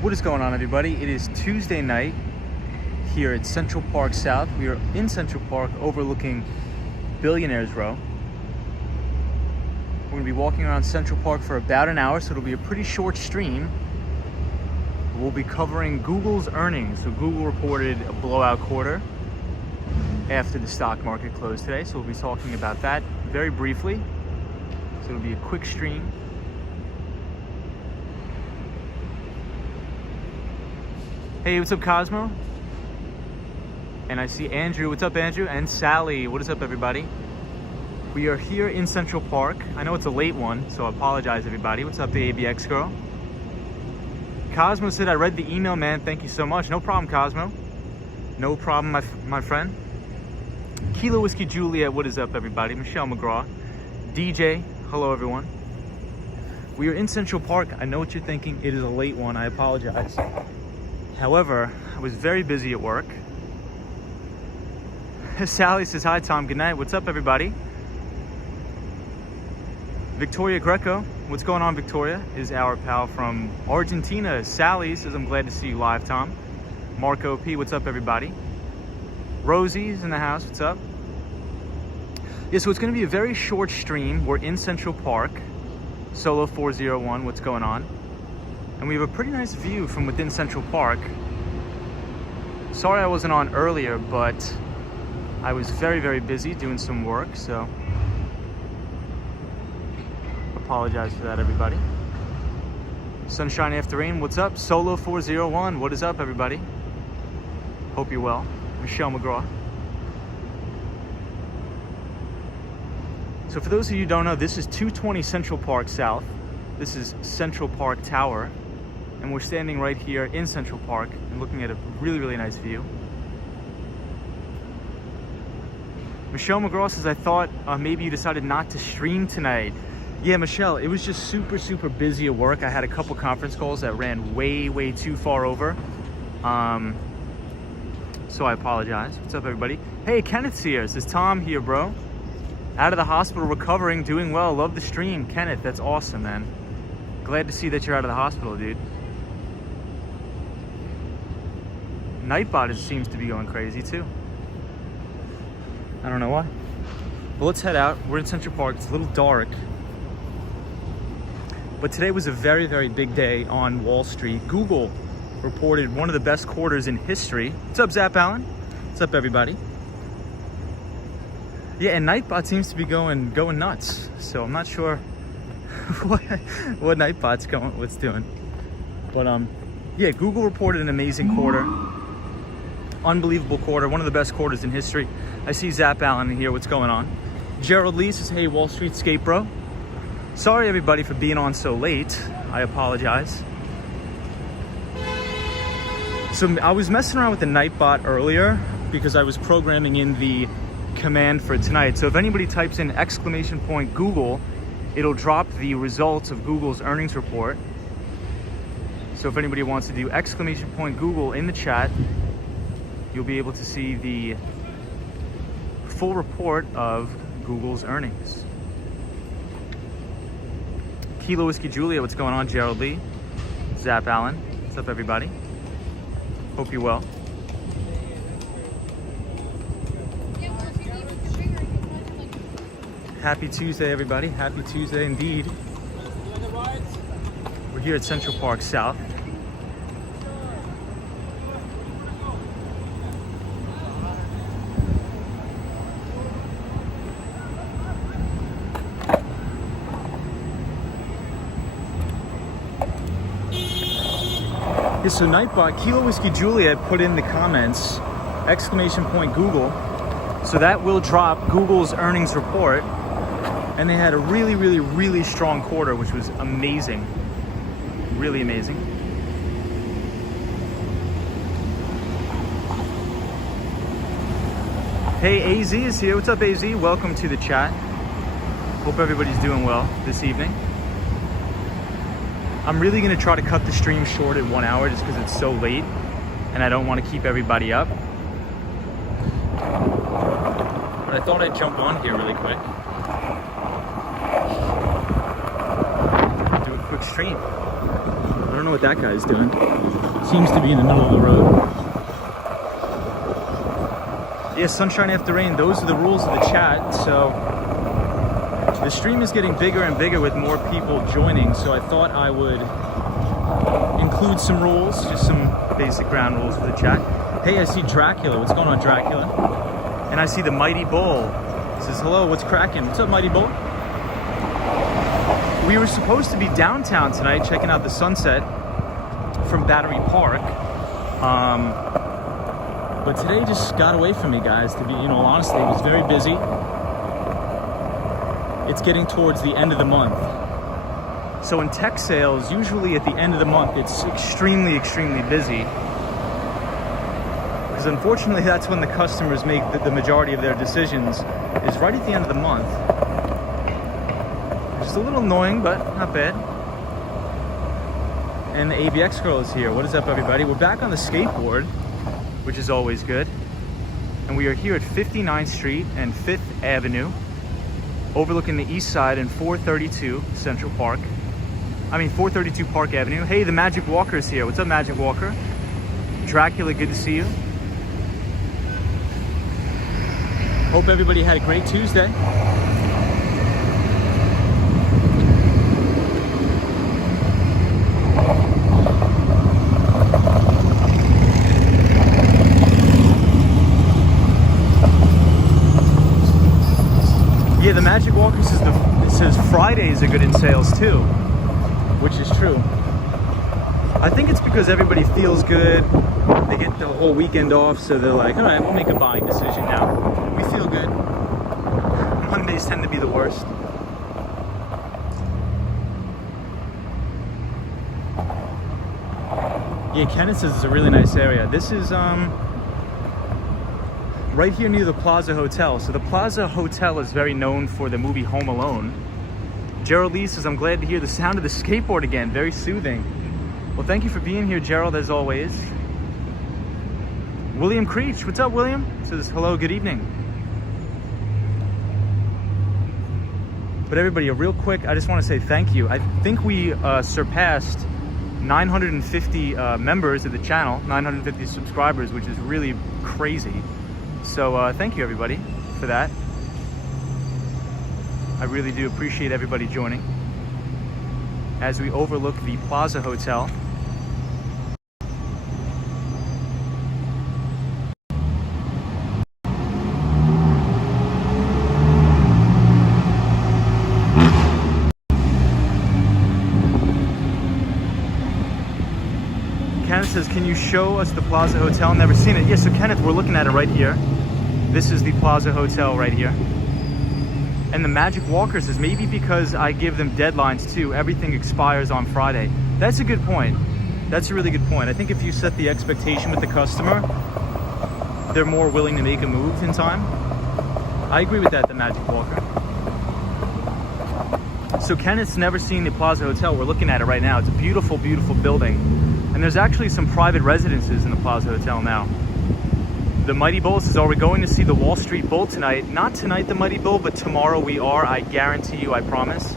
What is going on, everybody? It is Tuesday night here at Central Park South. We are in Central Park overlooking Billionaires Row. We're going to be walking around Central Park for about an hour, so it'll be a pretty short stream. We'll be covering Google's earnings. So Google reported a blowout quarter after the stock market closed today, so we'll be talking about that very briefly. So it'll be a quick stream. Hey, what's up, Cosmo? And I see Andrew. What's up, Andrew? And Sally. What is up, everybody? We are here in Central Park. I know it's a late one, so I apologize, everybody. What's up, the ABX girl? Cosmo said, I read the email, man. Thank you so much. No problem, Cosmo. No problem, my friend. Kilo Whiskey Juliet. What is up, everybody? Michelle McGraw. DJ. Hello, everyone. We are in Central Park. I know what you're thinking. It is a late one. I apologize. However, I was very busy at work. Sally says, hi, Tom. Good night. What's up, everybody? Victoria Greco. What's going on, Victoria? Is our pal from Argentina. Sally says, I'm glad to see you live, Tom. Marco P. What's up, everybody? Rosie's in the house. What's up? Yeah, so it's going to be a very short stream. We're in Central Park. Solo 401. What's going on? And we have a pretty nice view from within Central Park. Sorry I wasn't on earlier, but I was very, very busy doing some work, so apologize for that, everybody. Sunshine After Rain, what's up? Solo 401, what is up, everybody? Hope you're well. Michelle McGraw. So for those of you who don't know, this is 220 Central Park South. This is Central Park Tower. And we're standing right here in Central Park and looking at a really, really nice view. Michelle McGraw says, I thought maybe you decided not to stream tonight. Yeah, Michelle, it was just super, super busy at work. I had a couple conference calls that ran way, way too far over. So I apologize. What's up, everybody? Hey, Kenneth's here. Says, Tom here, bro. Out of the hospital, recovering, doing well. Love the stream. Kenneth, that's awesome, man. Glad to see that you're out of the hospital, dude. Nightbot seems to be going crazy too. I don't know why. But let's head out. We're in Central Park. It's a little dark. But today was a very, very big day on Wall Street. Google reported one of the best quarters in history. What's up, Zap Allen? What's up, everybody? Yeah, and Nightbot seems to be going nuts. So I'm not sure what Nightbot's what's doing. But yeah, Google reported an amazing quarter. Unbelievable quarter, one of the best quarters in history. I see Zap Allen in here. What's going on? Gerald Lee says, hey, Wall Street Skate Bro. Sorry, everybody, for being on so late. I apologize. So I was messing around with the Nightbot earlier because I was programming in the command for tonight. So if anybody types in !Google, it'll drop the results of Google's earnings report. So if anybody wants to do !Google in the chat, you'll be able to see the full report of Google's earnings. Kilo Whiskey Julia, what's going on? Gerald Lee, Zap Allen, what's up, everybody? Hope you're well. Happy Tuesday, everybody. Happy Tuesday indeed. We're here at Central Park South. So Nightbot, Kilo Whiskey Juliet put in the comments, !Google. So that will drop Google's earnings report. And they had a really, really, really strong quarter, which was amazing. Really amazing. Hey, AZ is here. What's up, AZ? Welcome to the chat. Hope everybody's doing well this evening. I'm really going to try to cut the stream short at 1 hour just because it's so late and I don't want to keep everybody up. But I thought I'd jump on here really quick. Do a quick stream. I don't know what that guy's doing. Seems to be in the middle of the road. Yeah, sunshine after rain. Those are the rules of the chat. So the stream is getting bigger and bigger with more people joining. So I thought I would include some rules, just some basic ground rules for the chat. Hey, I see Dracula. What's going on, Dracula? And I see the Mighty Bull. He says, hello, what's cracking? What's up, Mighty Bull? We were supposed to be downtown tonight checking out the sunset from Battery Park. But today just got away from me, guys, to be, honestly, it was very busy. It's getting towards the end of the month. So in tech sales, usually at the end of the month, it's extremely, extremely busy. Because unfortunately, that's when the customers make the majority of their decisions, is right at the end of the month. Just a little annoying, but not bad. And the ABX girl is here. What is up, everybody? We're back on the skateboard, which is always good. And we are here at 59th Street and 5th Avenue, overlooking the east side in 432 Central Park. 432 Park Avenue. Hey, the Magic Walker is here. What's up, Magic Walker? Dracula, good to see you. Hope everybody had a great Tuesday. Yeah, the Magic Walker says Fridays are good in sales too, which is true. I think it's because everybody feels good. They get the whole weekend off, so they're like, all right, we'll make a buying decision now. We feel good. Mondays tend to be the worst. Yeah, Kenneth says it's a really nice area. This is right here near the Plaza Hotel. So the Plaza Hotel is very known for the movie Home Alone. Gerald Lee says, I'm glad to hear the sound of the skateboard again. Very soothing. Well, thank you for being here, Gerald, as always. William Creech, what's up, William? Says, hello, good evening. But everybody, real quick, I just want to say thank you. I think we surpassed 950 members of the channel, 950 subscribers, which is really crazy. So thank you, everybody, for that. I really do appreciate everybody joining as we overlook the Plaza Hotel. Kenneth says, can you show us the Plaza Hotel? Never seen it. Yes, so Kenneth, we're looking at it right here. This is the Plaza Hotel right here. And the Magic Walker says, maybe because I give them deadlines too, everything expires on Friday. That's a good point. That's a really good point. I think if you set the expectation with the customer, they're more willing to make a move in time. I agree with that, the Magic Walker. So Kenneth's never seen the Plaza Hotel. We're looking at it right now. It's a beautiful, beautiful building. And there's actually some private residences in the Plaza Hotel now. The Mighty Bull says, are we going to see the Wall Street Bull tonight? Not tonight, the Mighty Bull, but tomorrow we are. I guarantee you, I promise.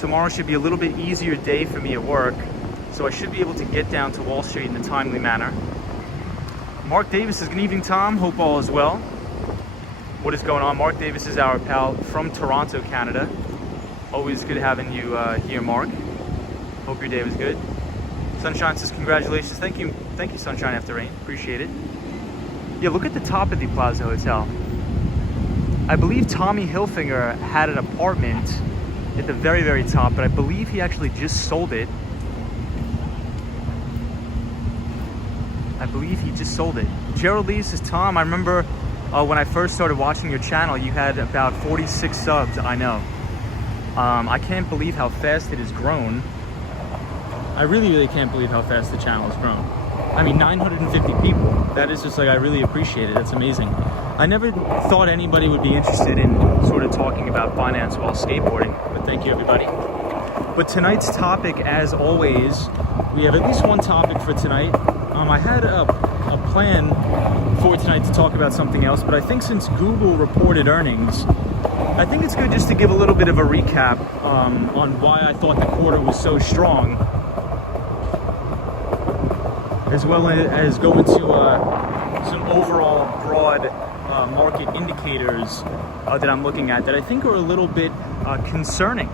Tomorrow should be a little bit easier day for me at work, so I should be able to get down to Wall Street in a timely manner. Mark Davis says, good evening, Tom. Hope all is well. What is going on? Mark Davis is our pal from Toronto, Canada. Always good having you here, Mark. Hope your day was good. Sunshine says, congratulations. Thank you, Sunshine After Rain. Appreciate it. Yeah, look at the top of the Plaza Hotel. I believe Tommy Hilfiger had an apartment at the very, very top, but I believe he actually just sold it. Gerald Lee says, Tom, I remember when I first started watching your channel, you had about 46 subs, I know. I can't believe how fast it has grown. I really, really can't believe how fast the channel has grown. I mean, 950 people. That is just like, I really appreciate it. That's amazing. I never thought anybody would be interested in sort of talking about finance while skateboarding, but thank you, everybody. But tonight's topic, as always, we have at least one topic for tonight. I had a plan for tonight to talk about something else, but I think since Google reported earnings, I think it's good just to give a little bit of a recap on why I thought the quarter was so strong. as well as go into some overall broad market indicators that I'm looking at that I think are a little bit concerning.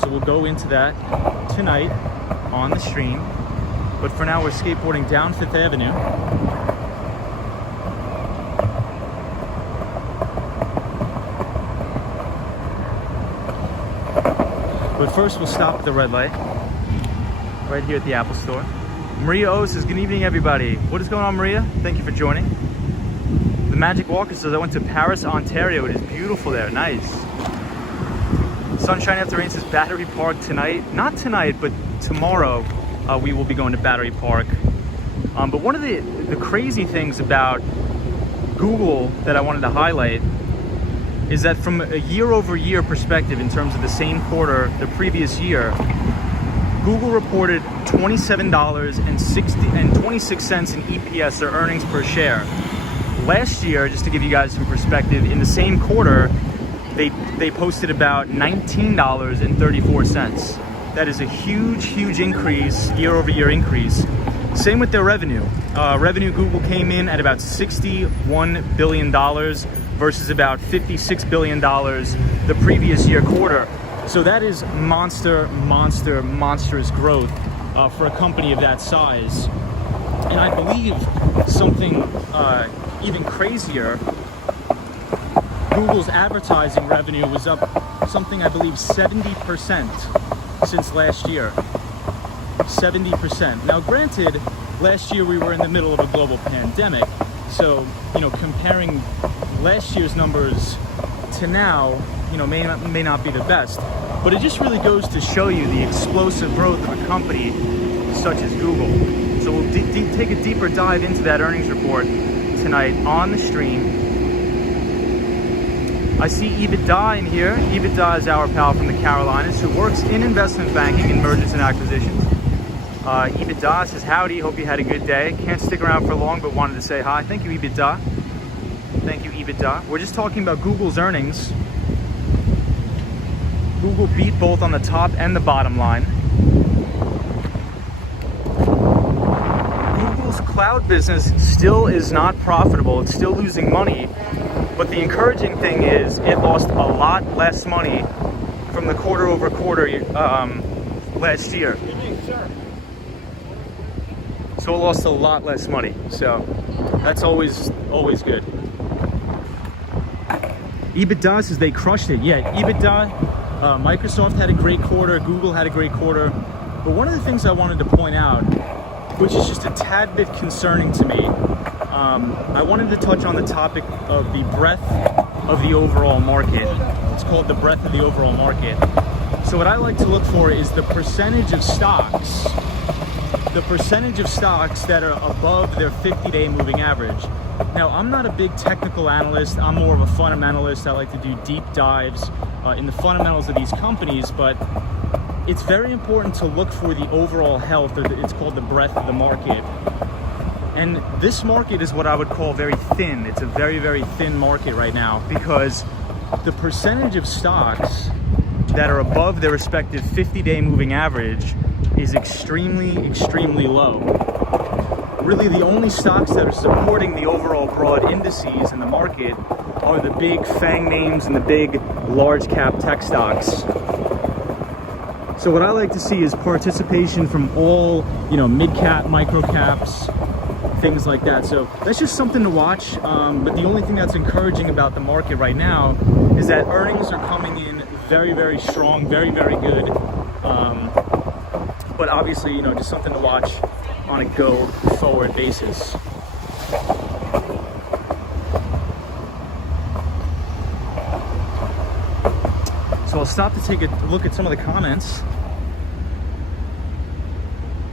So we'll go into that tonight on the stream. But for now, we're skateboarding down Fifth Avenue. But first, we'll stop at the red light right here at the Apple Store. Maria O says, good evening, everybody. What is going on, Maria? Thank you for joining. The Magic Walker says, I went to Paris, Ontario. It is beautiful there. Nice. Sunshine After Rain says, Battery Park tonight. Not tonight, but tomorrow we will be going to Battery Park. But one of the crazy things about Google that I wanted to highlight is that from a year-over-year perspective, in terms of the same quarter the previous year, Google reported $27.26 in EPS, or earnings per share. Last year, just to give you guys some perspective, in the same quarter, they posted about $19.34. That is a huge increase, year-over-year increase. Same with their revenue. Revenue, Google came in at about $61 billion versus about $56 billion the previous year quarter. So that is monstrous growth for a company of that size. And I believe something even crazier, Google's advertising revenue was up something, I believe, 70% since last year. 70%. Now, granted, last year we were in the middle of a global pandemic, so, comparing last year's numbers to now, may not be the best. But it just really goes to show you the explosive growth of a company such as Google. So we'll take a deeper dive into that earnings report tonight on the stream. I see EBITDA in here. EBITDA is our pal from the Carolinas who works in investment banking and mergers and acquisitions. EBITDA says, howdy, hope you had a good day. Can't stick around for long, but wanted to say hi. Thank you, EBITDA. Thank you, EBITDA. We're just talking about Google's earnings. Google beat both on the top and the bottom line. Google's cloud business still is not profitable. It's still losing money. But the encouraging thing is it lost a lot less money from the quarter-over-quarter last year. So it lost a lot less money. So that's always good. EBITDA says they crushed it. Yeah, EBITDA, Microsoft had a great quarter, Google had a great quarter. But one of the things I wanted to point out, which is just a tad bit concerning to me, I wanted to touch on the topic of the breadth of the overall market. It's called the breadth of the overall market. So what I like to look for is the percentage of stocks that are above their 50-day moving average. Now, I'm not a big technical analyst. I'm more of a fundamentalist. I like to do deep dives in the fundamentals of these companies, but it's very important to look for the overall health, or it's called the breadth of the market. And this market is what I would call very thin. It's a very thin market right now because the percentage of stocks that are above their respective 50-day moving average is extremely low. Really, the only stocks that are supporting the overall broad indices in the market are the big FANG names and the big large cap tech stocks. So what I like to see is participation from all, mid cap, micro caps, things like that. So that's just something to watch. But the only thing that's encouraging about the market right now is that earnings are coming in very strong, very good. But obviously, just something to watch on a go forward basis. So I'll stop to take a look at some of the comments.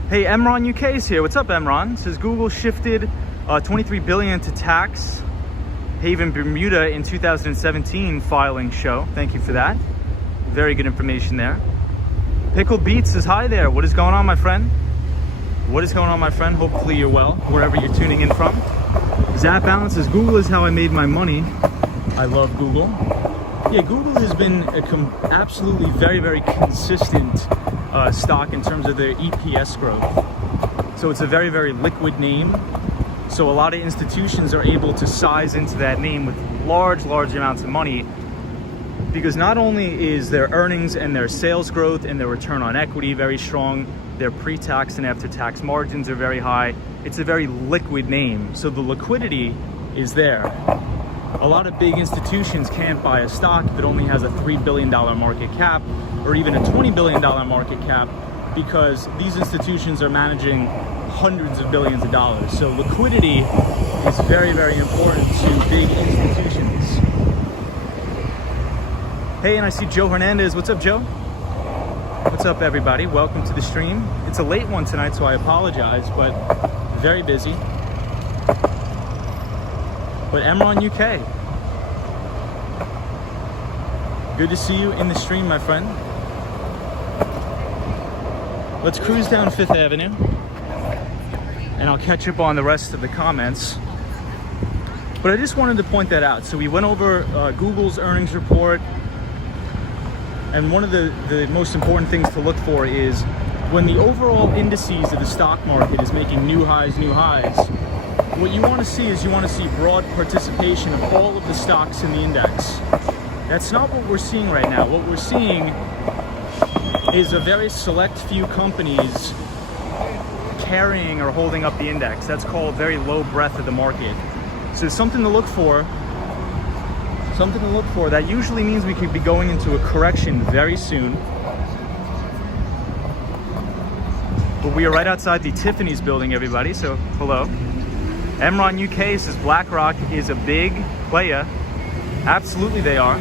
Hey, Emron UK is here. What's up, Emron? It says Google shifted $23 billion to tax haven Bermuda in 2017 filing show. Thank you for that. Very good information there. Pickle Beats says, hi there. What is going on, my friend? What is going on, my friend? Hopefully you're well, wherever you're tuning in from. Zap Allen says, Google is how I made my money. I love Google. Yeah, Google has been absolutely very consistent stock in terms of their EPS growth. So it's a very, very liquid name. So a lot of institutions are able to size into that name with large amounts of money, because not only is their earnings and their sales growth and their return on equity very strong, their pre-tax and after-tax margins are very high. It's a very liquid name, so the liquidity is there. A lot of big institutions can't buy a stock if it only has a $3 billion market cap or even a $20 billion market cap, because these institutions are managing hundreds of billions of dollars. So liquidity is very, very important to big institutions. Hey, and I see Joe Hernandez. What's up, Joe? What's up, everybody? Welcome to the stream. It's a late one tonight, so I apologize, but very busy. But Emron UK, good to see you in the stream, my friend. Let's cruise down Fifth Avenue, and I'll catch up on the rest of the comments. But I just wanted to point that out. So we went over Google's earnings report, and one of the most important things to look for is when the overall indices of the stock market is making new highs, what you want to see is you want to see broad participation of all of the stocks in the index. That's not what we're seeing right now. What we're seeing is a very select few companies carrying or holding up the index. That's called very low breadth of the market. So something to look for. That usually means we could be going into a correction very soon. But we are right outside the Tiffany's building, everybody, so hello. Emron UK says BlackRock is a big player. Absolutely they are.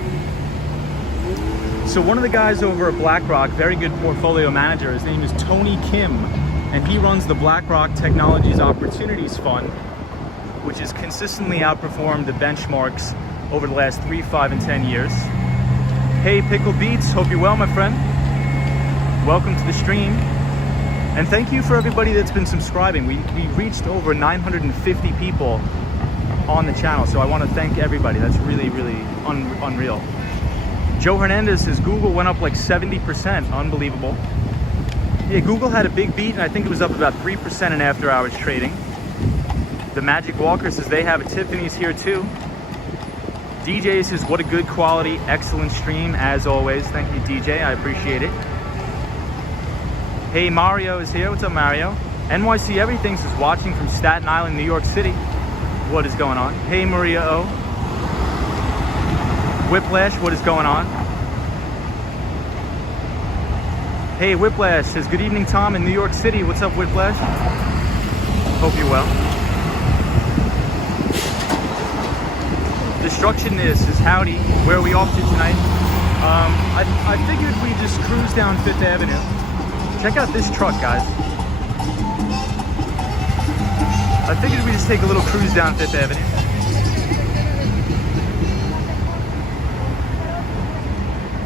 So one of the guys over at BlackRock, very good portfolio manager, his name is Tony Kim, and he runs the BlackRock Technologies Opportunities Fund, which has consistently outperformed the benchmarks over the last 3, 5, and 10 years. Hey, Pickle Beats, hope you're well, my friend. Welcome to the stream. And thank you for everybody that's been subscribing. We reached over 950 people on the channel, so I want to thank everybody. That's really unreal. Joe Hernandez says Google went up like 70%. Unbelievable. Yeah, Google had a big beat, and I think it was up about 3% in after-hours trading. The Magic Walker says they have a Tiffany's here too. DJ says, what a good quality, excellent stream, as always. Thank you, DJ, I appreciate it. Hey, Mario is here. What's up, Mario? NYC Everything says, watching from Staten Island, New York City. What is going on? Hey, Maria O. Whiplash, what is going on? Hey, Whiplash says, good evening, Tom, in New York City. What's up, Whiplash? Hope you're well. Destructionist is howdy. Where are we off to tonight? I figured we just cruise down Fifth Avenue. Check out this truck, guys. I figured we just take a little cruise down Fifth Avenue.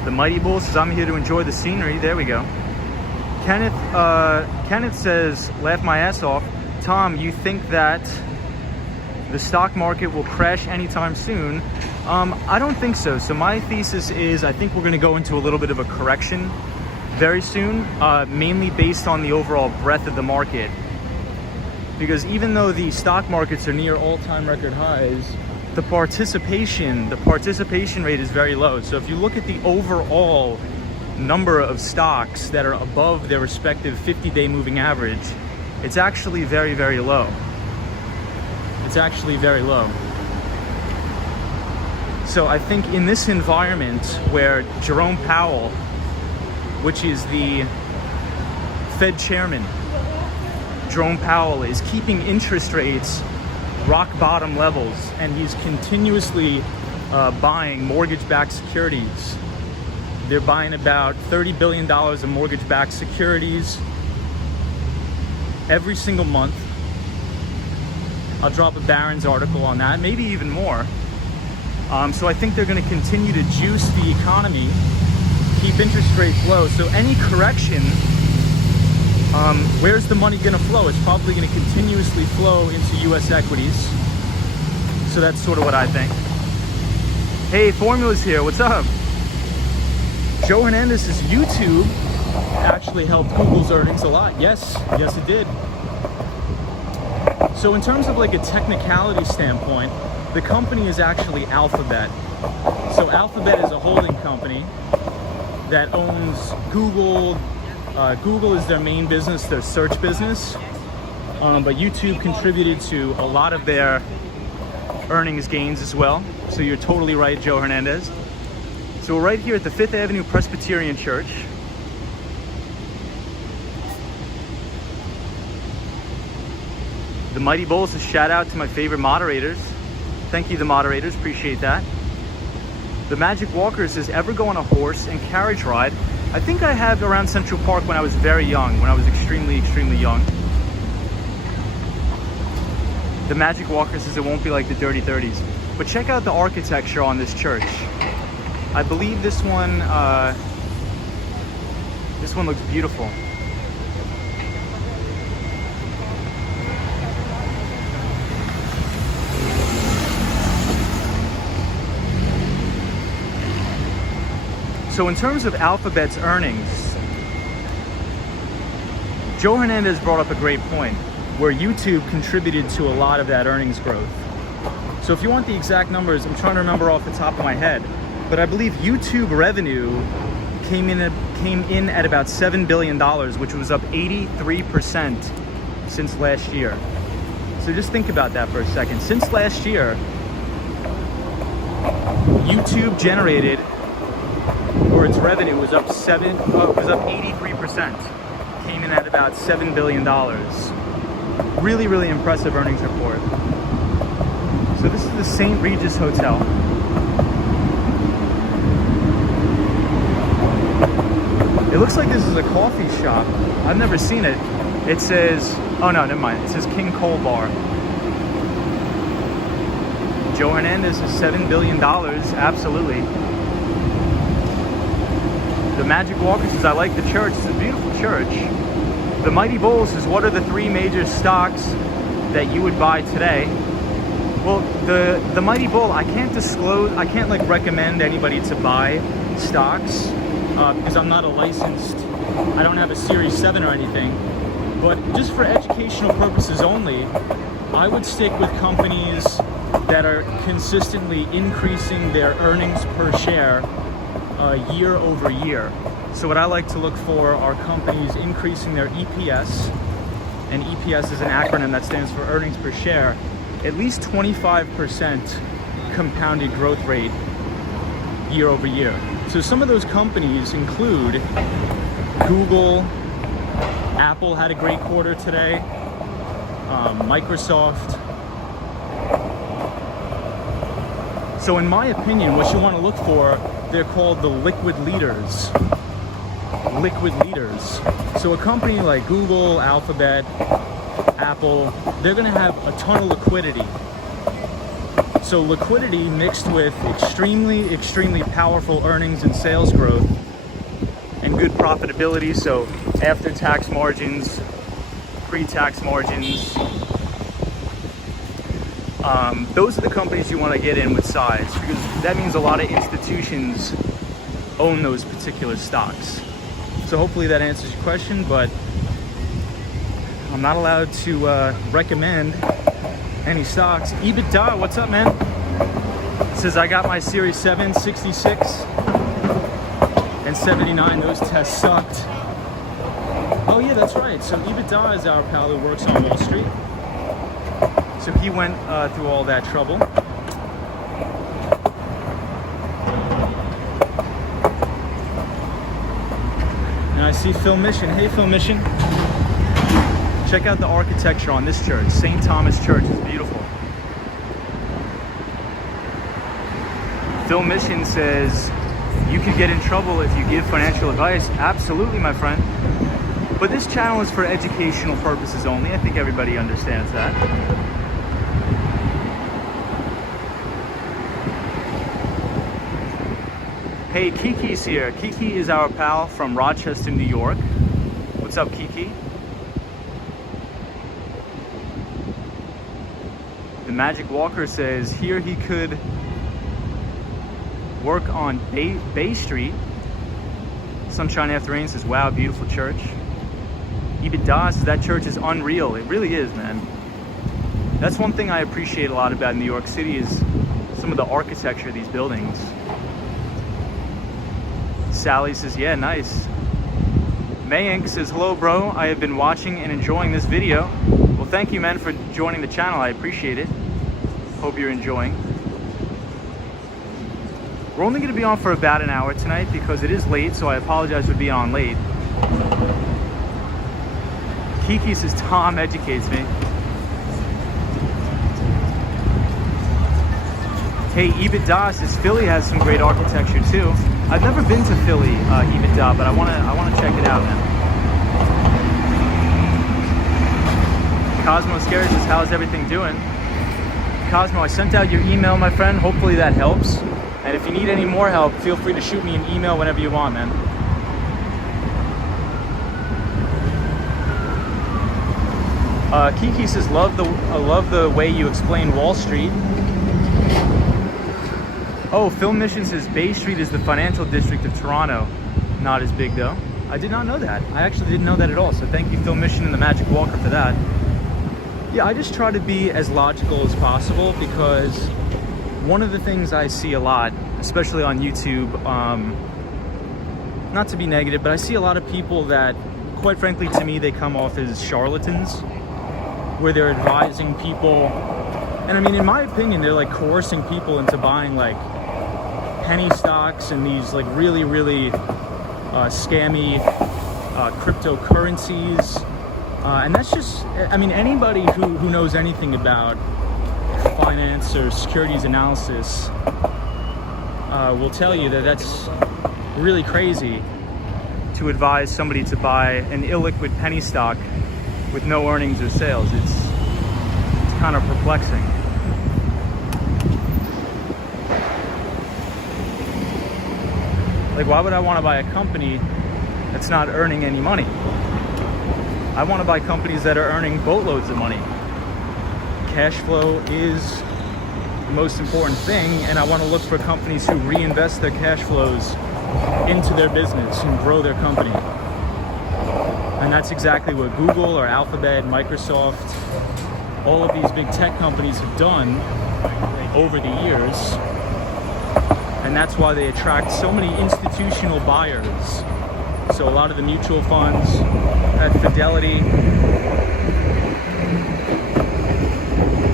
The Mighty Bull says, I'm here to enjoy the scenery. There we go. Kenneth says, laugh my ass off. Tom, you think that the stock market will crash anytime soon? I don't think so. So my thesis is I think we're going to go into a little bit of a correction very soon, mainly based on the overall breadth of the market. Because even though the stock markets are near all-time record highs, the participation rate is very low. So if you look at the overall number of stocks that are above their respective 50-day moving average, it's actually very, very low. It's actually very low. So I think in this environment where Jerome Powell, which is the Fed chairman, Jerome Powell is keeping interest rates rock bottom levels, and he's continuously buying mortgage-backed securities. They're buying about $30 billion of mortgage-backed securities every single month. I'll drop a Barron's article on that, maybe even more. So I think they're going to continue to juice the economy, keep interest rates low. So any correction, where's the money going to flow? It's probably going to continuously flow into U.S. equities. So that's sort of what I think. Hey, Formula's here. What's up? Joe Hernandez's YouTube actually helped Google's earnings a lot. Yes, it did. So in terms of like a technicality standpoint, the company is actually Alphabet. So Alphabet is a holding company that owns Google. Google is their main business, their search business. But YouTube contributed to a lot of their earnings gains as well. So you're totally right, Joe Hernandez. So we're right here at the 5th Avenue Presbyterian Church. The Mighty Bulls, a shout out to my favorite moderators. Thank you, the moderators, appreciate that. The Magic Walker says, ever go on a horse and carriage ride? I think I have around Central Park when I was very young, when I was extremely, extremely young. The Magic Walker says it won't be like the Dirty 30s. But check out the architecture on this church. I believe this one looks beautiful. So in terms of Alphabet's earnings, Joe Hernandez brought up a great point, where YouTube contributed to a lot of that earnings growth. So if you want the exact numbers, I'm trying to remember off the top of my head, but I believe YouTube revenue came in at about $7 billion, which was up 83% since last year. So just think about that for a second. Since last year, YouTube generated, or its revenue was up 83%, came in at about $7 billion. Really, really impressive earnings report. So this is the St. Regis Hotel. It looks like this is a coffee shop. I've never seen it. It says, oh no, never mind. It says King Cole Bar. Joe Hernandez is $7 billion, absolutely. The Magic Walker says, I like the church. It's a beautiful church. The Mighty Bulls says, what are the 3 major stocks that you would buy today? Well, the Mighty Bull, I can't disclose, I can't like recommend anybody to buy stocks because I'm not a licensed, I don't have a Series 7 or anything. But just for educational purposes only, I would stick with companies that are consistently increasing their earnings per share year over year. So what I like to look for are companies increasing their EPS, and EPS is an acronym that stands for earnings per share, at least 25% compounded growth rate year over year. So some of those companies include Google, Apple had a great quarter today, Microsoft. So in my opinion, what you want to look for, they're called the liquid leaders. Liquid leaders. So a company like Google, Alphabet, Apple, they're going to have a ton of liquidity. So liquidity mixed with extremely, extremely powerful earnings and sales growth and good profitability. So after-tax margins, pre-tax margins. Those are the companies you want to get in with size, because that means a lot of institutions own those particular stocks. So hopefully that answers your question, but I'm not allowed to recommend any stocks. EBITDA, what's up, man? It says I got my Series 7, 66, and 79. Those tests sucked. Oh yeah, that's right. So EBITDA is our pal who works on Wall Street. So he went through all that trouble. And I see Phil Mission. Hey, Phil Mission. Check out the architecture on this church. St. Thomas Church is beautiful. Phil Mission says, you could get in trouble if you give financial advice. Absolutely, my friend. But this channel is for educational purposes only. I think everybody understands that. Hey, Kiki's here. Kiki is our pal from Rochester, New York. What's up, Kiki? The Magic Walker says here he could work on Bay Street. Sunshine After Rain says, wow, beautiful church. EBITDA says that church is unreal. It really is, man. That's one thing I appreciate a lot about New York City is some of the architecture of these buildings. Sally says, yeah, nice. Mayank says, hello, bro. I have been watching and enjoying this video. Well, thank you, man, for joining the channel. I appreciate it. Hope you're enjoying. We're only going to be on for about an hour tonight because it is late, so I apologize for being on late. Kiki says, Tom educates me. Hey, EBITDA says Philly has some great architecture too. I've never been to Philly, EBITDA, but I wanna check it out, man. Cosmo Scary says, how's everything doing? Cosmo, I sent out your email, my friend. Hopefully that helps. And if you need any more help, feel free to shoot me an email whenever you want, man. Kiki says, love the way you explain Wall Street. Oh, Film Mission says Bay Street is the financial district of Toronto. Not as big though. I did not know that. I actually didn't know that at all. So thank you, Film Mission and the Magic Walker, for that. Yeah, I just try to be as logical as possible because one of the things I see a lot, especially on YouTube, not to be negative, but I see a lot of people that, quite frankly, to me, they come off as charlatans, where they're advising people. And I mean, in my opinion, they're like coercing people into buying like penny stocks and these like really scammy cryptocurrencies, and that's just, I mean, anybody who knows anything about finance or securities analysis will tell you that that's really crazy to advise somebody to buy an illiquid penny stock with no earnings or sales. It's kind of perplexing. Like, why would I want to buy a company that's not earning any money? I want to buy companies that are earning boatloads of money. Cash flow is the most important thing, and I want to look for companies who reinvest their cash flows into their business and grow their company. And that's exactly what Google or Alphabet, Microsoft, all of these big tech companies have done over the years. And that's why they attract so many institutional buyers. So a lot of the mutual funds at Fidelity,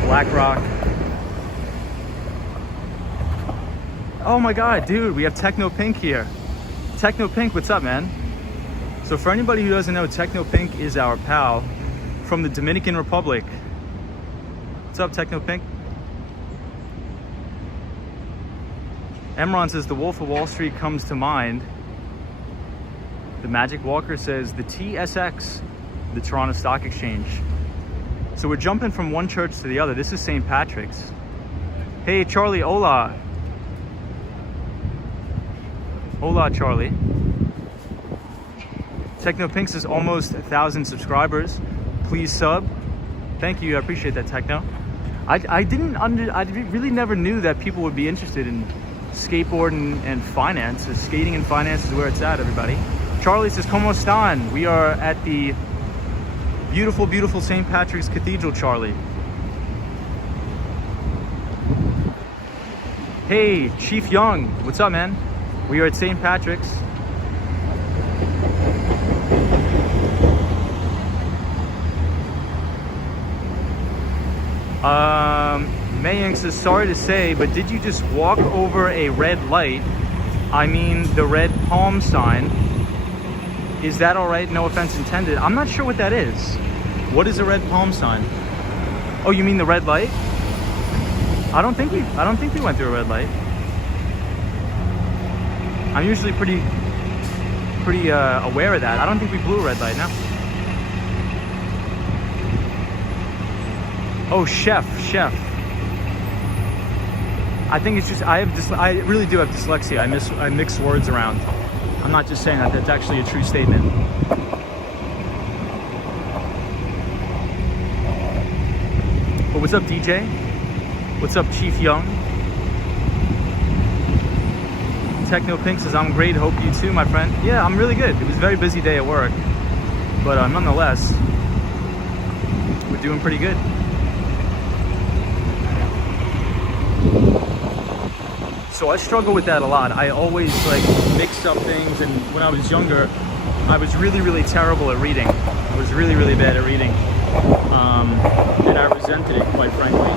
BlackRock. Oh my God, dude, we have Techno Pink here. Techno Pink, what's up, man? So for anybody who doesn't know, Techno Pink is our pal from the Dominican Republic. What's up, Techno Pink? Emron says, the Wolf of Wall Street comes to mind. The Magic Walker says, the TSX, the Toronto Stock Exchange. So we're jumping from one church to the other. This is St. Patrick's. Hey, Charlie, hola. Hola, Charlie. Techno Pink says, almost 1,000 subscribers. Please sub. Thank you, I appreciate that, Techno. I really never knew that people would be interested in skateboarding and finance. So skating and finance is where it's at, everybody. Charlie says, ¿Cómo están? We are at the beautiful, beautiful St. Patrick's Cathedral, Charlie. Hey, Chief Young, what's up, man? We are at St. Patrick's. Mayang says, sorry to say, but did you just walk over a red light? I mean, the red palm sign. Is that all right? No offense intended. I'm not sure what that is. What is a red palm sign? Oh, you mean the red light? I don't think we went through a red light. I'm usually pretty aware of that. I don't think we blew a red light, no. Oh, chef. I think it's just, I really do have dyslexia. I mix words around. I'm not just saying that, that's actually a true statement. But what's up, DJ? What's up, Chief Young? Techno Pink says, I'm great, hope you too, my friend. Yeah, I'm really good. It was a very busy day at work, but nonetheless, we're doing pretty good. So I struggle with that a lot. I always like mix up things, and when I was younger, I was really terrible at reading. I was really bad at reading. And I resented it, quite frankly.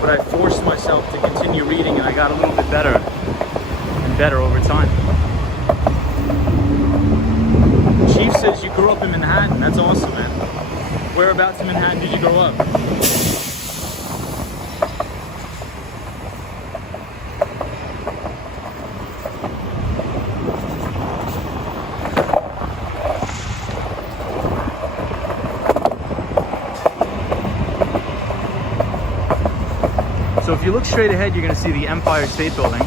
But I forced myself to continue reading, and I got a little bit better and better over time. Chief says you grew up in Manhattan. That's awesome, man. Whereabouts in Manhattan did you grow up? So if you look straight ahead, you're going to see the Empire State Building.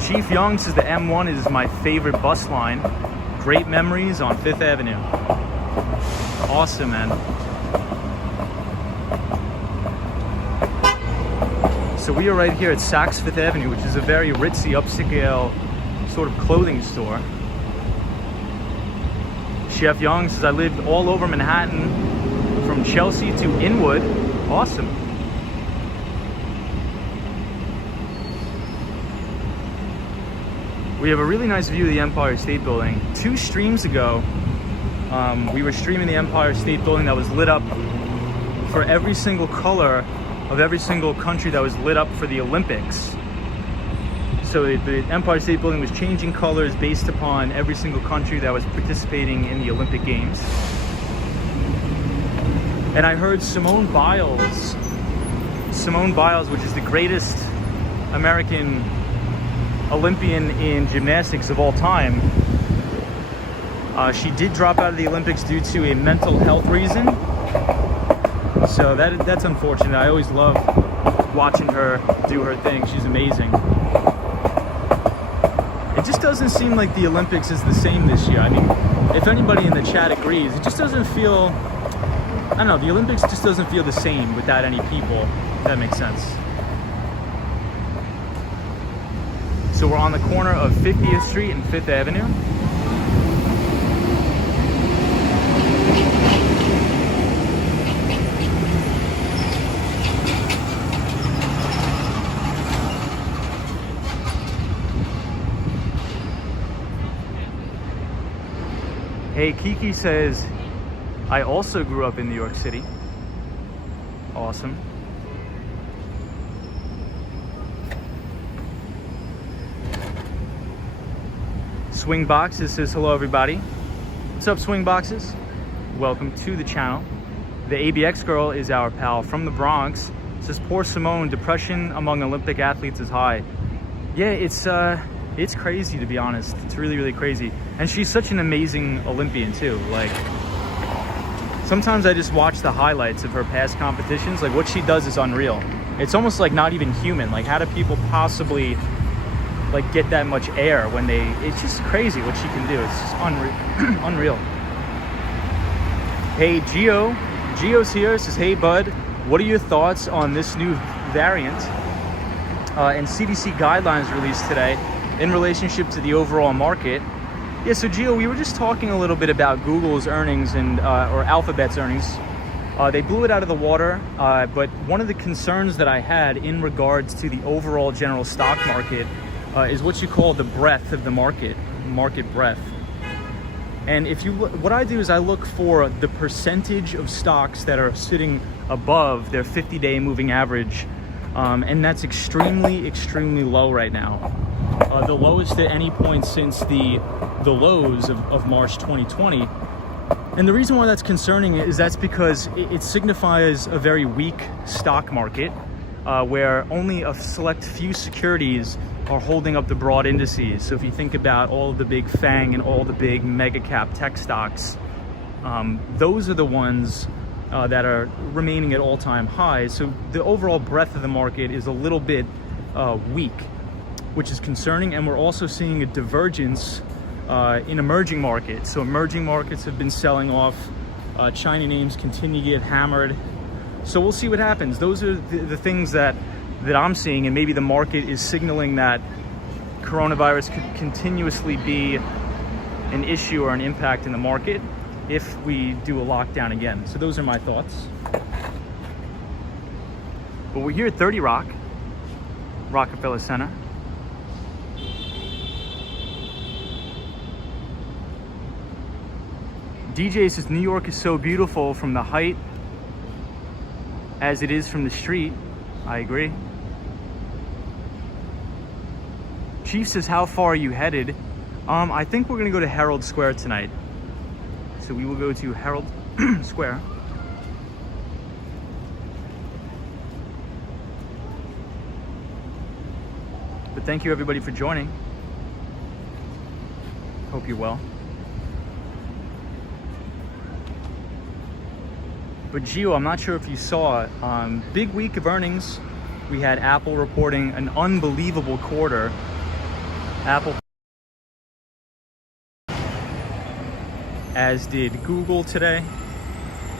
Chief Young says the M1 is my favorite bus line. Great memories on 5th Avenue. Awesome, man. So we are right here at Saks Fifth Avenue, which is a very ritzy, upscale sort of clothing store. Chef Young says I lived all over Manhattan, from Chelsea to Inwood. Awesome. We have a really nice view of the Empire State Building. 2 streams ago, we were streaming the Empire State Building that was lit up for every single color of every single country that was lit up for the Olympics. So the Empire State Building was changing colors based upon every single country that was participating in the Olympic Games. And I heard Simone Biles, which is the greatest American Olympian in gymnastics of all time, she did drop out of the Olympics due to a mental health reason. So that's unfortunate. I always love watching her do her thing. She's amazing. It just doesn't seem like the Olympics is the same this year. I mean, if anybody in the chat agrees, it just doesn't feel, I don't know, the Olympics just doesn't feel the same without any people, if that makes sense. So we're on the corner of 50th Street and 5th Avenue. Hey, Kiki says, I also grew up in New York City. Awesome. Swing Boxes says, hello everybody. What's up, Swing Boxes? Welcome to the channel. The ABX girl is our pal from the Bronx. Says, poor Simone, depression among Olympic athletes is high. Yeah, it's crazy, to be honest. It's really crazy. And she's such an amazing Olympian too. Like, sometimes I just watch the highlights of her past competitions. Like, what she does is unreal. It's almost like not even human. Like, how do people possibly like get that much air when they, it's just crazy what she can do. It's just unreal. Hey, Gio's here, says, hey bud, what are your thoughts on this new variant and CDC guidelines released today in relationship to the overall market? Yeah, so Gio, we were just talking a little bit about Google's earnings and or Alphabet's earnings. They blew it out of the water, but one of the concerns that I had in regards to the overall general stock market is what you call the breadth of the market breadth. And if you look, what I do is I look for the percentage of stocks that are sitting above their 50-day moving average, and that's extremely low right now. The lowest at any point since the lows of March 2020. And the reason why that's concerning is that's because it signifies a very weak stock market, where only a select few securities are holding up the broad indices. So if you think about all of the big FANG and all the big mega cap tech stocks, those are the ones that are remaining at all-time highs. So the overall breadth of the market is a little bit weak, which is concerning. And we're also seeing a divergence in emerging markets. So emerging markets have been selling off. China names continue to get hammered. So we'll see what happens. Those are the things that I'm seeing, and maybe the market is signaling that coronavirus could continuously be an issue or an impact in the market if we do a lockdown again. So those are my thoughts. But we're here at 30 Rock, Rockefeller Center. DJ says New York is so beautiful from the height as it is from the street. I agree. Chief says, how far are you headed? I think we're gonna go to Herald Square tonight. So we will go to Herald Square. But thank you everybody for joining. Hope you're well. But Gio, I'm not sure if you saw it. Big week of earnings. We had Apple reporting an unbelievable quarter. Apple, as did Google today.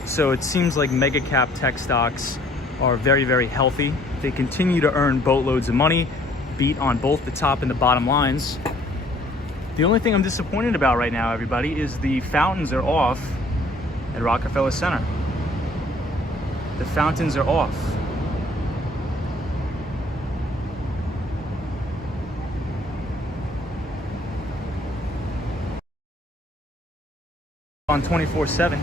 So it seems like mega cap tech stocks are very, very healthy. They continue to earn boatloads of money, beat on both the top and the bottom lines. The only thing I'm disappointed about right now, everybody, is the fountains are off at Rockefeller Center. The fountains are off. On 24/7.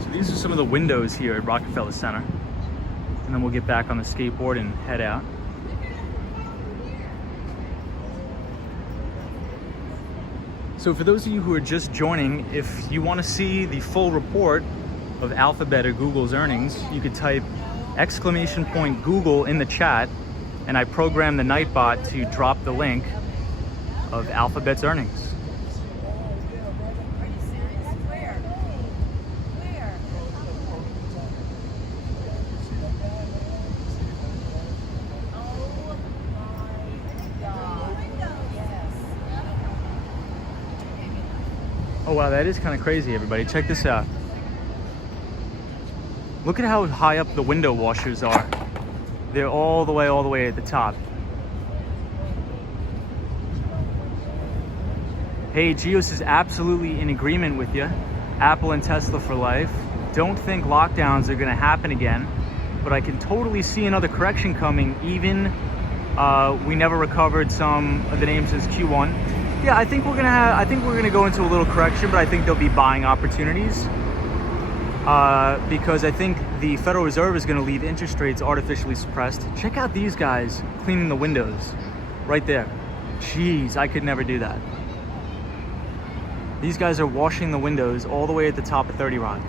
So these are some of the windows here at Rockefeller Center. And then we'll get back on the skateboard and head out. So for those of you who are just joining, if you want to see the full report of Alphabet or Google's earnings, you could type !Google in the chat, and I programmed the Nightbot to drop the link of Alphabet's earnings. Oh wow, that is kind of crazy, everybody. Check this out. Look at how high up the window washers are. They're all the way at the top. Hey, Geos is absolutely in agreement with you. Apple and Tesla for life. Don't think lockdowns are gonna happen again, but I can totally see another correction coming. Even we never recovered some of the names since Q1. Yeah, I think we're gonna go into a little correction, but I think there'll be buying opportunities because I think the Federal Reserve is gonna leave interest rates artificially suppressed. Check out these guys cleaning the windows right there. Jeez, I could never do that. These guys are washing the windows all the way at the top of 30 Rock.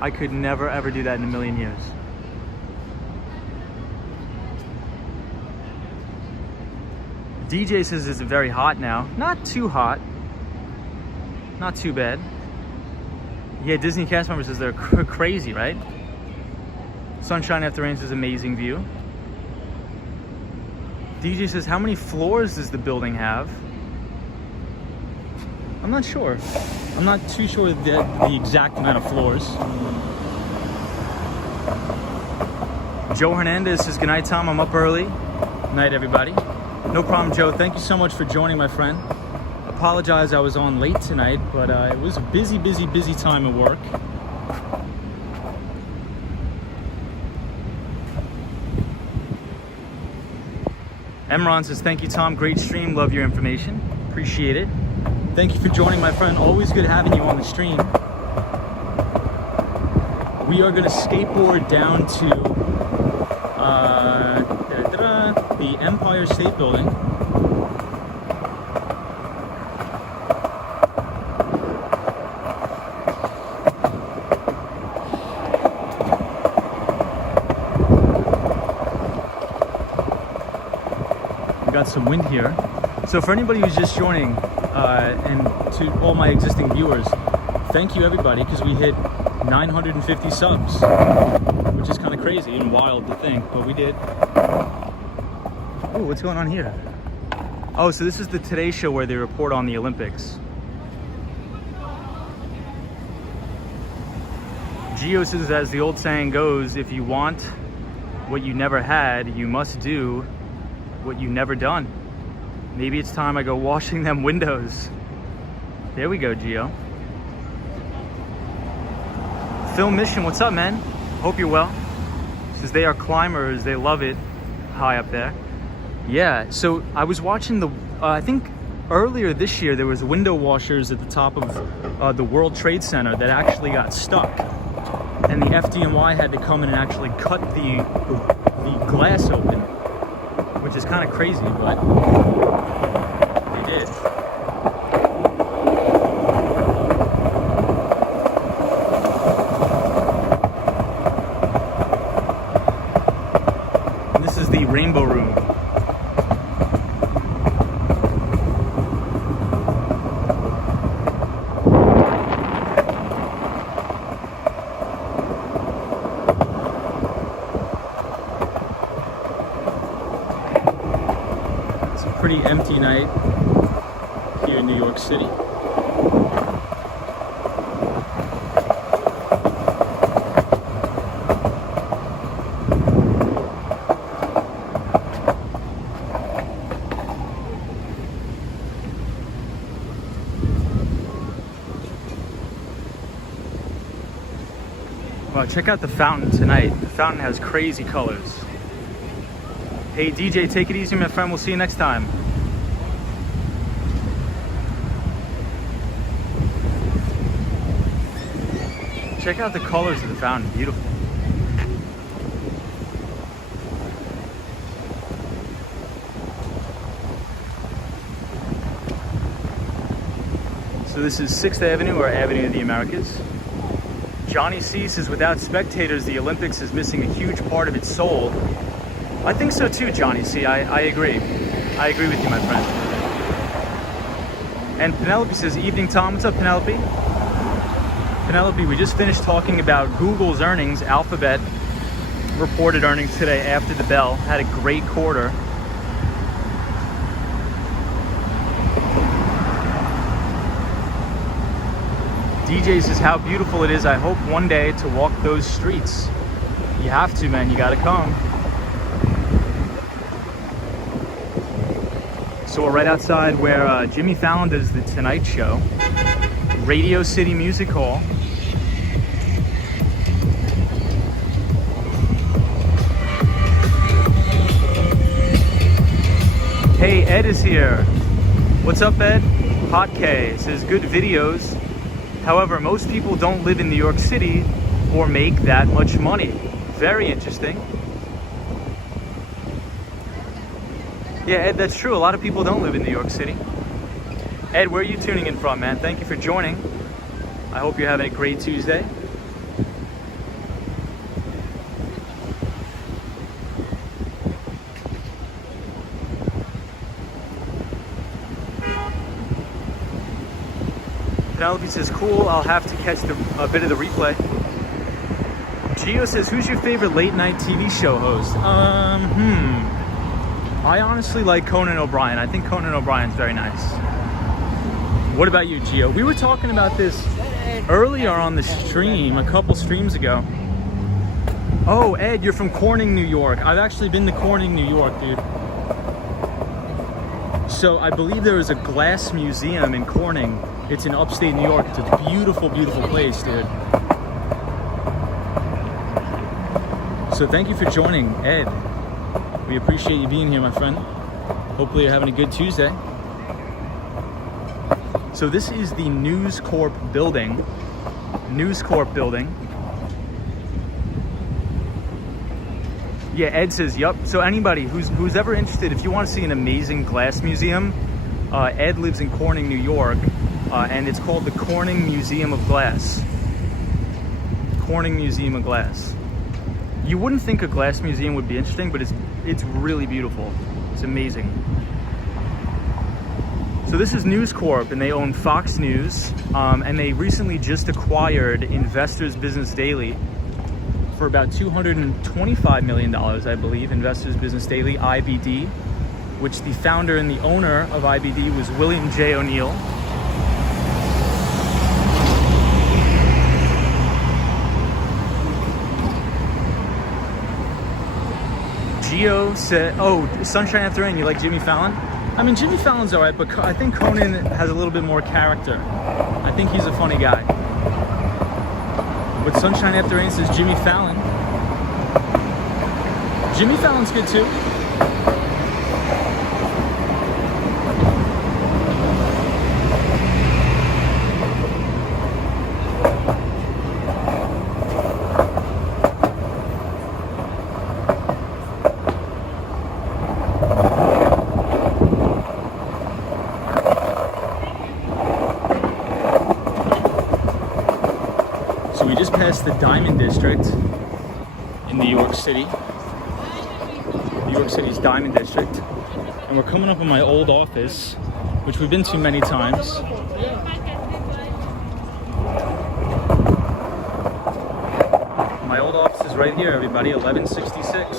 I could never ever do that in a million years. DJ says it's very hot now. Not too hot. Not too bad. Yeah, Disney cast member says they're crazy, right? Sunshine After Rain says amazing view. DJ says, how many floors does the building have? I'm not sure. I'm not too sure the exact amount of floors. Joe Hernandez says, good night, Tom. I'm up early. Night, everybody. No problem, Joe. Thank you so much for joining, my friend. Apologize I was on late tonight, but it was a busy time at work. Emron says, thank you, Tom. Great stream. Love your information. Appreciate it. Thank you for joining, my friend. Always good having you on the stream. We are going to skateboard down to the Empire State Building. We got some wind here. So for anybody who's just joining, and to all my existing viewers, thank you everybody, because we hit 950 subs, which is kind of crazy and wild to think, but we did. Oh, what's going on here? Oh, so this is the Today Show where they report on the Olympics. Gio says, as the old saying goes, if you want what you never had, you must do what you never done. Maybe it's time I go washing them windows. There we go, Gio. Film Mission, what's up, man? Hope you're well. Says they are climbers, they love it high up there. Yeah, so I was watching I think earlier this year there was window washers at the top of the World Trade Center that actually got stuck. And the FDNY had to come in and actually cut the glass open, which is kind of crazy, but they did. And this is the Rainbow Room. Pretty empty night here in New York City. Wow, check out the fountain tonight. The fountain has crazy colors. Hey DJ, take it easy, my friend. We'll see you next time. Check out the colors of the fountain. Beautiful. So this is 6th Avenue, or Avenue of the Americas. Johnny C says, without spectators, the Olympics is missing a huge part of its soul. I think so too, Johnny C. I agree. I agree with you, my friend. And Penelope says, evening, Tom. What's up, Penelope? Penelope, we just finished talking about Google's earnings. Alphabet reported earnings today after the bell. Had a great quarter. DJ says, how beautiful it is. I hope one day to walk those streets. You have to, man. You gotta come. So we're right outside where Jimmy Fallon does the Tonight Show. Radio City Music Hall. Hey, Ed is here. What's up, Ed? Hot K says, good videos. However, most people don't live in New York City or make that much money. Very interesting. Yeah, Ed, that's true. A lot of people don't live in New York City. Ed, where are you tuning in from, man? Thank you for joining. I hope you're having a great Tuesday. Penelope says, cool, I'll have to catch a bit of the replay. Gio says, who's your favorite late night TV show host? I honestly like Conan O'Brien. I think Conan O'Brien's very nice. What about you, Gio? We were talking about this earlier on the stream, a couple streams ago. Oh, Ed, you're from Corning, New York. I've actually been to Corning, New York, dude. So I believe there is a glass museum in Corning. It's in upstate New York. It's a beautiful, beautiful place, dude. So thank you for joining, Ed. We appreciate you being here, my friend. Hopefully you're having a good Tuesday. So this is the News Corp building. News Corp building. Yeah, Ed says, yup. So anybody who's ever interested, if you want to see an amazing glass museum, Ed lives in Corning, New York, and it's called the Corning Museum of Glass. Corning Museum of Glass. You wouldn't think a glass museum would be interesting, but it's really beautiful. It's amazing. So this is News Corp, and they own Fox News, and they recently just acquired Investors Business Daily for about $225 million, I believe. Investors Business Daily, IBD, which the founder and the owner of IBD was William J. O'Neill. Gio said, oh, Sunshine After Rain, you like Jimmy Fallon? I mean, Jimmy Fallon's all right, but I think Conan has a little bit more character. I think he's a funny guy. But Sunshine After Rain says Jimmy Fallon. Jimmy Fallon's good too. The Diamond District in New York City. New York City's Diamond District. And we're coming up on my old office, which we've been to many times. My old office is right here, everybody, 1166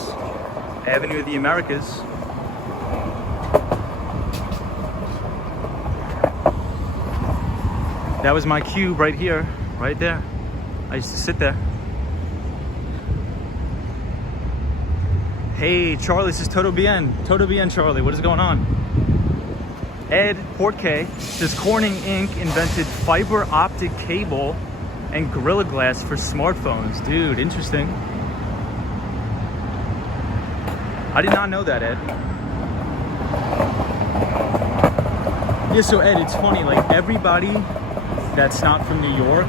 Avenue of the Americas. That was my cube right here, right there. I used to sit there. Hey, Charlie says Todo bien. Todo bien, Charlie. What is going on? Ed Portke says Corning Inc. invented fiber optic cable and Gorilla Glass for smartphones. Dude, interesting. I did not know that, Ed. Yeah, so Ed, it's funny, like everybody that's not from New York,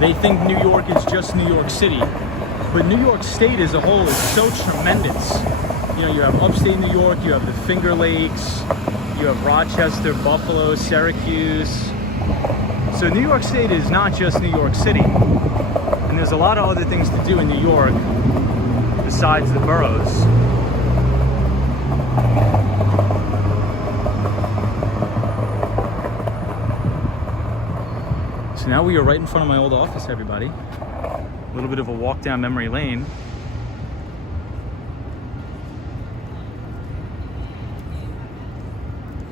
they think New York is just New York City, but New York State as a whole is so tremendous. You know, you have upstate New York, you have the Finger Lakes, you have Rochester, Buffalo, Syracuse. So New York State is not just New York City. And there's a lot of other things to do in New York besides the boroughs. So now we are right in front of my old office, everybody. A little bit of a walk down memory lane.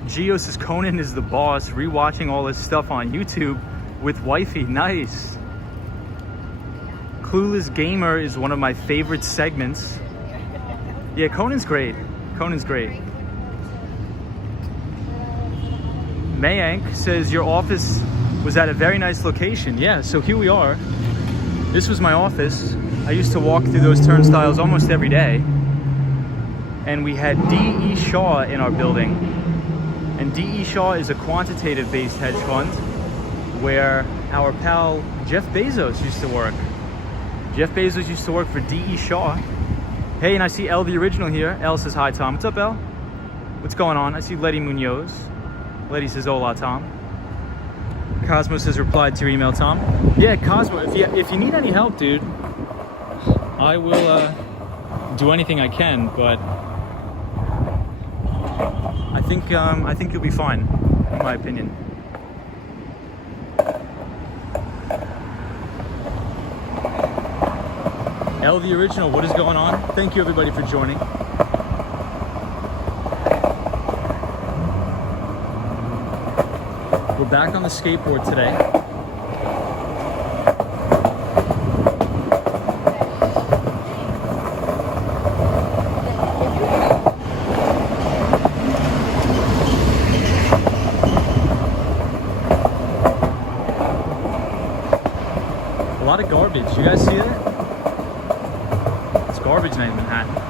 Gio says Conan is the boss, rewatching all this stuff on YouTube with wifey. Nice. Clueless Gamer is one of my favorite segments. Yeah, Conan's great. Conan's great. Mayank says your office was at a very nice location. Yeah, so here we are. This was my office. I used to walk through those turnstiles almost every day. And we had D.E. Shaw in our building. And D.E. Shaw is a quantitative-based hedge fund where our pal Jeff Bezos used to work. Jeff Bezos used to work for D.E. Shaw. Hey, and I see El the Original here. El says hi, Tom. What's up, El? What's going on? I see Letty Munoz. Letty says hola, Tom. Cosmos has replied to your email, Tom. Yeah, Cosmo, if you need any help, dude, I will do anything I can, but I think you'll be fine, in my opinion. El the Original, what is going on? Thank you, everybody, for joining. We're back on the skateboard today. A lot of garbage. You guys see that? It's garbage night in Manhattan.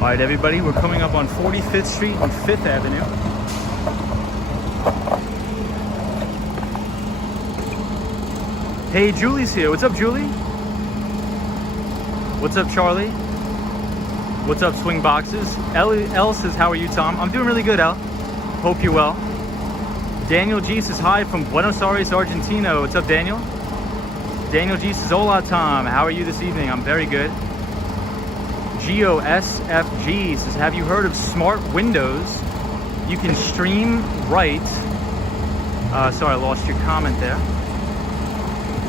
All right, everybody, we're coming up on 45th Street and 5th Avenue. Hey, Julie's here. What's up, Julie? What's up, Charlie? What's up, Swing Boxes? El says, how are you, Tom? I'm doing really good, El. Hope you're well. Daniel G says hi from Buenos Aires, Argentina. What's up, Daniel? Daniel G says, hola, Tom. How are you this evening? I'm very good. GOSFG says, have you heard of smart windows? You can stream right. Sorry, I lost your comment there.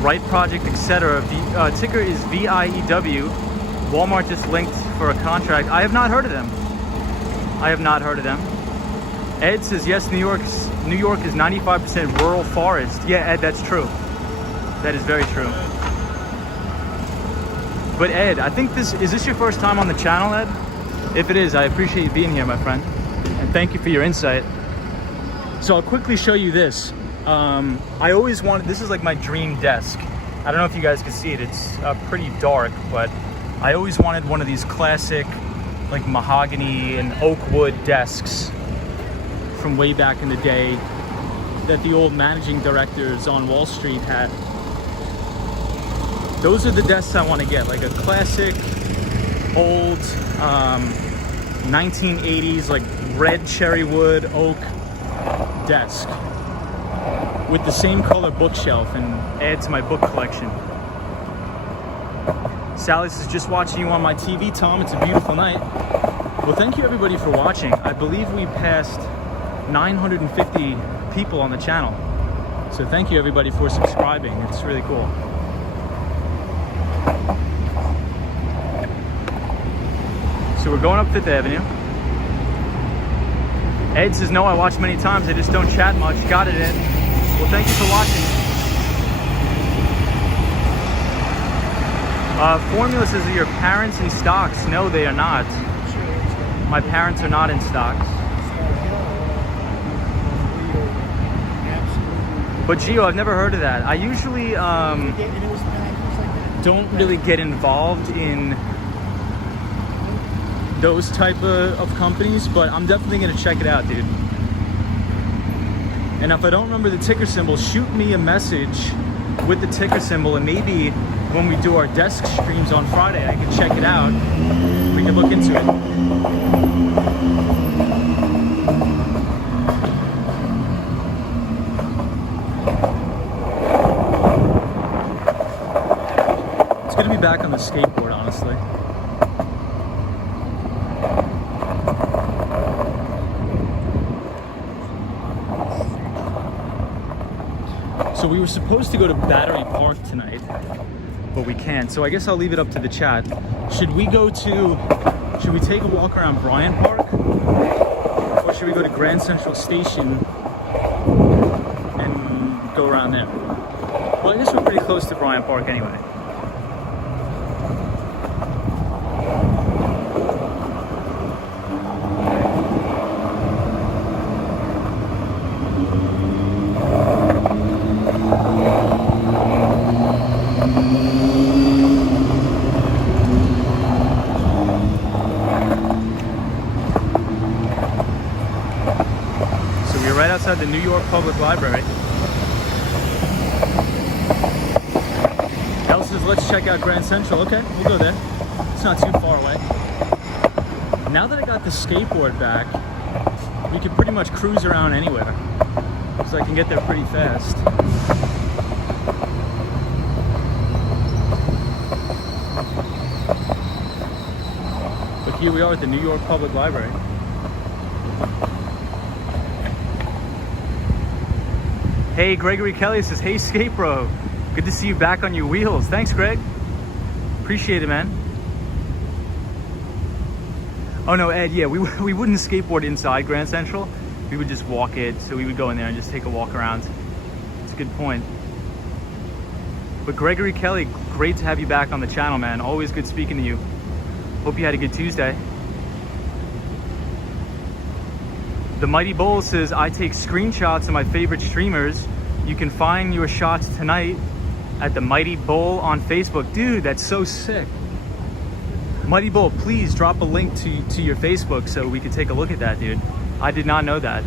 Right project, etc. Ticker is VIEW. Walmart just linked for a contract. I have not heard of them. I have not heard of them. Ed says, yes, New York is 95% rural forest. Yeah, Ed, that's true. That is very true. But Ed, I think is this your first time on the channel, Ed? If it is, I appreciate you being here, my friend. And thank you for your insight. So I'll quickly show you this. I always wanted, this is like my dream desk. I don't know if you guys can see it. It's pretty dark, but I always wanted one of these classic, like mahogany and oak wood desks from way back in the day that the old managing directors on Wall Street had. Those are the desks I want to get, like a classic old 1980s like red cherry wood oak desk with the same color bookshelf and add to my book collection. Sally says, just watching you on my TV, Tom. It's a beautiful night. Well, thank you everybody for watching. I believe we passed 950 people on the channel. So thank you everybody for subscribing. It's really cool. So we're going up Fifth Avenue. Ed says, no, I watch many times. I just don't chat much. Got it, Ed. Well, thank you for watching. Formula says, are your parents in stocks? No, they are not. My parents are not in stocks. But Gio, I've never heard of that. I usually don't really get involved in those type of companies, but I'm definitely gonna check it out, dude. And if I don't remember the ticker symbol, shoot me a message with the ticker symbol, and maybe when we do our desk streams on Friday, I can check it out. We can look into it. It's gonna be back on the skateboard, honestly. So we were supposed to go to Battery Park tonight, but we can't. So I guess I'll leave it up to the chat. Should we take a walk around Bryant Park? Or should we go to Grand Central Station and go around there? Well, I guess we're pretty close to Bryant Park anyway. Right outside the New York Public Library. El says, let's check out Grand Central. Okay, we'll go there. It's not too far away. Now that I got the skateboard back, we can pretty much cruise around anywhere. So I can get there pretty fast. But here we are at the New York Public Library. Hey, Gregory Kelly says, hey, Skate Bro. Good to see you back on your wheels. Thanks, Greg. Appreciate it, man. Oh, no, Ed, yeah, we wouldn't skateboard inside Grand Central. We would just walk it. So we would go in there and just take a walk around. It's a good point. But Gregory Kelly, great to have you back on the channel, man. Always good speaking to you. Hope you had a good Tuesday. The Mighty Bull says, I take screenshots of my favorite streamers. You can find your shots tonight at the Mighty Bull on Facebook. Dude, that's so sick. Mighty Bull, please drop a link to your Facebook so we can take a look at that, dude. I did not know that.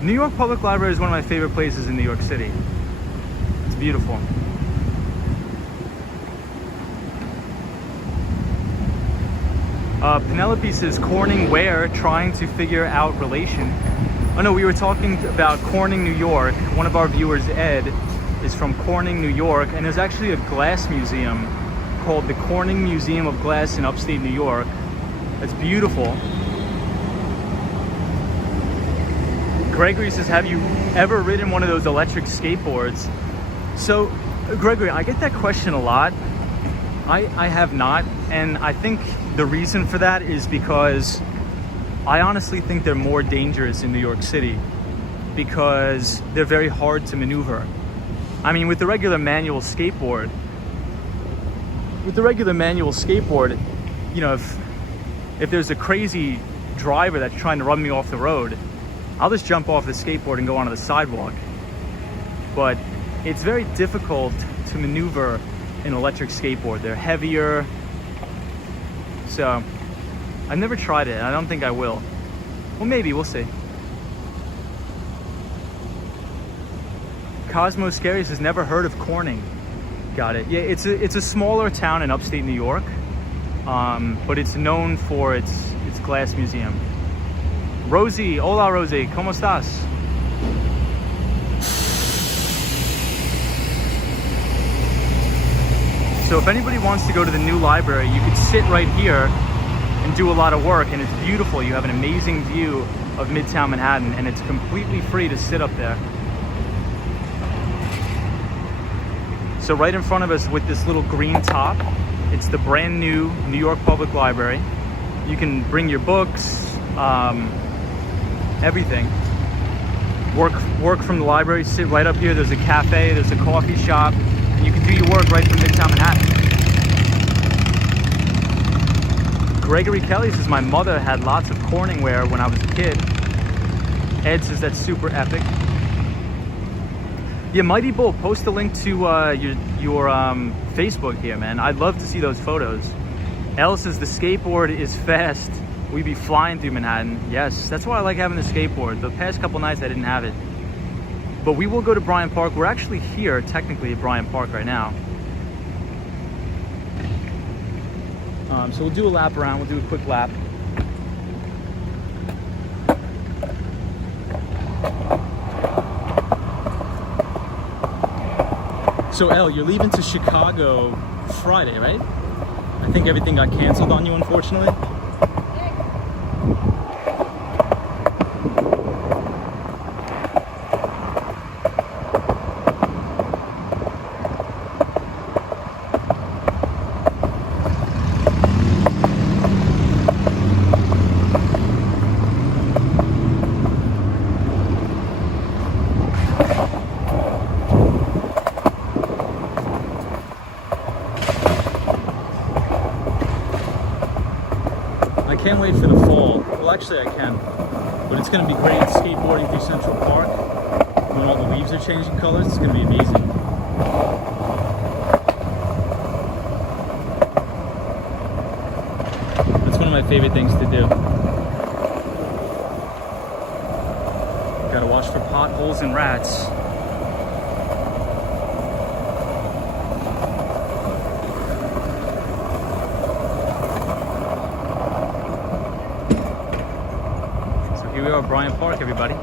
New York Public Library is one of my favorite places in New York City. It's beautiful. Penelope says Corning where, trying to figure out relation. Oh no, we were talking about Corning, New York. One of our viewers, Ed, is from Corning, New York, and there's actually a glass museum called the Corning Museum of Glass in upstate New York. It's beautiful. Gregory says, have you ever ridden one of those electric skateboards? So, Gregory, I get that question a lot. I have not, and I think the reason for that is because I honestly think they're more dangerous in New York City because they're very hard to maneuver. I mean, with the regular manual skateboard, you know, if there's a crazy driver that's trying to run me off the road, I'll just jump off the skateboard and go onto the sidewalk. But it's very difficult to maneuver an electric skateboard. They're heavier. So I've never tried it. I don't think I will. Well, maybe, we'll see. Cosmo Scary has never heard of Corning. Got it. Yeah, it's a smaller town in upstate New York, but it's known for its glass museum. Rosie, hola Rosie, ¿cómo estás? So if anybody wants to go to the new library, you could sit right here and do a lot of work, and it's beautiful. You have an amazing view of Midtown Manhattan, and it's completely free to sit up there. So right in front of us with this little green top, it's the brand new New York Public Library. You can bring your books, everything. Work from the library, sit right up here. There's a cafe, there's a coffee shop, and you can do your work right from Midtown Manhattan. Gregory Kelly says, my mother had lots of Corning wear when I was a kid. Ed says, that's super epic. Yeah, Mighty Bull, post a link to your Facebook here, man. I'd love to see those photos. Elle says, the skateboard is fast. We be flying through Manhattan. Yes, that's why I like having the skateboard. The past couple nights I didn't have it. But we will go to Bryant Park. We're actually here, technically, at Bryant Park right now. So we'll do a lap around. We'll do a quick lap. So, Elle, you're leaving to Chicago Friday, right? I think everything got canceled on you, unfortunately. I can't wait for the fall. Well, actually I can. But it's going to be great skateboarding through Central Park. When all the leaves are changing colors, it's going to be amazing. That's one of my favorite things to do. Gotta watch for potholes and rats. Here we are at Bryant Park, everybody.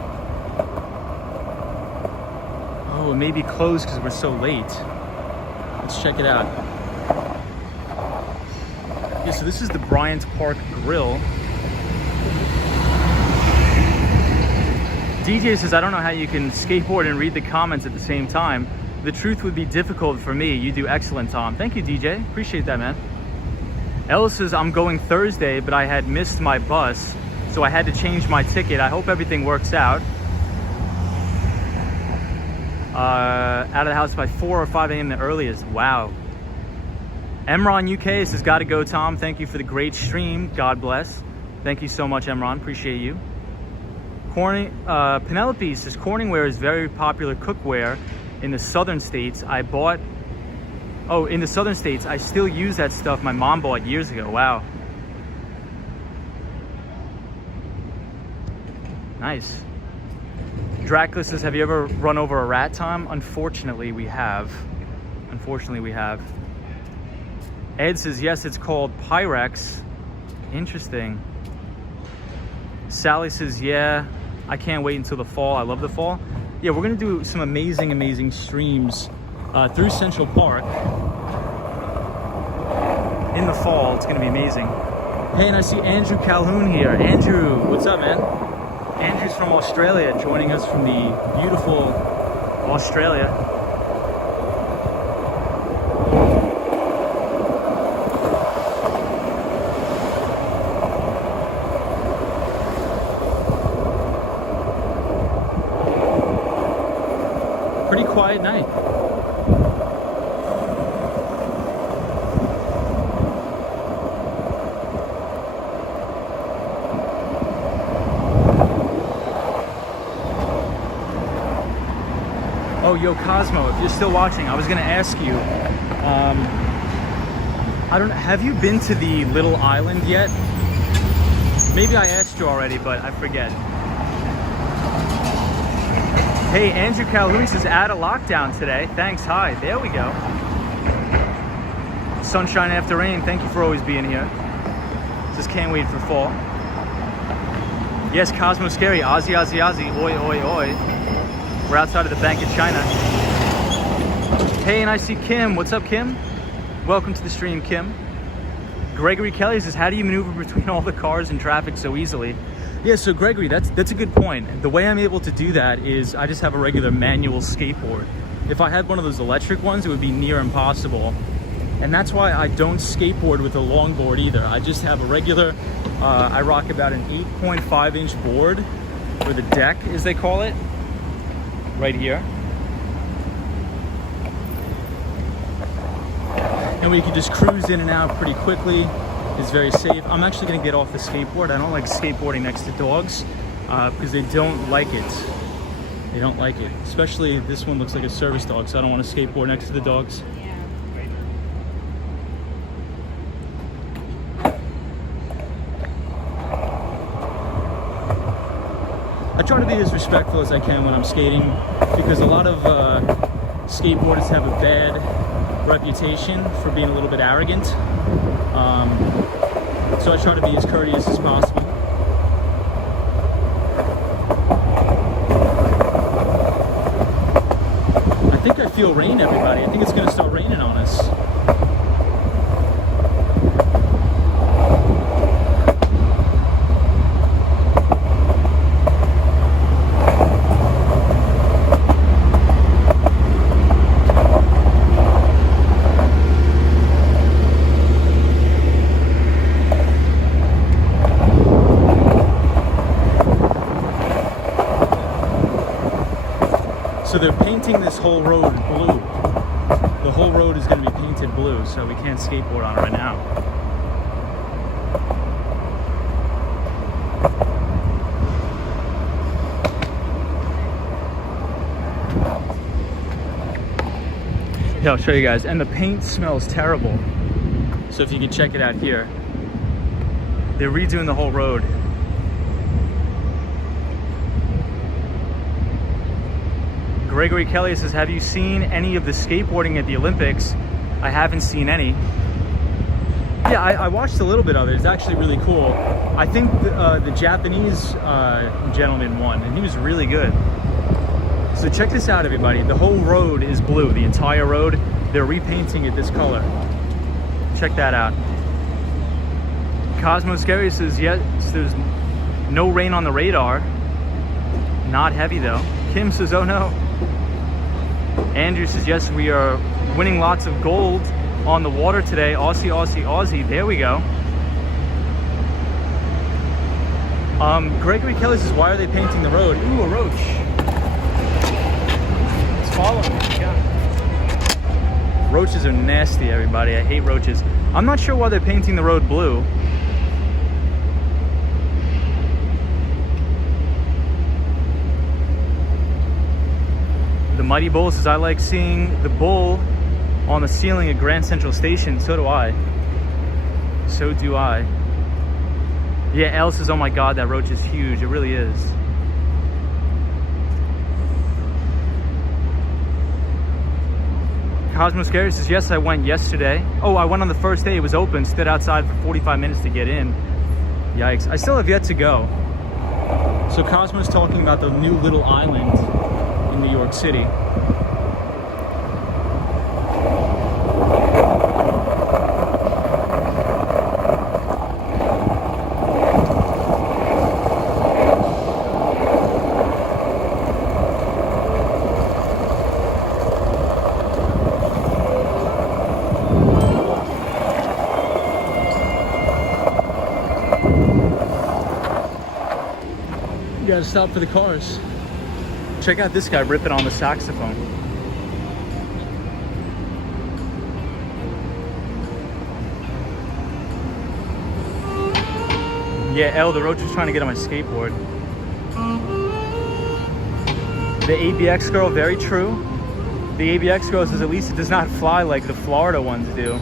Oh, it may be closed because we're so late. Let's check it out. Yeah, so this is the Bryant Park Grill. DJ says, I don't know how you can skateboard and read the comments at the same time. The truth would be difficult for me. You do excellent, Tom. Thank you, DJ. Appreciate that, man. Ella says, I'm going Thursday, but I had missed my bus, so I had to change my ticket. I hope everything works out. Out of the house by 4 or 5 a.m. the earliest. Wow. Emron UK says, gotta go, Tom. Thank you for the great stream. God bless. Thank you so much, Emron. Appreciate you. Penelope says, Corningware is very popular cookware in the southern states. In the southern states, I still use that stuff my mom bought years ago. Wow. Nice. Dracula says, have you ever run over a rat, Tom? Unfortunately, we have. Ed says, yes, it's called Pyrex. Interesting. Sally says, yeah, I can't wait until the fall. I love the fall. Yeah, we're gonna do some amazing streams through Central Park in the fall. It's gonna be amazing. Hey, and I see Andrew Calhoun here. Andrew, what's up, man? Andrew's from Australia, joining us from the beautiful Australia. Pretty quiet night. Oh, yo, Cosmo, if you're still watching, I was gonna ask you, I don't know, have you been to the Little Island yet? Maybe I asked you already, but I forget. Hey, Andrew Calhoun says, add a lockdown today. Thanks, hi, there we go. Sunshine after rain, thank you for always being here. Just can't wait for fall. Yes, Cosmo Scary, Aussie, oi, oi, oi. We're outside of the Bank of China. Hey, and I see Kim. What's up, Kim? Welcome to the stream, Kim. Gregory Kelly says, how do you maneuver between all the cars and traffic so easily? Yeah, so Gregory, that's a good point. The way I'm able to do that is I just have a regular manual skateboard. If I had one of those electric ones, it would be near impossible. And that's why I don't skateboard with a longboard either. I just have a regular, I rock about an 8.5 inch board with a deck, as they call it, right here. And we can just cruise in and out pretty quickly. It's very safe. I'm actually gonna get off the skateboard. I don't like skateboarding next to dogs because they don't like it. They don't like it. Especially this one looks like a service dog, so I don't want to skateboard next to the dogs. I try to be as respectful as I can when I'm skating because a lot of skateboarders have a bad reputation for being a little bit arrogant. So I try to be as courteous as possible. I think I feel rain, everybody. I think it's going to start raining on us. So they're painting this whole road blue. The whole road is going to be painted blue, so we can't skateboard on it right now. Yeah, I'll show you guys. And the paint smells terrible. So if you can check it out here. They're redoing the whole road. Gregory Kelly says, have you seen any of the skateboarding at the Olympics? I haven't seen any. Yeah, I watched a little bit of it. It's actually really cool. I think the Japanese gentleman won, and he was really good. So check this out, everybody. The whole road is blue, the entire road. They're repainting it this color. Check that out. Cosmo Scary says, yes, there's no rain on the radar. Not heavy, though. Kim says, oh no. Andrew says, yes, we are winning lots of gold on the water today. Aussie, Aussie, Aussie. There we go. Gregory Kelly says, why are they painting the road? Ooh, a roach. It's following me. Yeah. Roaches are nasty, everybody. I hate roaches. I'm not sure why they're painting the road blue. The Mighty Bull says, I like seeing the bull on the ceiling at Grand Central Station. So do I. So do I. Yeah, Elle says, oh my God, that roach is huge. It really is. Cosmo Scary says, yes, I went yesterday. Oh, I went on the first day. It was open. Stood outside for 45 minutes to get in. Yikes. I still have yet to go. So Cosmo's talking about the new little island in New York City. You gotta stop for the cars. Check out this guy ripping on the saxophone. Yeah, El, the roach is trying to get on my skateboard. The ABX girl, very true. The ABX girl says at least it does not fly like the Florida ones do.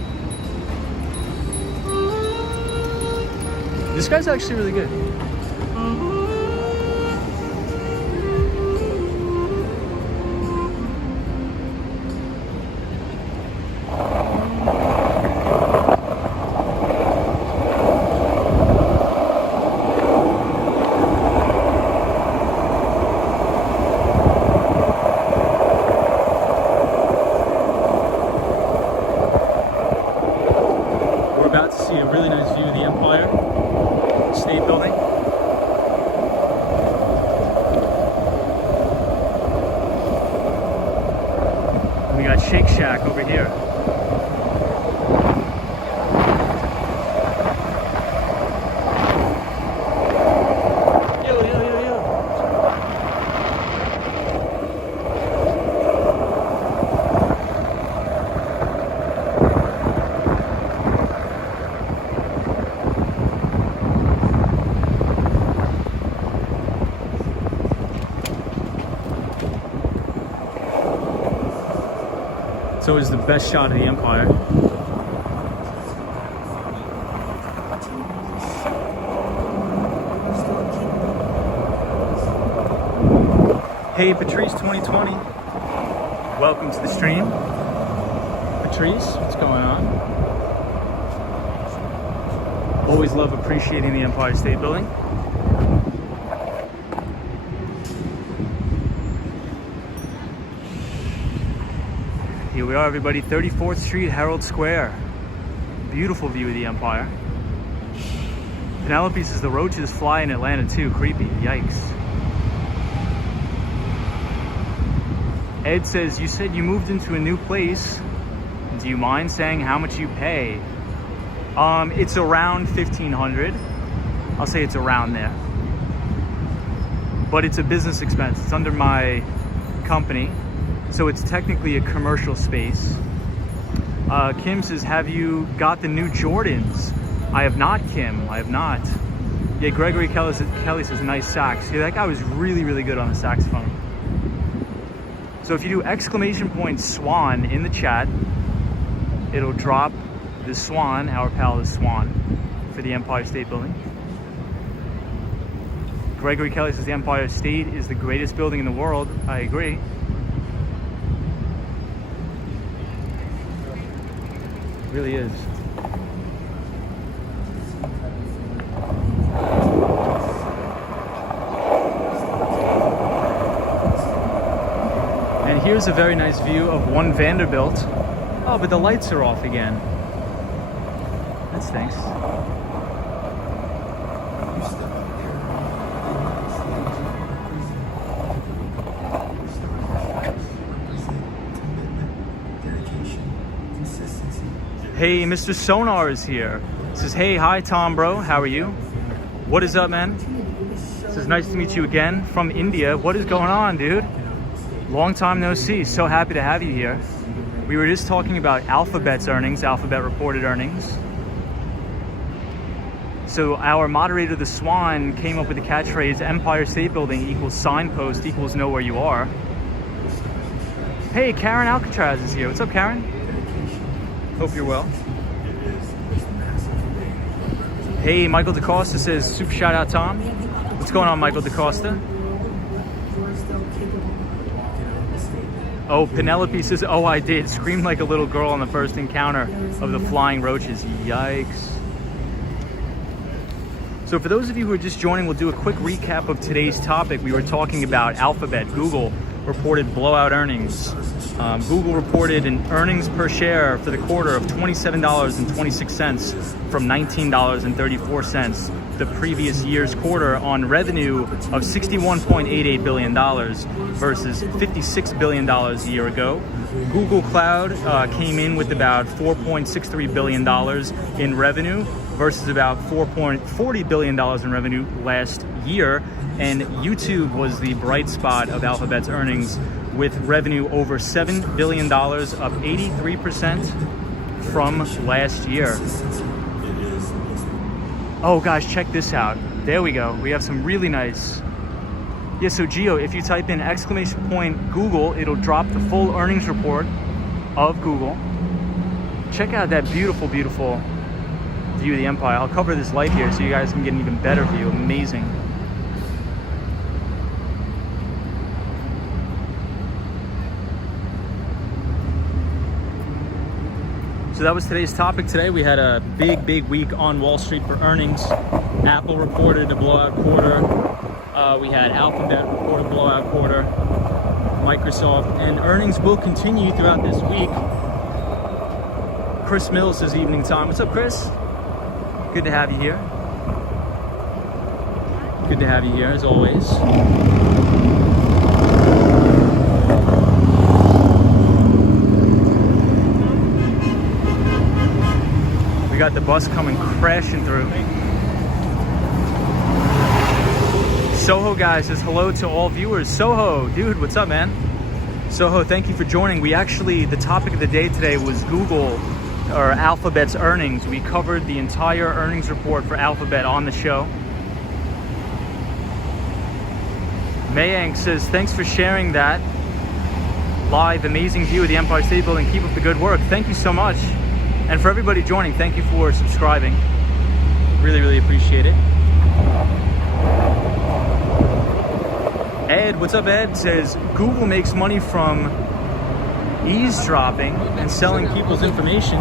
This guy's actually really good. Shake Shack over here. Yo. It's always the best shot of the Empire. Hey, Patrice 2020. Welcome to the stream. Patrice, what's going on? Always love appreciating the Empire State Building. Here we are, everybody, 34th Street, Herald Square. Beautiful view of the Empire. Penelope says the roaches fly in Atlanta too. Creepy, yikes. Ed says, you said you moved into a new place. Do you mind saying how much you pay? It's around $1,500. I'll say it's around there. But it's a business expense. It's under my company. So it's technically a commercial space. Kim says, have you got the new Jordans? I have not, Kim, I have not. Yeah, Gregory Kelly says, nice sax. Yeah, that guy was really, really good on the saxophone. So if you do exclamation point Swan in the chat, it'll drop the Swan, our pal the Swan, for the Empire State Building. Gregory Kelly says the Empire State is the greatest building in the world. I agree. It really is. And here's a very nice view of One Vanderbilt. Oh, but the lights are off again. That stinks. Hey, Mr. Sonar is here. Says, hey, hi, Tom, bro. How are you? What is up, man? Says, nice to meet you again from India. What is going on, dude? Long time no see. So happy to have you here. We were just talking about Alphabet's earnings. Alphabet reported earnings. So our moderator, the Swan, came up with the catchphrase, Empire State Building equals signpost equals know where you are. Hey, Karen Alcatraz is here. What's up, Karen? Hope you're well. Hey, Michael DaCosta says, super shout out, Tom. What's going on, Michael DaCosta? Oh, Penelope says, oh, I did. Screamed like a little girl on the first encounter of the flying roaches. Yikes. So for those of you who are just joining, we'll do a quick recap of today's topic. We were talking about Alphabet. Google reported blowout earnings. Google reported an earnings per share for the quarter of $27.26 from $19.34 the previous year's quarter on revenue of $61.88 billion versus $56 billion a year ago. Google Cloud came in with about $4.63 billion in revenue versus about $4.40 billion in revenue last year. And YouTube was the bright spot of Alphabet's earnings with revenue over $7 billion, up 83% from last year. Oh guys, check this out. There we go. We have some really nice. Yeah, so Geo, if you type in ! Google, it'll drop the full earnings report of Google. Check out that beautiful, beautiful view of the empire. I'll cover this light here so you guys can get an even better view. Amazing. So that was today's topic. Today we had a big week on Wall Street for earnings. Apple reported a blowout quarter. We had Alphabet report a blowout quarter. Microsoft, and earnings will continue throughout this week. Chris Mills says evening time. What's up, Chris? Good to have you here. Good to have you here as always. We got the bus coming crashing through. Soho guy says hello to all viewers. Soho, dude, what's up, man? Soho, thank you for joining. We actually, the topic of the day today was Google or Alphabet's earnings. We covered the entire earnings report for Alphabet on the show. Mayang says, thanks for sharing that live, amazing view of the Empire State Building. Keep up the good work. Thank you so much. And for everybody joining, thank you for subscribing. Really appreciate it. Ed, what's up, Ed? Says, Google makes money from eavesdropping and selling people's information.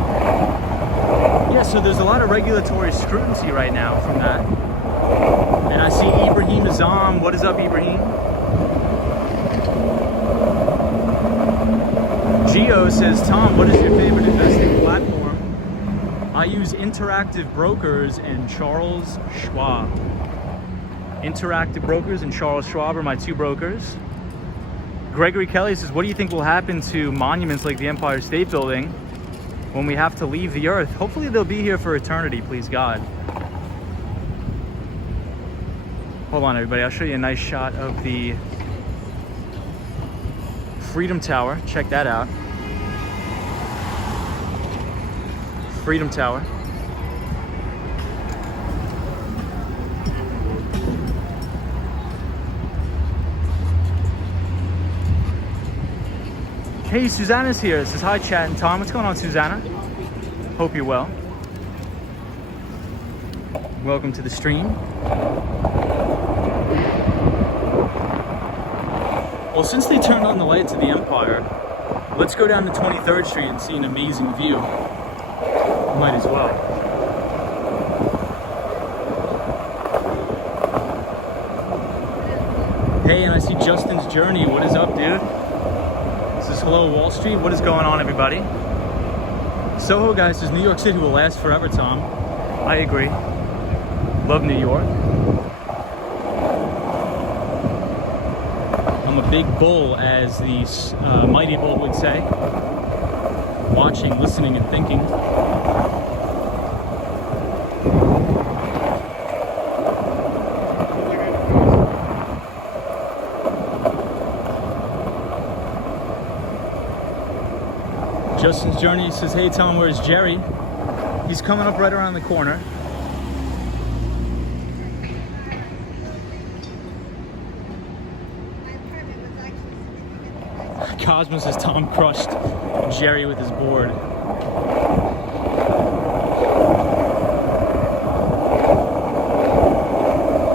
Yeah, so there's a lot of regulatory scrutiny right now from that. And I see Ibrahim Azam. What is up, Ibrahim? Geo says, Tom, what is your favorite investing platform? I use Interactive Brokers and Charles Schwab. Interactive Brokers and Charles Schwab are my two brokers. Gregory Kelly says, what do you think will happen to monuments like the Empire State Building when we have to leave the earth? Hopefully they'll be here for eternity, please God. Hold on, everybody. I'll show you a nice shot of the Freedom Tower. Check that out. Freedom Tower. Hey, Susanna's here. Says hi, Chat and Tom. What's going on, Susanna? Hope you're well. Welcome to the stream. Well, since they turned on the lights of the Empire, let's go down to 23rd Street and see an amazing view. Might as well. Hey, and I see Justin's Journey. What is up, dude? Hello, Wall Street. What is going on, everybody? Soho guy says New York City will last forever, Tom. I agree. Love New York. I'm a big bull, as the mighty bull would say. Watching, listening, and thinking. Justin's Journey says, hey Tom, where's Jerry? He's coming up right around the corner. Cosmos says Tom crushed Jerry with his board.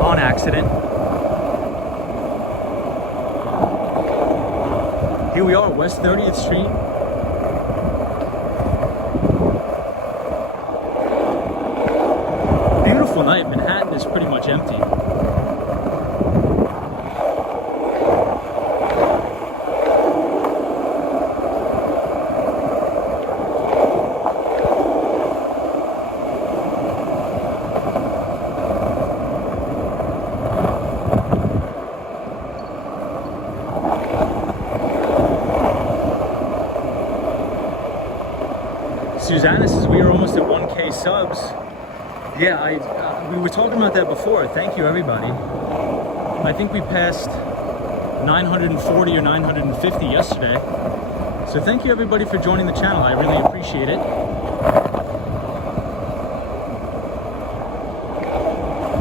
On accident. Here we are, West 30th Street. Beautiful night. Manhattan is pretty much Susanna says we are almost at 1K subs. Yeah, we were talking about that before. Thank you, everybody. I think we passed 940 or 950 yesterday. So thank you, everybody, for joining the channel. I really appreciate it.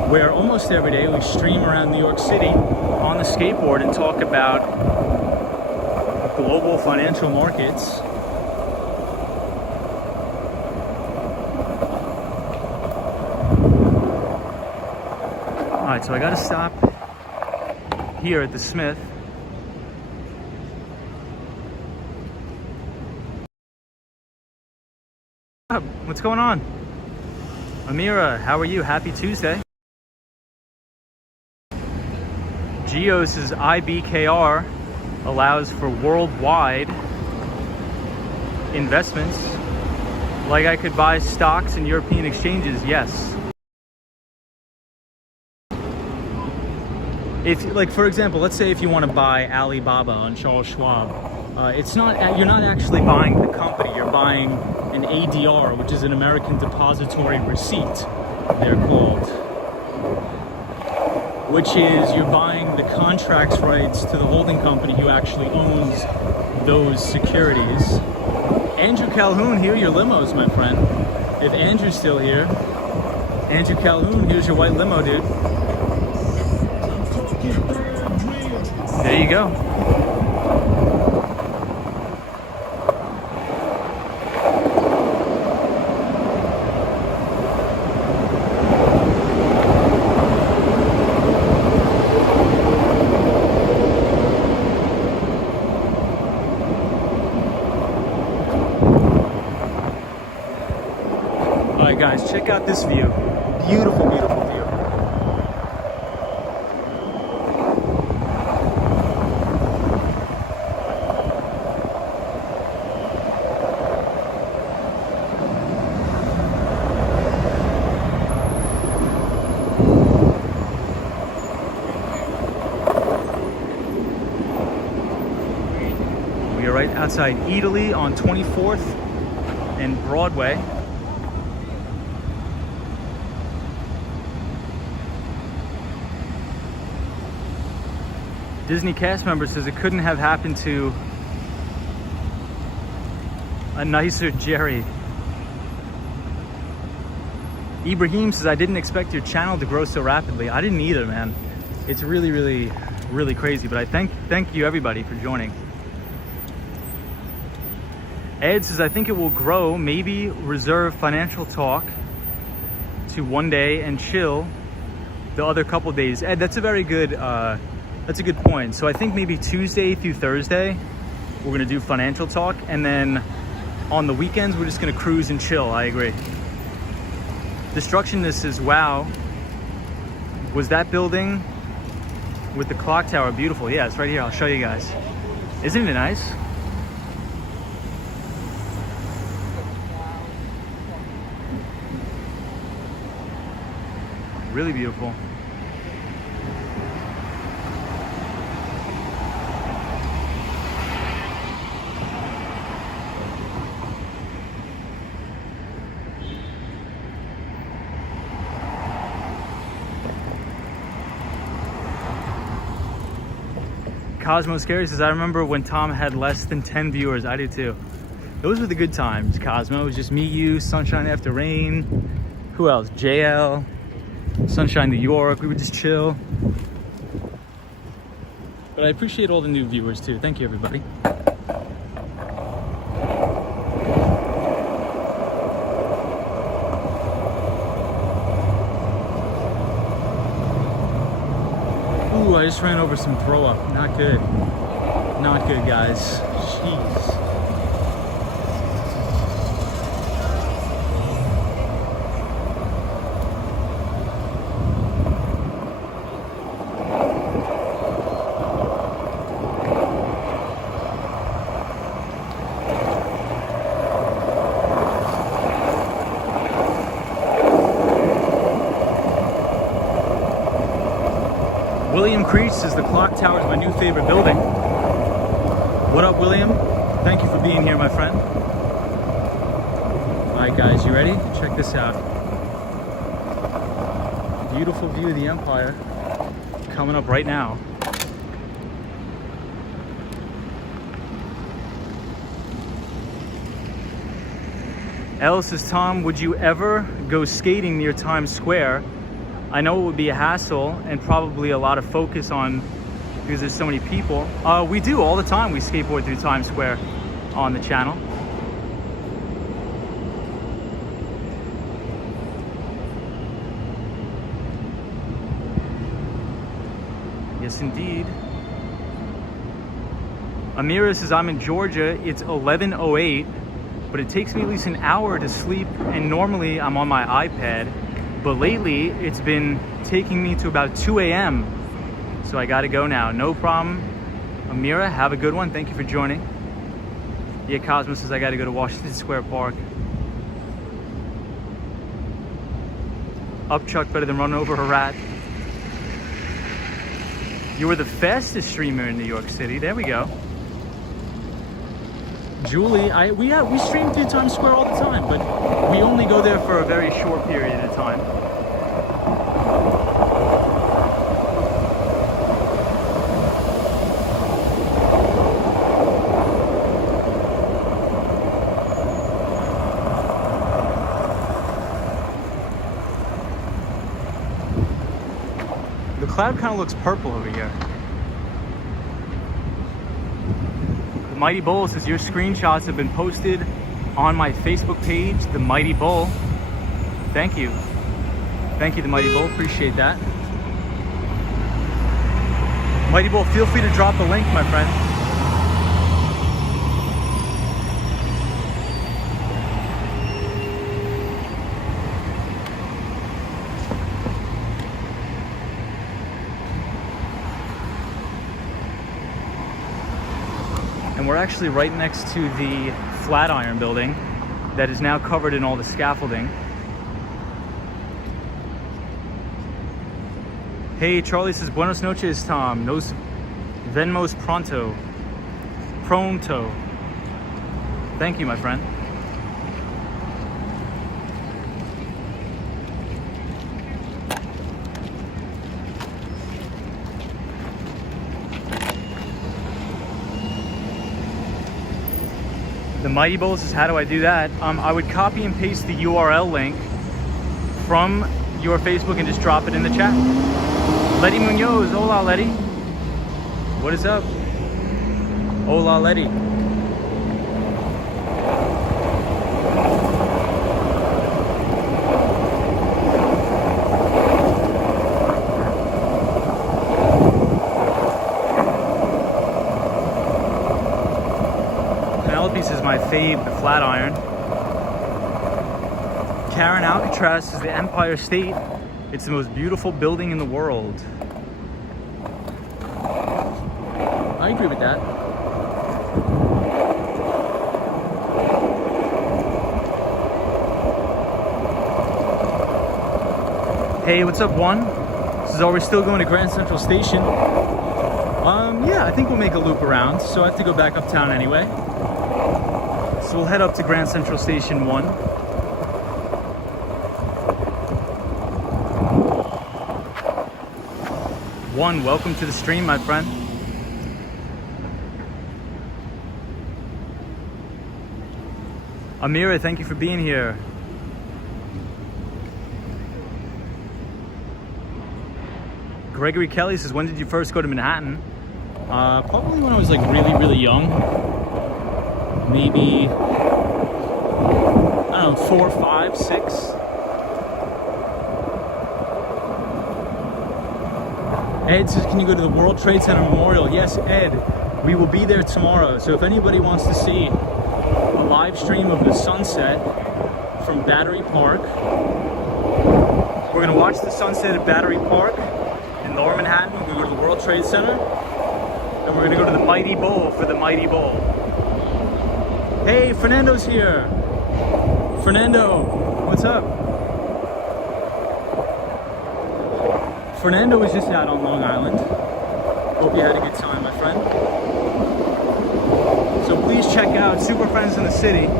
Where almost every day we stream around New York City on the skateboard and talk about global financial markets. Alright, so I gotta stop here at the Smith. What's going on? Amira, how are you? Happy Tuesday. Geos' IBKR allows for worldwide investments. Like I could buy stocks in European exchanges, yes. If, like, for example, let's say if you want to buy Alibaba on Charles Schwab, you're not actually buying the company, you're buying an ADR, which is an American Depository Receipt, they're called. Which is, you're buying the contracts rights to the holding company who actually owns those securities. Andrew Calhoun, here are your limos, my friend. If Andrew's still here, Andrew Calhoun, here's your white limo, dude. There you go. Alright guys, check out this view. Beautiful, beautiful view. We are right outside Italy on 24th and Broadway. Disney cast member says it couldn't have happened to a nicer Jerry. Ibrahim says, I didn't expect your channel to grow so rapidly. I didn't either, man. It's really, really, really crazy, but I thank you everybody for joining. Ed says, I think it will grow, maybe reserve financial talk to one day and chill the other couple days. Ed, that's a very good, that's a good point. So I think maybe Tuesday through Thursday, we're gonna do financial talk. And then on the weekends, we're just gonna cruise and chill. I agree. Destructionist says, wow, was that building with the clock tower beautiful? Yeah, it's right here. I'll show you guys. Isn't it nice? Really beautiful. Cosmo Scary says, I remember when Tom had less than 10 viewers. I do too. Those were the good times, Cosmo. It was just me, you, Sunshine After Rain. Who else? JL, Sunshine New York. We would just chill. But I appreciate all the new viewers too. Thank you, everybody. Ooh, I just ran over some throw up. Not good. Not good, guys. Jeez. William Creech says the clock tower is my new favorite building. What up, William? Thank you for being here, my friend. Alright guys, you ready? Check this out. Beautiful view of the Empire coming up right now. Elle says, Tom, would you ever go skating near Times Square? I know it would be a hassle and probably a lot of focus on because there's so many people. We do all the time. We skateboard through Times Square on the channel. Yes, indeed. Amira says, I'm in Georgia. It's 11:08, but it takes me at least an hour to sleep, and normally I'm on my iPad, but lately it's been taking me to about 2 a.m. So I gotta go now. No problem. Amira, have a good one. Thank you for joining. Yeah, Cosmo says I gotta go to Washington Square Park. Up Chuck, better than running over a rat. You were the fastest streamer in New York City. There we go. Julie, we stream through Times Square all the time, but we only go there for a very short period of time. The cloud kind of looks purple over here. The Mighty Bull says your screenshots have been posted on my Facebook page, The Mighty Bull. Thank you. Thank you, The Mighty Bull. Appreciate that. Mighty Bull, feel free to drop a link, my friend. And we're actually right next to the Flatiron building that is now covered in all the scaffolding. Hey, Charlie says, Buenos noches, Tom. Nos vemos pronto. Pronto. Thank you, my friend. The Mighty Bull says, how do I do that? I would copy and paste the URL link from your Facebook and just drop it in the chat. Letty Munoz, hola Letty. What is up? Hola Letty. Penelope says my fave, the Flatiron. Karen Alcatraz says the Empire State. It's the most beautiful building in the world. I agree with that. Hey, what's up, One? This is, are we still going to Grand Central Station? Yeah, I think we'll make a loop around, so I have to go back uptown anyway. So we'll head up to Grand Central Station 1. One, welcome to the stream, my friend. Amira, thank you for being here. Gregory Kelly says, when did you first go to Manhattan? Probably when I was like really young. Maybe, I don't know, 4, 5, 6. Ed says, can you go to the World Trade Center Memorial? Yes, Ed, we will be there tomorrow. So if anybody wants to see a live stream of the sunset from Battery Park, we're gonna watch the sunset at Battery Park in Lower Manhattan. We're gonna go to the World Trade Center, and we're gonna go to the Mighty Bull for the Mighty Bull. Hey, Fernando's here. Fernando, what's up? Fernando was just out on Long Island. Hope you had a good time, my friend. So please check out Super Friends in the City.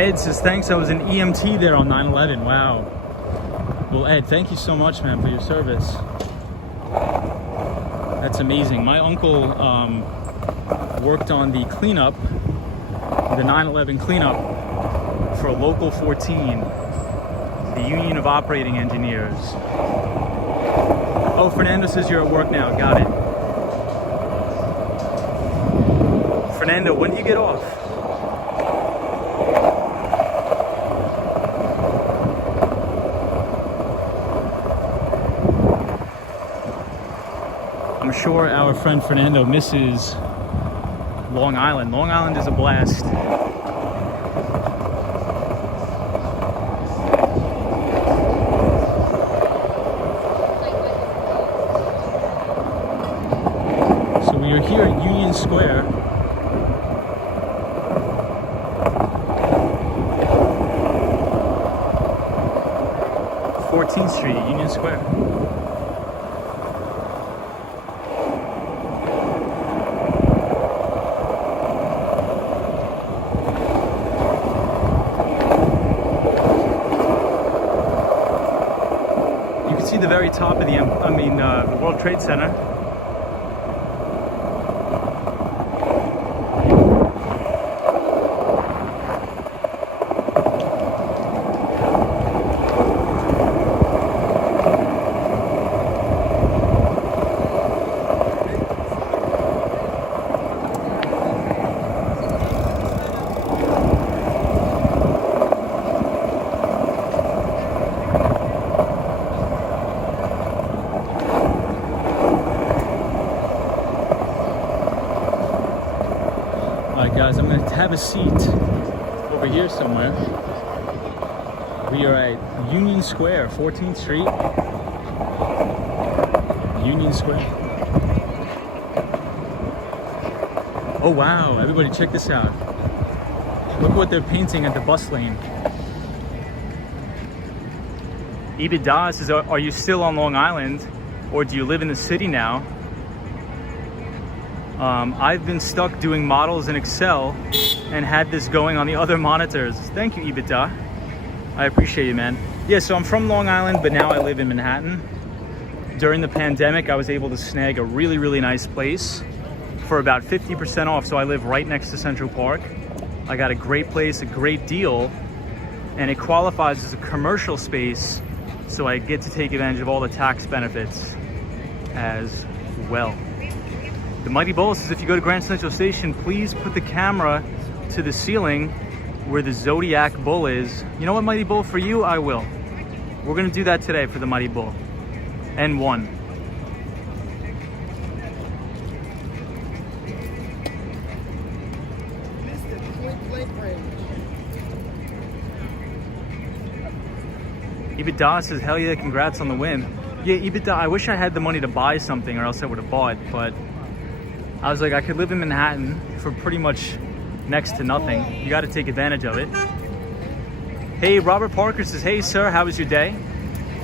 Ed says, thanks, I was an EMT there on 9/11. Wow. Well, Ed, thank you so much, man, for your service. That's amazing. My uncle worked on the cleanup, the 9/11 cleanup for Local 14, the Union of Operating Engineers. Oh, Fernando says you're at work now. Got it. Fernando, when do you get off? I'm sure our friend Fernando misses Long Island. Long Island is a blast. So we are here at Union Square. Street, Union Square. You can see the very top of the World Trade Center. Guys, I'm going to have a seat over here somewhere. We are at Union Square, 14th Street. Union Square. Oh wow, everybody check this out. Look what they're painting at the bus lane. Ibida says, are you still on Long Island or do you live in the city now? I've been stuck doing models in Excel and had this going on the other monitors. Thank you, Ibita. I appreciate you, man. Yeah, so I'm from Long Island, but now I live in Manhattan. During the pandemic, I was able to snag a really, really nice place for about 50% off. So I live right next to Central Park. I got a great place, a great deal, and it qualifies as a commercial space. So I get to take advantage of all the tax benefits as well. The Mighty Bull says, if you go to Grand Central Station, please put the camera to the ceiling where the Zodiac Bull is. You know what, Mighty Bull? For you, I will. We're going to do that today for the Mighty Bull. N1. Ibida says, hell yeah, congrats on the win. Yeah, Ibida, I wish I had the money to buy something or else I would have bought, but I was like, I could live in Manhattan for pretty much next to nothing. You got to take advantage of it. Hey, Robert Parker says, hey, sir, how was your day?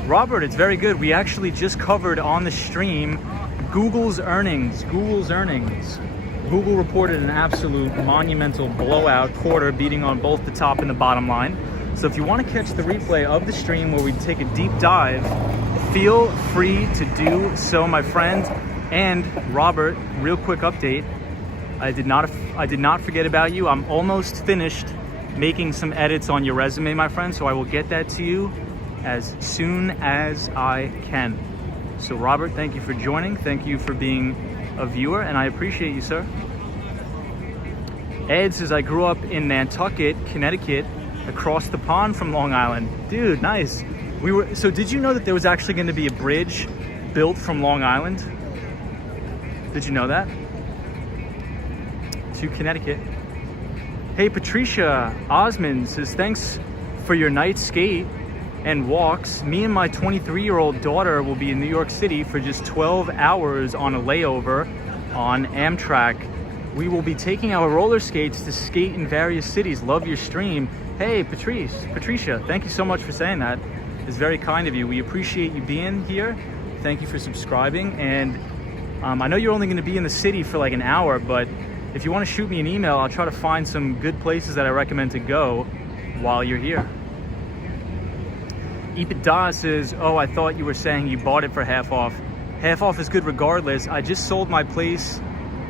Robert, it's very good. We actually just covered on the stream Google's earnings. Google reported an absolute monumental blowout quarter, beating on both the top and the bottom line. So if you want to catch the replay of the stream where we take a deep dive, feel free to do so, my friend. And Robert, real quick update. I did not forget about you. I'm almost finished making some edits on your resume, my friend. So I will get that to you as soon as I can. So Robert, thank you for joining. Thank you for being a viewer, and I appreciate you, sir. Ed says, I grew up in Nantucket, Connecticut, across the pond from Long Island. Dude, nice. So did you know that there was actually going to be a bridge built from Long Island? Did you know that? To Connecticut. Hey, Patricia Osmond says, thanks for your night skate and walks. Me and my 23-year-old daughter will be in New York City for just 12 hours on a layover on Amtrak. We will be taking our roller skates to skate in various cities. Love your stream. Hey, Patricia, thank you so much for saying that. It's very kind of you. We appreciate you being here. Thank you for subscribing. And I know you're only going to be in the city for like an hour, but if you want to shoot me an email, I'll try to find some good places that I recommend to go while you're here. EBITDA says, oh, I thought you were saying you bought it for half off. Half off is good regardless. I just sold my place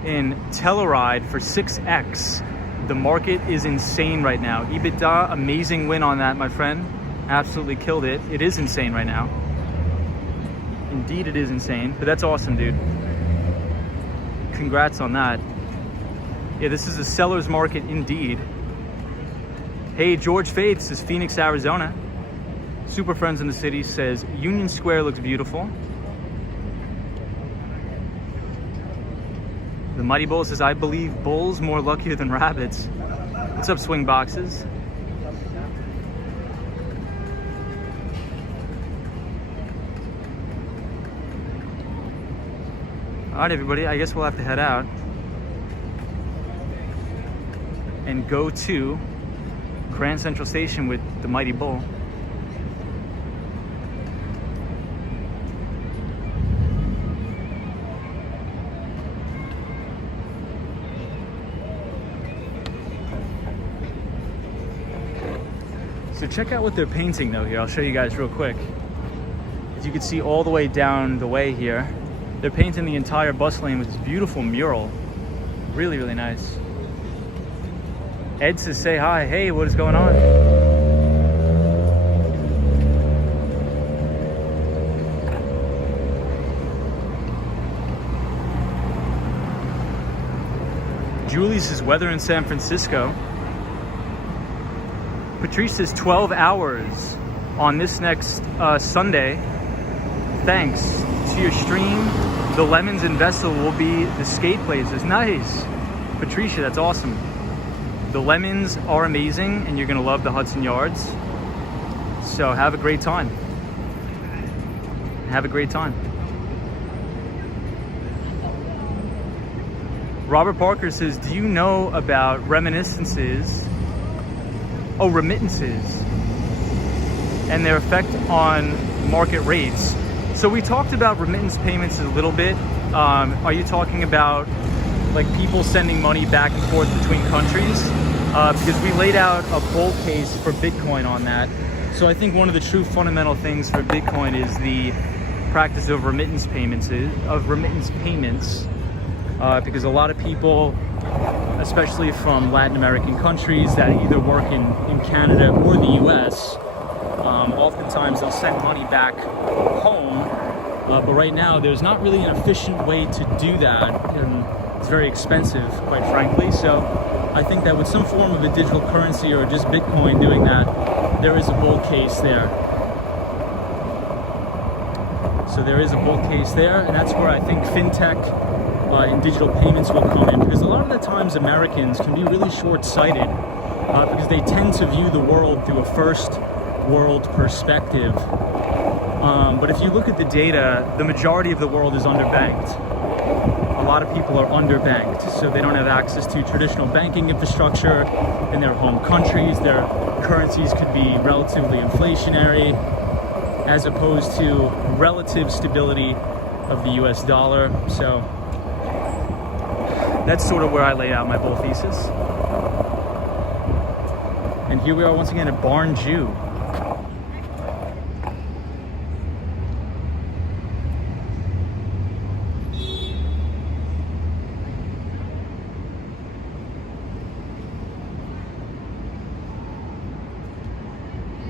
in Telluride for 6x. The market is insane right now. EBITDA, amazing win on that, my friend. Absolutely killed it. It is insane right now. Indeed, it is insane, but that's awesome, dude. Congrats on that. Yeah, this is a seller's market indeed. Hey, George Faith says Phoenix, Arizona. Super Friends in the City says Union Square looks beautiful. The Mighty Bull says, I believe bulls more luckier than rabbits. What's up, Swing Boxes? All right, everybody, I guess we'll have to head out and go to Grand Central Station with the Mighty Bull. So check out what they're painting though here. I'll show you guys real quick. As you can see all the way down the way here, they're painting the entire bus lane with this beautiful mural. Really, really nice. Ed says, say hi. Hey, what is going on? Julie says, weather in San Francisco. Patrice says 12 hours on this next Sunday. Thanks to your stream, the Lemons and Vessel will be the skate places. Nice. Patricia, that's awesome. The Lemons are amazing and you're gonna love the Hudson Yards. So have a great time. Have a great time. Robert Parker says, do you know about remittances and their effect on market rates? So we talked about remittance payments a little bit. Are you talking about like people sending money back and forth between countries? Because we laid out a bull case for Bitcoin on that. So I think one of the true fundamental things for Bitcoin is the practice of remittance payments, because a lot of people, especially from Latin American countries that either work in Canada or the US, oftentimes they'll send money back home, but right now there's not really an efficient way to do that, and it's very expensive, quite frankly. So I think that with some form of a digital currency or just Bitcoin doing that, there is a bull case there. So there is a bull case there, and that's where I think fintech and digital payments will come in, because a lot of the times Americans can be really short-sighted because they tend to view the world through a first world perspective. But if you look at the data, the majority of the world is underbanked. A lot of people are underbanked, so they don't have access to traditional banking infrastructure in their home countries. Their currencies could be relatively inflationary, as opposed to relative stability of the US dollar. So that's sort of where I lay out my bull thesis. And here we are once again at Barn Jew.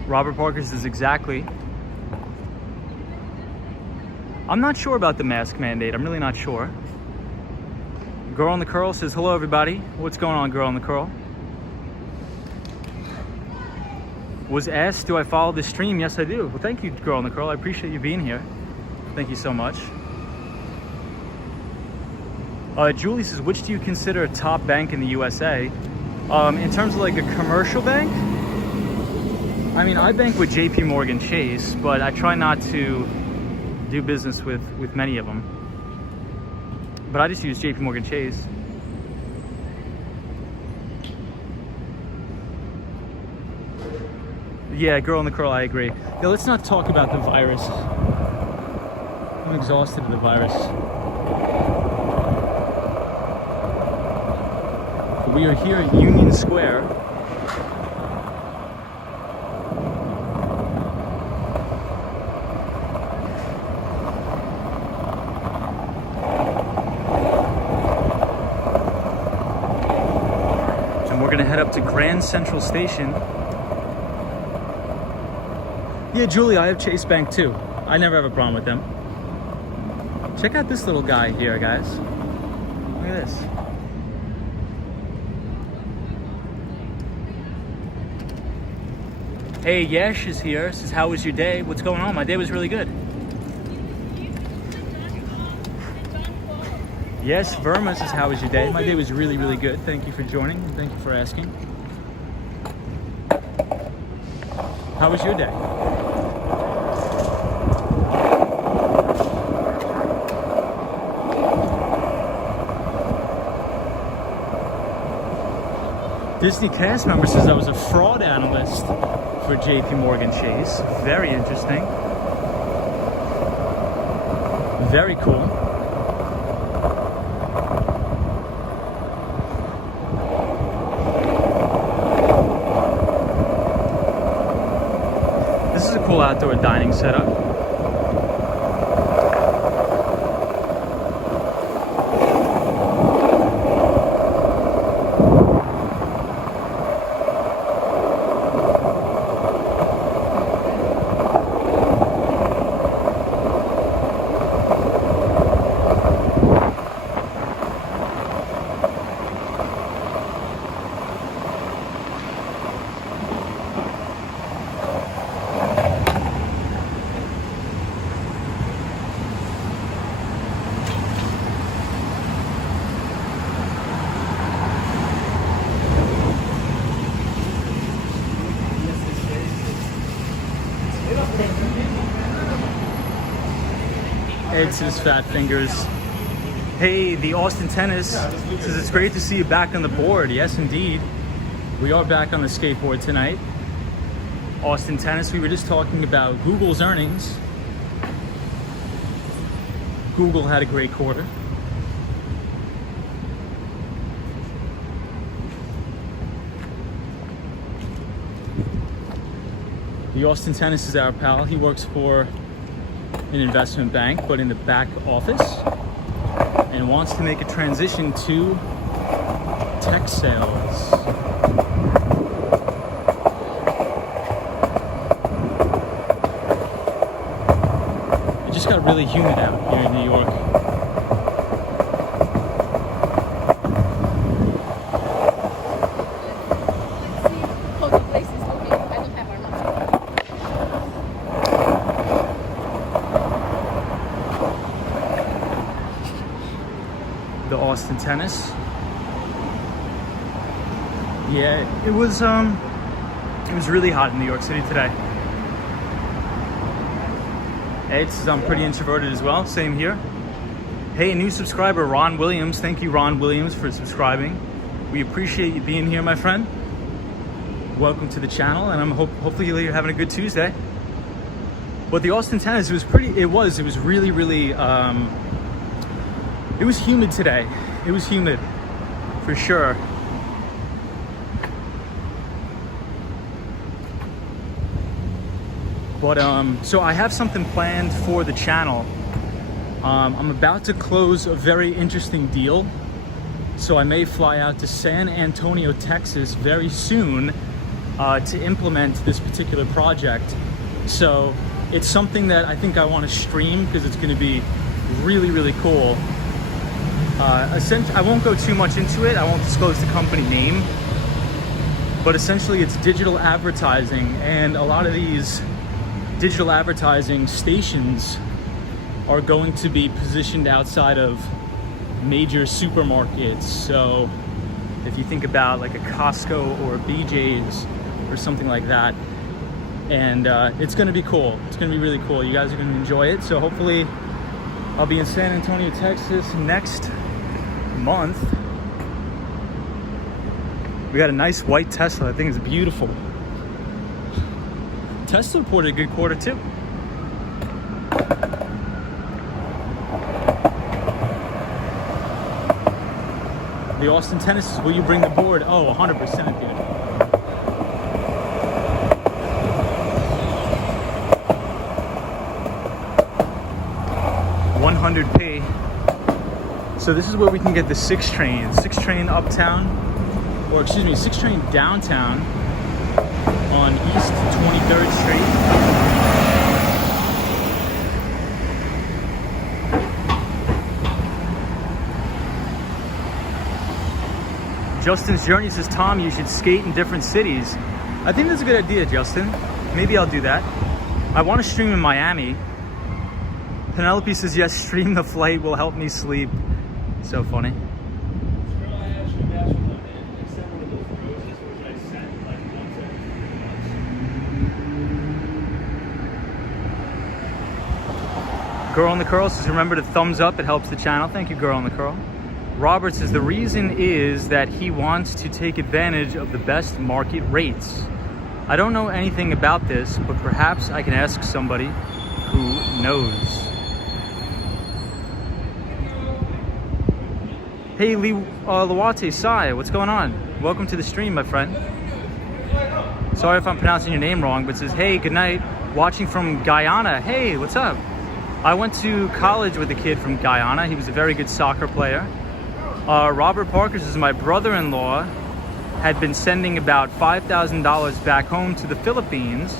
Robert Parker says exactly. I'm not sure about the mask mandate. I'm really not sure. Girl on the Curl says, hello everybody. What's going on, Girl on the Curl? Was asked, do I follow the stream? Yes, I do. Well, thank you, Girl on the Curl. I appreciate you being here. Thank you so much. Julie says, which do you consider a top bank in the USA? In terms of like a commercial bank? I mean, I bank with JP Morgan Chase, but I try not to do business with many of them. But I just use JP Morgan Chase. Yeah, Girl in the Curl, I agree. Yeah, let's not talk about the virus. I'm exhausted of the virus. We are here at Union Square. Grand Central Station. Yeah, Julie, I have Chase Bank too. I never have a problem with them. Check out this little guy here, guys. Look at this. Hey, Yesh is here. Says, how was your day? What's going on? My day was really good. Yes, Verma says, how was your day? My day was really, really good. Thank you for joining and thank you for asking. How was your day? Disney cast member says I was a fraud analyst for JP Morgan Chase. Very interesting. Very cool. This is a cool outdoor dining setup. Ed says fat fingers. Hey, the Austin Tennis says it's great to see you back on the board. Yes, indeed. We are back on the skateboard tonight. Austin Tennis, we were just talking about Google's earnings. Google had a great quarter. The Austin Tennis is our pal. He works for an investment bank, but in the back office, and wants to make a transition to tech sales. It just got really humid out here in New York. Austin Tennis. Yeah, it was really hot in New York City today. Ed says I'm pretty introverted as well. Same here. Hey, a new subscriber, Ron Williams. Thank you, Ron Williams, for subscribing. We appreciate you being here, my friend. Welcome to the channel, and hopefully you're having a good Tuesday. But the Austin Tennis, it was really, really it was humid today. It was humid, for sure. But, so I have something planned for the channel. I'm about to close a very interesting deal. So I may fly out to San Antonio, Texas very soon to implement this particular project. So it's something that I think I want to stream because it's going to be really, really cool. I won't go too much into it. I won't disclose the company name, but essentially it's digital advertising, and a lot of these digital advertising stations are going to be positioned outside of major supermarkets. So if you think about like a Costco or a BJ's or something like that, and it's going to be cool. It's going to be really cool. You guys are going to enjoy it. So hopefully I'll be in San Antonio, Texas next month. We got a nice white Tesla. I think it's beautiful. Tesla reported a good quarter too. The Austin Tennis is, will you bring the board? Oh, 100%, dude. $100p. So this is where we can get the 6 train uptown or excuse me, 6 train downtown on East 23rd Street. Justin's Journey says, Tom, you should skate in different cities. I think that's a good idea, Justin. Maybe I'll do that. I want to stream in Miami. Penelope says, yes, stream the flight will help me sleep. So funny. Girl on the Curl says, remember to thumbs up, it helps the channel. Thank you, Girl on the Curl. Robert says, the reason is that he wants to take advantage of the best market rates. I don't know anything about this, but perhaps I can ask somebody who knows. Hey, Luate Sai, what's going on? Welcome to the stream, my friend. Sorry if I'm pronouncing your name wrong, but it says, hey, good night. Watching from Guyana. Hey, what's up? I went to college with a kid from Guyana. He was a very good soccer player. Robert Parker says, my brother-in-law had been sending about $5,000 back home to the Philippines,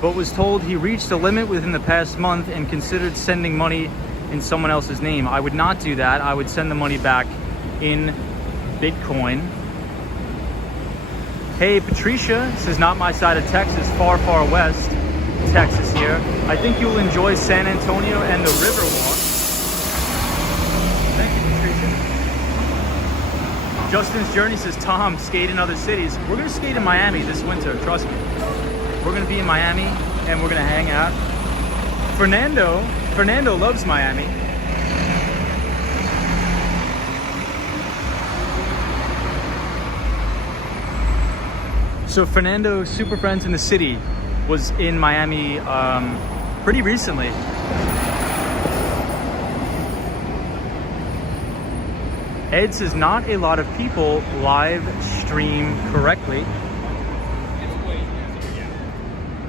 but was told he reached a limit within the past month and considered sending money in someone else's name. I would not do that. I would send the money back in Bitcoin. Hey, Patricia says, not my side of Texas, far, far west Texas here. I think you'll enjoy San Antonio and the Riverwalk. Thank you, Patricia. Justin's Journey says, Tom, skate in other cities. We're going to skate in Miami this winter, trust me. We're going to be in Miami and we're going to hang out. Fernando loves Miami. So Fernando, super friends in the city, was in Miami pretty recently. Ed says, not a lot of people live stream correctly.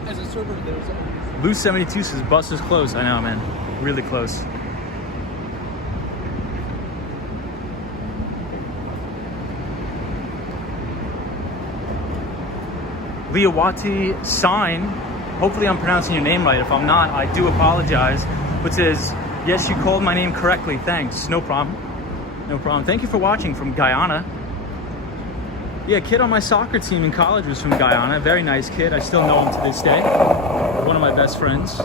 As a server, there's Lou 72 says, bus is close. I know, man, really close. Leawati Sign, hopefully I'm pronouncing your name right. If I'm not, I do apologize. But says, yes, you called my name correctly. Thanks. No problem. No problem. Thank you for watching from Guyana. Yeah, a kid on my soccer team in college was from Guyana. Very nice kid. I still know him to this day. One of my best friends.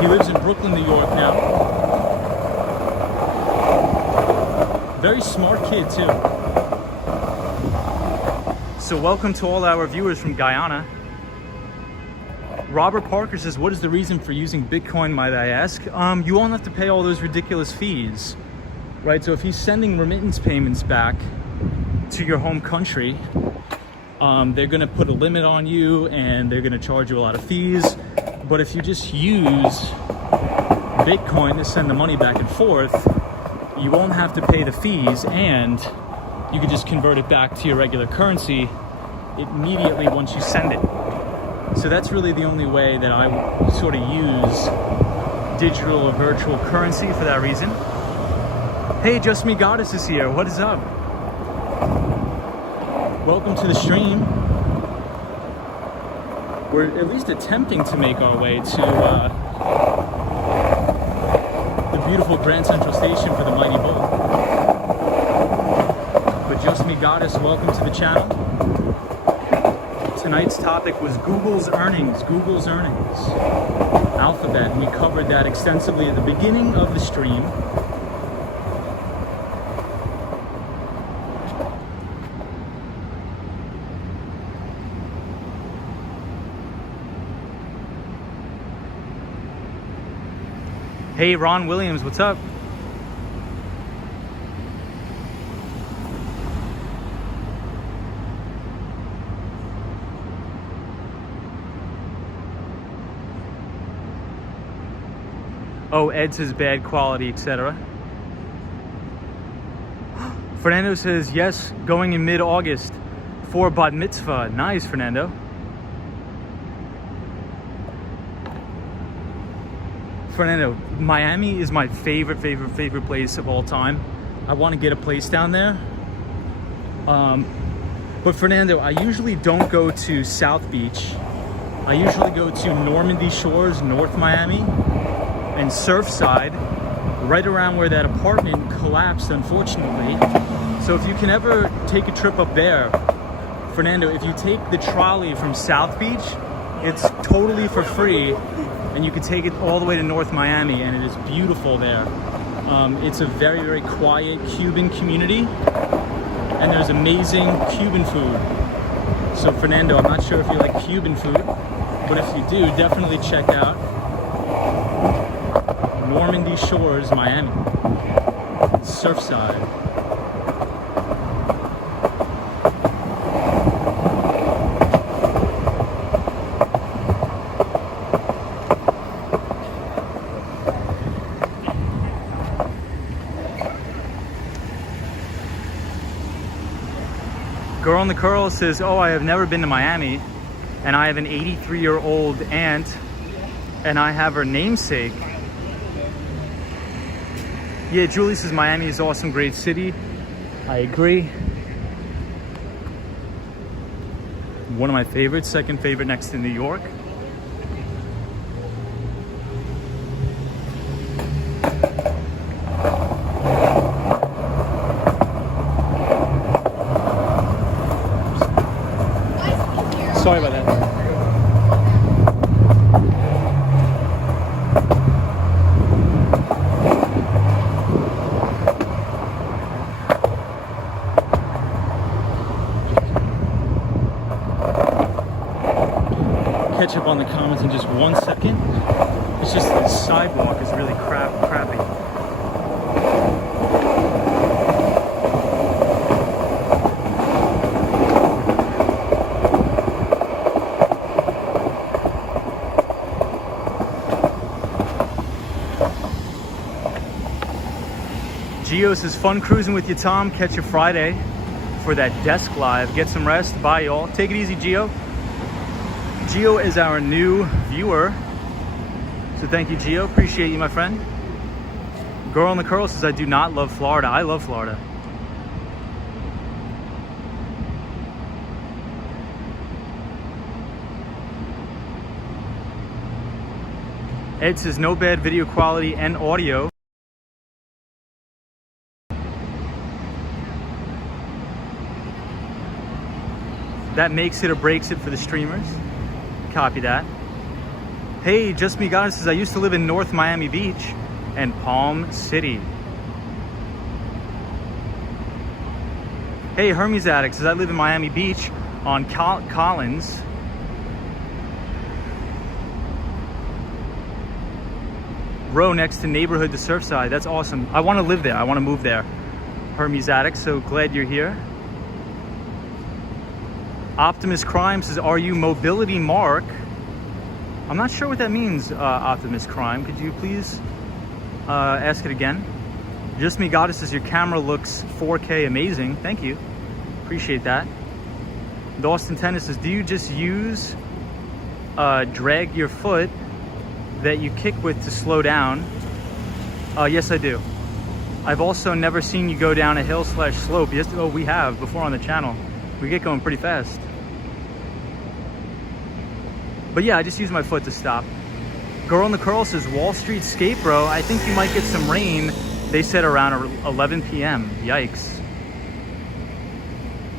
He lives in Brooklyn, New York now. Very smart kid too. So welcome to all our viewers from Guyana. Robert Parker says, what is the reason for using Bitcoin, might I ask? You won't have to pay all those ridiculous fees, right? So if he's sending remittance payments back to your home country, they're gonna put a limit on you and they're gonna charge you a lot of fees. But if you just use Bitcoin to send the money back and forth, you won't have to pay the fees and you can just convert it back to your regular currency immediately once you send it. So that's really the only way that I sort of use digital or virtual currency for that reason. Hey, Just Me Goddess is here. What is up? Welcome to the stream. We're at least attempting to make our way to the beautiful Grand Central Station for the Mighty Bull. But Just Me Goddess, welcome to the channel. Tonight's topic was Google's earnings. Google's earnings. Alphabet. We covered that extensively at the beginning of the stream. Hey, Ron Williams, what's up? Oh, Ed says bad quality, etc. Fernando says, yes, going in mid-August for Bat Mitzvah. Nice, Fernando. Fernando, Miami is my favorite place of all time. I want to get a place down there But Fernando, I usually don't go to South Beach. I usually go to Normandy Shores, North Miami, and Surfside, right around where that apartment collapsed, unfortunately. So if you can ever take a trip up there, Fernando, if you take the trolley from South Beach, it's totally for free, and you can take it all the way to North Miami, and it is beautiful there. It's a very, very quiet Cuban community, and there's amazing Cuban food. So Fernando, I'm not sure if you like Cuban food, but if you do, definitely check out Normandy Shores, Miami, Surfside. Girl in the Curl says, oh, I have never been to Miami, and I have an 83-year-old aunt, and I have her namesake. Yeah, Julie says Miami is awesome, great city. I agree. One of my favorites, second favorite next to New York. Sorry about that. Catch up on the comments in just 1 second. It's just the sidewalk is really crappy. Gio says, fun cruising with you, Tom. Catch you Friday for that desk live. Get some rest. Bye, y'all. Take it easy, Gio. Gio is our new viewer. So thank you, Gio. Appreciate you, my friend. Girl in the Curl says, I do not love Florida. I love Florida. Ed says, no bad video quality and audio. That makes it or breaks it for the streamers. Copy that. Hey, Just Me Goddess says, I used to live in North Miami Beach and Palm City. Hey, Hermes Addict says, I live in Miami Beach on Collins. Row next to neighborhood to Surfside. That's awesome. I want to live there. I want to move there. Hermes Addict, so glad you're here. Optimus Crime says, are you Mobility Mark? I'm not sure what that means, Optimus Crime. Could you please ask it again? Just Me Goddess says, your camera looks 4K amazing. Thank you. Appreciate that. Dawson Tennis says, do you just use drag your foot that you kick with to slow down? Yes, I do. I've also never seen you go down a hill/slope. Yes, oh, we have before on the channel. We get going pretty fast. But yeah, I just use my foot to stop. Girl in the Curl says, Wall Street skate, bro. I think you might get some rain. They said around 11 p.m. Yikes.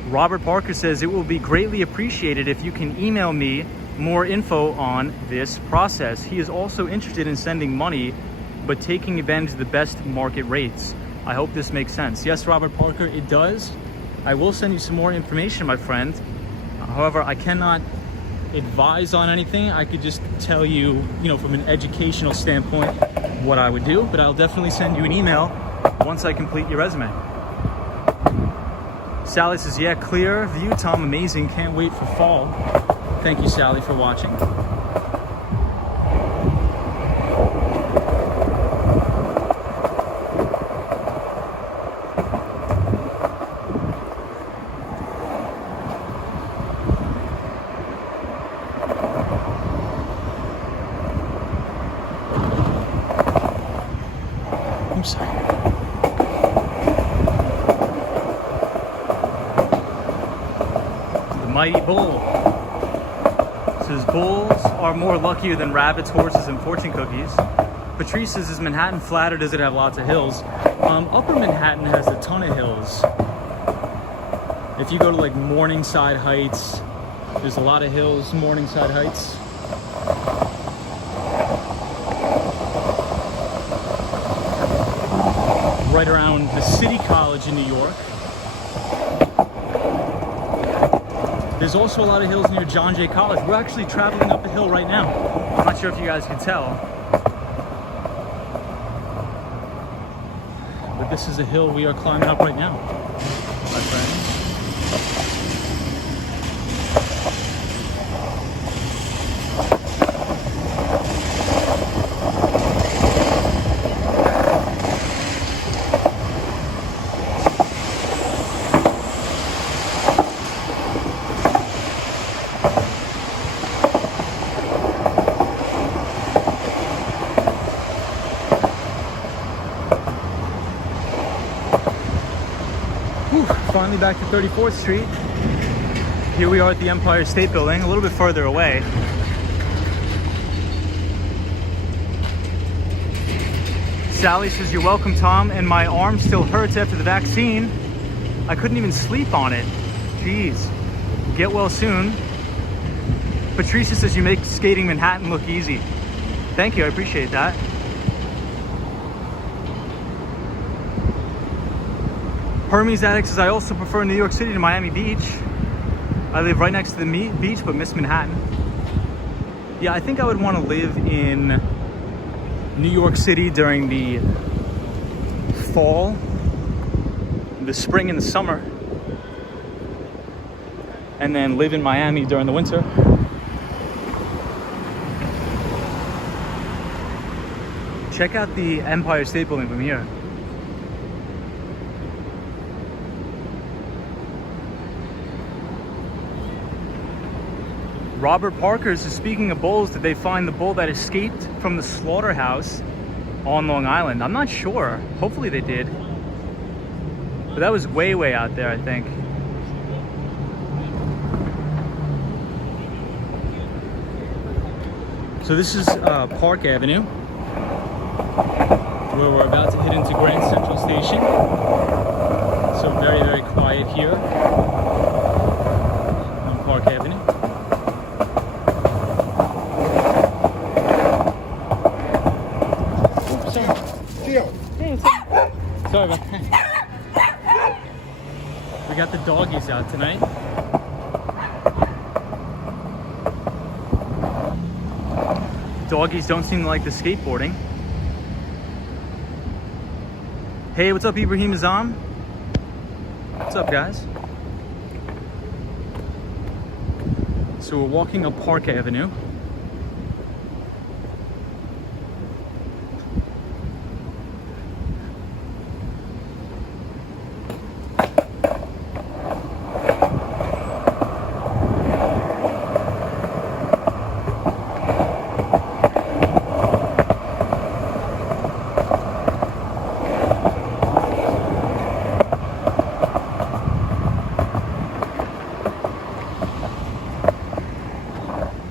Robert Parker says, it will be greatly appreciated if you can email me more info on this process. He is also interested in sending money, but taking advantage of the best market rates. I hope this makes sense. Yes, Robert Parker, it does. I will send you some more information, my friend. However, I cannot advise on anything. I could just tell you, from an educational standpoint, what I would do, but I'll definitely send you an email once I complete your resume. Sally says, yeah, clear view, Tom, amazing. Can't wait for fall. Thank you, Sally, for watching. I'm sorry. mighty bull. Says bulls are more luckier than rabbits, horses, and fortune cookies. Patrice says, is Manhattan flat or does it have lots of hills? Upper Manhattan has a ton of hills. If you go to like Morningside Heights, there's a lot of hills, Morningside Heights. Right around the City College in New York. There's also a lot of hills near John Jay College. We're actually traveling up a hill right now. I'm not sure if you guys can tell. But this is a hill we are climbing up right now, my friends. Finally back to 34th Street. Here we are at the Empire State Building, a little bit further away. Sally says, you're welcome, Tom, and my arm still hurts after the vaccine. I couldn't even sleep on it. Jeez. Get well soon. Patricia says, you make skating Manhattan look easy. Thank you, I appreciate that. Hermes Addict says, I also prefer New York City to Miami Beach. I live right next to the beach, but miss Manhattan. Yeah, I think I would want to live in New York City during the fall, the spring and the summer, and then live in Miami during the winter. Check out the Empire State Building from here. Robert Parker says, speaking of bulls, did they find the bull that escaped from the slaughterhouse on Long Island? I'm not sure. Hopefully they did. But that was way, way out there, I think. So this is Park Avenue, where we're about to head into Grand Central Station. So very, very quiet here on Park Avenue. Sorry about that. We got the doggies out tonight. Doggies don't seem to like the skateboarding. Hey, what's up, Ibrahim Azam? What's up, guys? So we're walking up Park Avenue.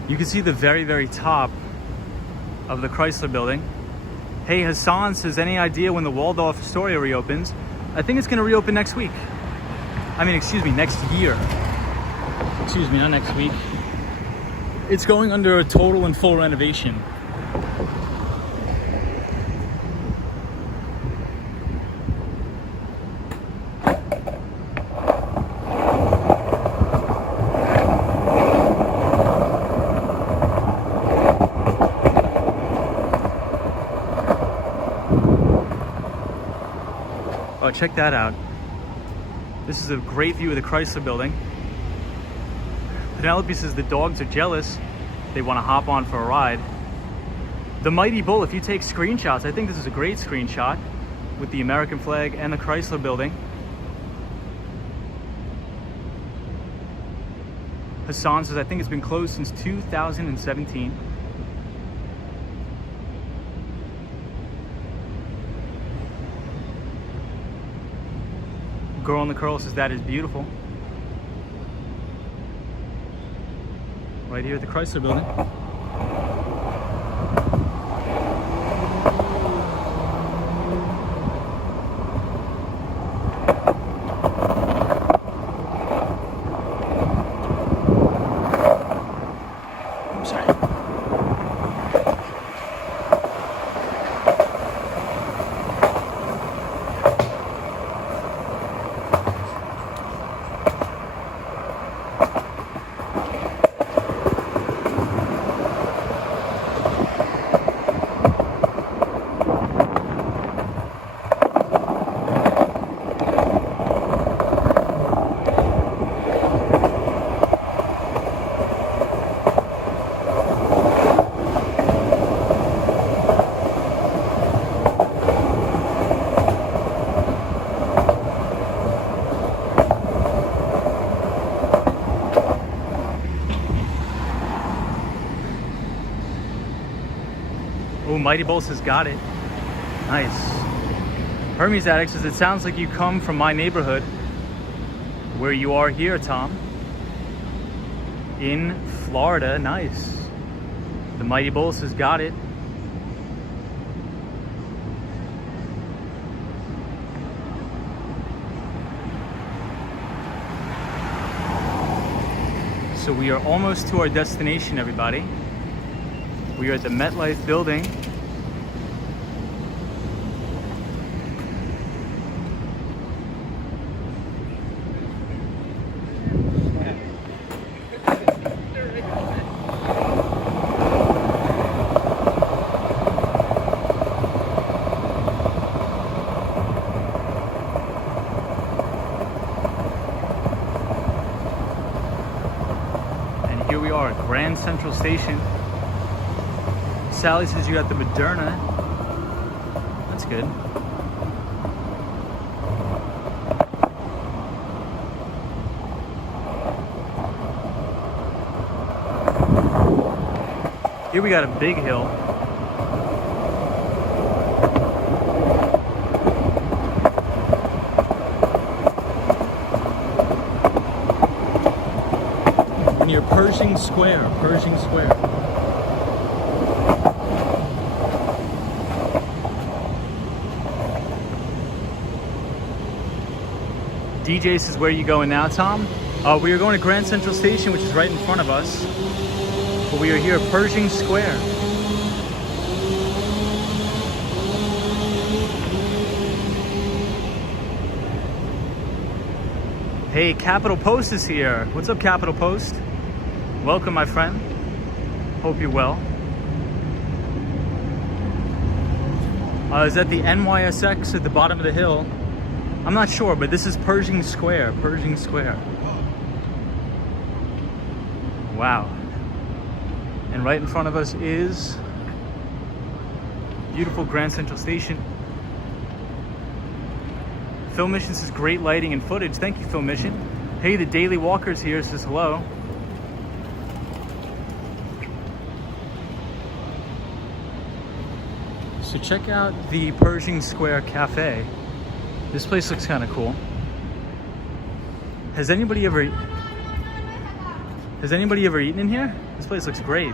You can see the very, very top of the Chrysler building. Hey, Hassan says, any idea when the Waldorf Astoria reopens? I think it's going to reopen next week. I mean, excuse me, next year. Excuse me, not next week. It's going under a total and full renovation. Oh, check that out. This is a great view of the Chrysler building. Penelope says the dogs are jealous. They want to hop on for a ride. The Mighty Bull, if you take screenshots, I think this is a great screenshot with the American flag and the Chrysler building. Hassan says, I think it's been closed since 2017. Girl in the Curl says that is beautiful. right here at the Chrysler building. Oh, Mighty Bolts has got it. Nice. Hermes Addicts says, it sounds like you come from my neighborhood where you are here, Tom. In Florida. Nice. The Mighty Bolts has got it. So we are almost to our destination, everybody. We are at the MetLife building. And here we are at Grand Central Station. Sally says you got the Moderna. That's good. Here we got a big hill. Near Pershing Square, Pershing Square. DJ says, where are you going now, Tom? We are going to Grand Central Station, which is right in front of us. But we are here at Pershing Square. Hey, Capital Post is here. What's up, Capital Post? Welcome, my friend. Hope you're well. Is that the NYSX at the bottom of the hill? I'm not sure, but this is Pershing Square. Pershing Square. Wow. And right in front of us is beautiful Grand Central Station. Phil Mission says great lighting and footage. Thank you, Phil Mission. Hey, the Daily Walker's here, says hello. So check out the Pershing Square Cafe. This place looks kind of cool. Has anybody ever eaten in here? This place looks great.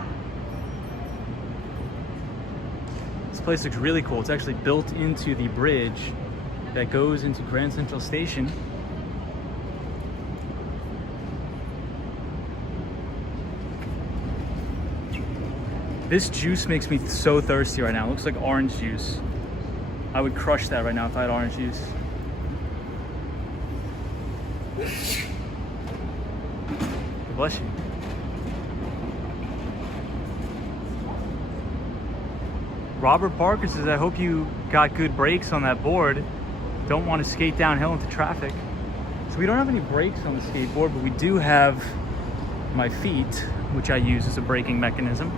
This place looks really cool. It's actually built into the bridge that goes into Grand Central Station. This juice makes me so thirsty right now. It looks like orange juice. I would crush that right now if I had orange juice. Bless you. Robert Parker says, I hope you got good brakes on that board. Don't want to skate downhill into traffic. So we don't have any brakes on the skateboard, but we do have my feet, which I use as a braking mechanism.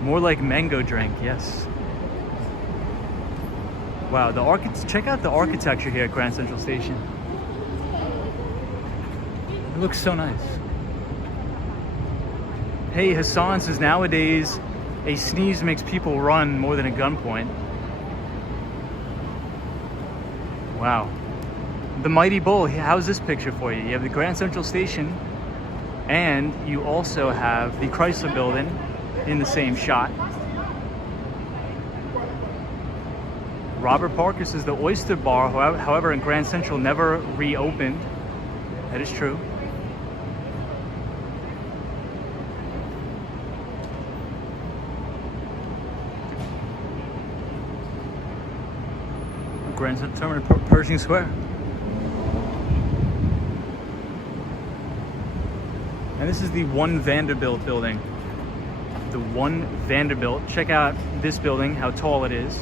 More like mango drink, yes. Wow, check out the architecture here at Grand Central Station. It looks so nice. Hey, Hassan says nowadays a sneeze makes people run more than a gunpoint. Wow. The Mighty Bull, how's this picture for you? You have the Grand Central Station, and you also have the Chrysler building in the same shot. Robert Parker says the Oyster Bar, however, in Grand Central never reopened. That is true. Grand Central Terminal, Pershing Square. And this is the One Vanderbilt building. The One Vanderbilt. Check out this building, how tall it is.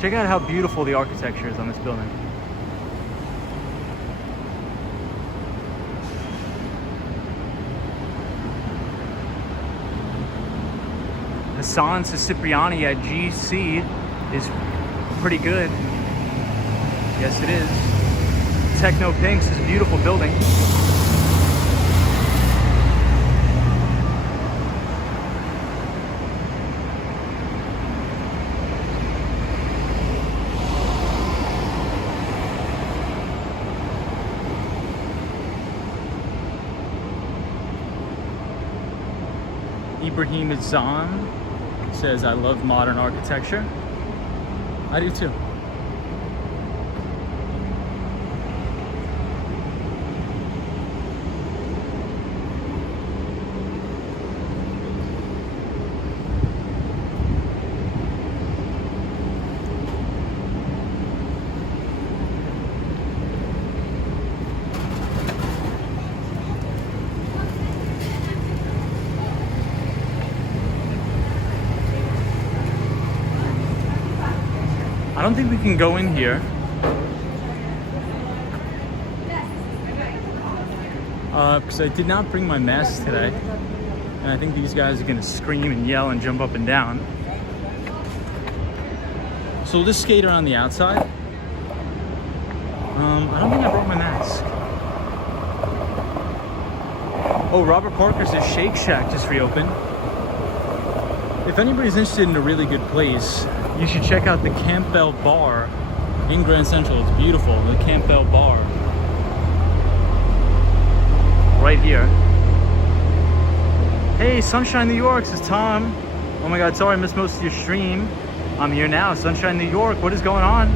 Check out how beautiful the architecture is on this building. Hassan Cipriani at GC is pretty good. Yes, it is. Techno Pinks is a beautiful building. Ibrahim Azam says, I love modern architecture. I do too. I don't think we can go in here. Because I did not bring my mask today. And I think these guys are gonna scream and yell and jump up and down. So we'll just skate around the outside. I don't think I brought my mask. Oh, Robert Parker says Shake Shack just reopened. If anybody's interested in a really good place, you should check out the Campbell Bar in Grand Central. It's beautiful, the Campbell Bar. Right here. Hey, Sunshine, New York, says Tom. Oh my God, sorry I missed most of your stream. I'm here now, Sunshine, New York. What is going on?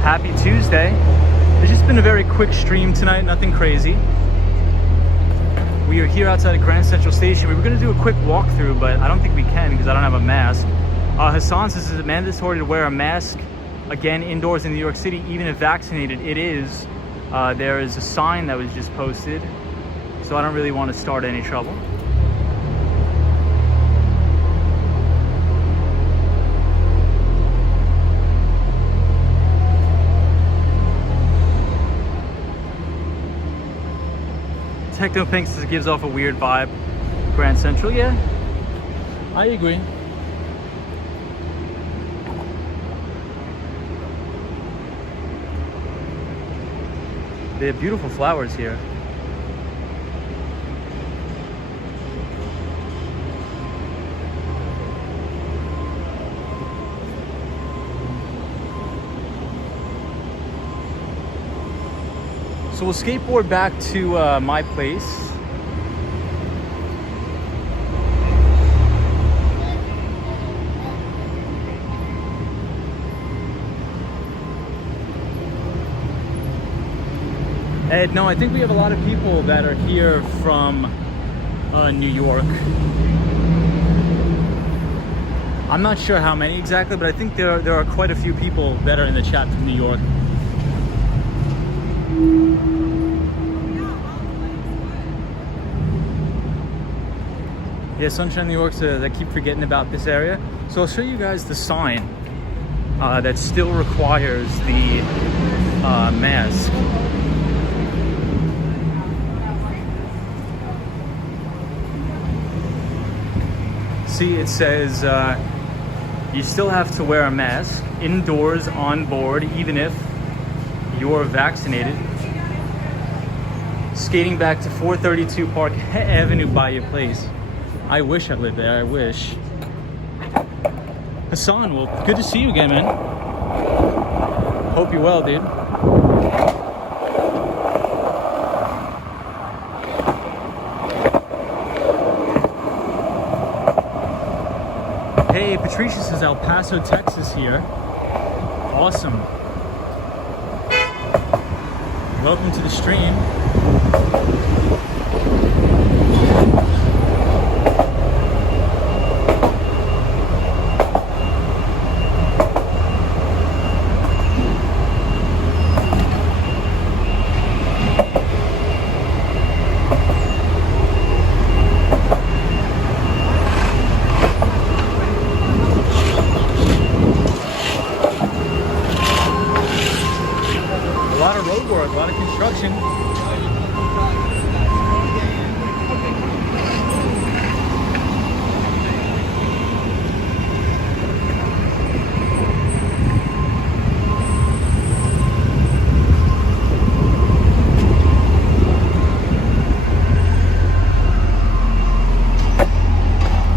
Happy Tuesday. It's just been a very quick stream tonight, nothing crazy. We are here outside of Grand Central Station. We were gonna do a quick walkthrough, but I don't think we can because I don't have a mask. Hassan says, is it mandatory to wear a mask again indoors in New York City, even if vaccinated? It is. There is a sign that was just posted, so I don't really want to start any trouble. Techno Pink says it gives off a weird vibe. Grand Central, yeah, I agree. They have beautiful flowers here. So we'll skateboard back to my place. Ed, no, I think we have a lot of people that are here from New York. I'm not sure how many exactly, but I think there are quite a few people that are in the chat from New York. Yeah, Sunshine, New York says I keep forgetting about this area. So I'll show you guys the sign that still requires the mask. See, it says you still have to wear a mask indoors, on board, even if you're vaccinated. Skating back to 432 Park Avenue by your place. I wish I lived there, I wish. Hassan, well, good to see you again, man. Hope you're well, dude. Hey, Patricia says El Paso, Texas here. Awesome. Welcome to the stream. A lot of construction.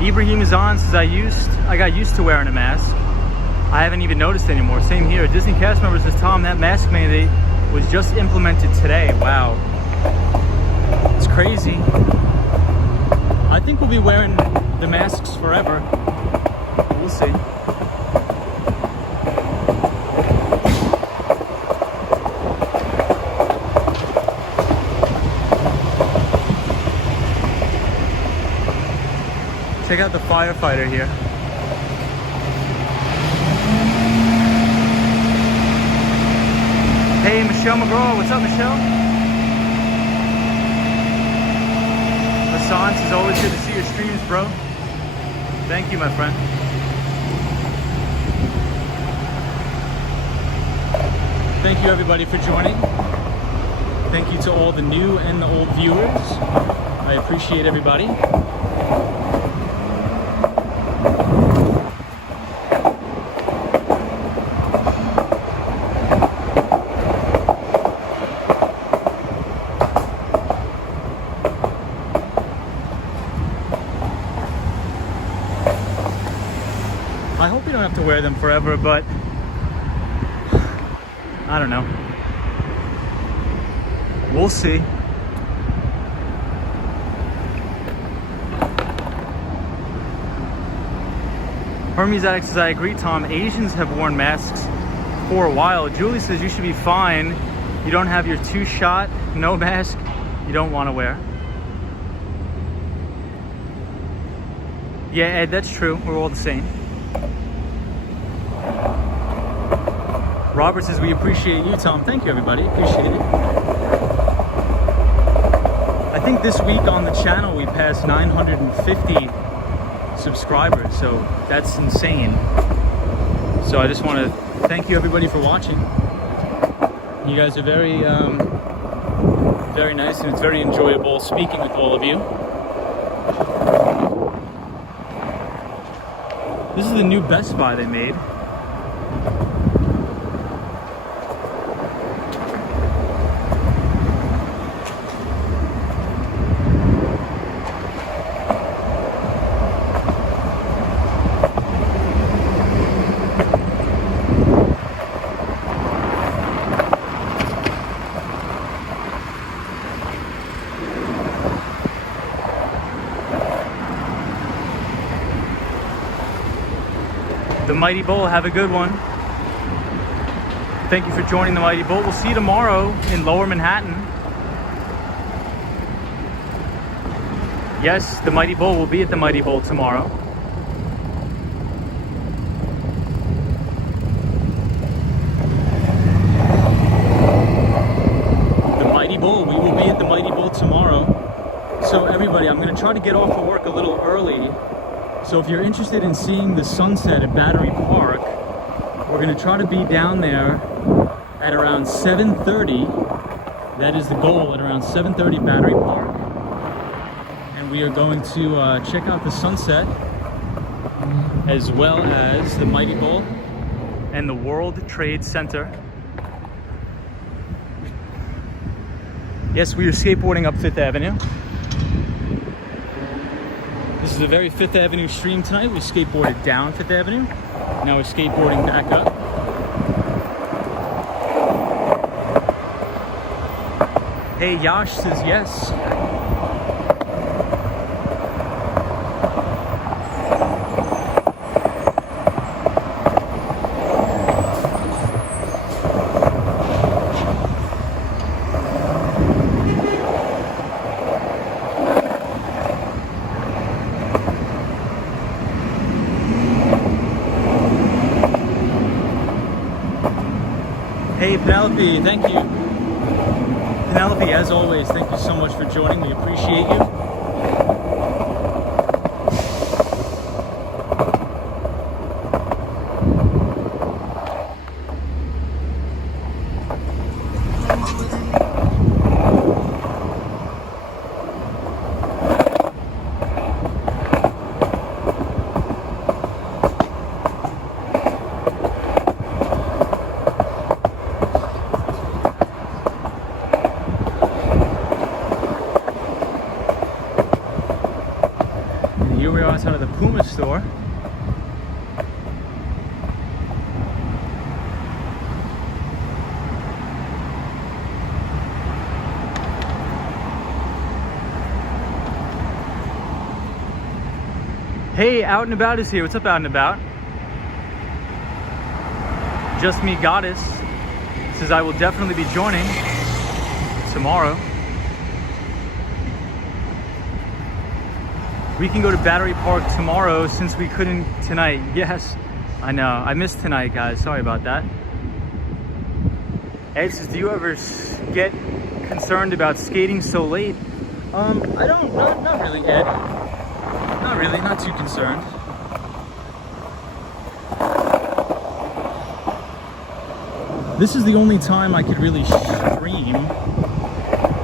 Ibrahim Azan says I got used to wearing a mask. I haven't even noticed anymore. Same here. Disney cast member says, Tom, that mask mandate was just implemented today. Wow. It's crazy. I think we'll be wearing the masks forever. We'll see. Check out the firefighter here. Hey, Michelle McGraw, what's up, Michelle? Hassan, it's always good to see your streams, bro. Thank you, my friend. Thank you, everybody, for joining. Thank you to all the new and the old viewers. I appreciate everybody. I hope you don't have to wear them forever, but I don't know. We'll see. Hermes Addict says, I agree, Tom. Asians have worn masks for a while. Julie says you should be fine. You don't have your 2-shot, no mask, you don't want to wear. Yeah, Ed, that's true. We're all the same. Robert says, we appreciate you, Tom. Thank you, everybody. Appreciate it. I think this week on the channel we passed 950 subscribers, so that's insane. So I just want to thank you, everybody, for watching. You guys are very, very nice, and it's very enjoyable speaking with all of you. This is the new Best Buy they made. The Mighty Bull, have a good one. Thank you for joining the Mighty Bull. We'll see you tomorrow in Lower Manhattan. Yes, the Mighty Bull will be at the Mighty Bull tomorrow. The Mighty Bull, we will be at the Mighty Bull tomorrow. So everybody, I'm going to try to get off of work a little early. So if you're interested in seeing the sunset at Battery Park, we're going to try to be down there at around 7:30. That is the goal, at around 7:30 Battery Park. And we are going to check out the sunset, as well as the Mighty Bull and the World Trade Center. Yes, we are skateboarding up 5th Avenue. This is a very 5th Avenue stream tonight. We skateboarded down 5th Avenue. Now we're skateboarding back up. Hey, Yash says yes. Hey, Penelope, thank you. Penelope, as always, thank you so much for joining. We appreciate you. Outside of the Puma store. Hey, Out and About is here. What's up, Out and About? Just Me Goddess says I will definitely be joining tomorrow. We can go to Battery Park tomorrow since we couldn't tonight. Yes, I know. I missed tonight, guys. Sorry about that. Ed says, do you ever get concerned about skating so late? I don't, not really, Ed. Not really, not too concerned. This is the only time I could really stream,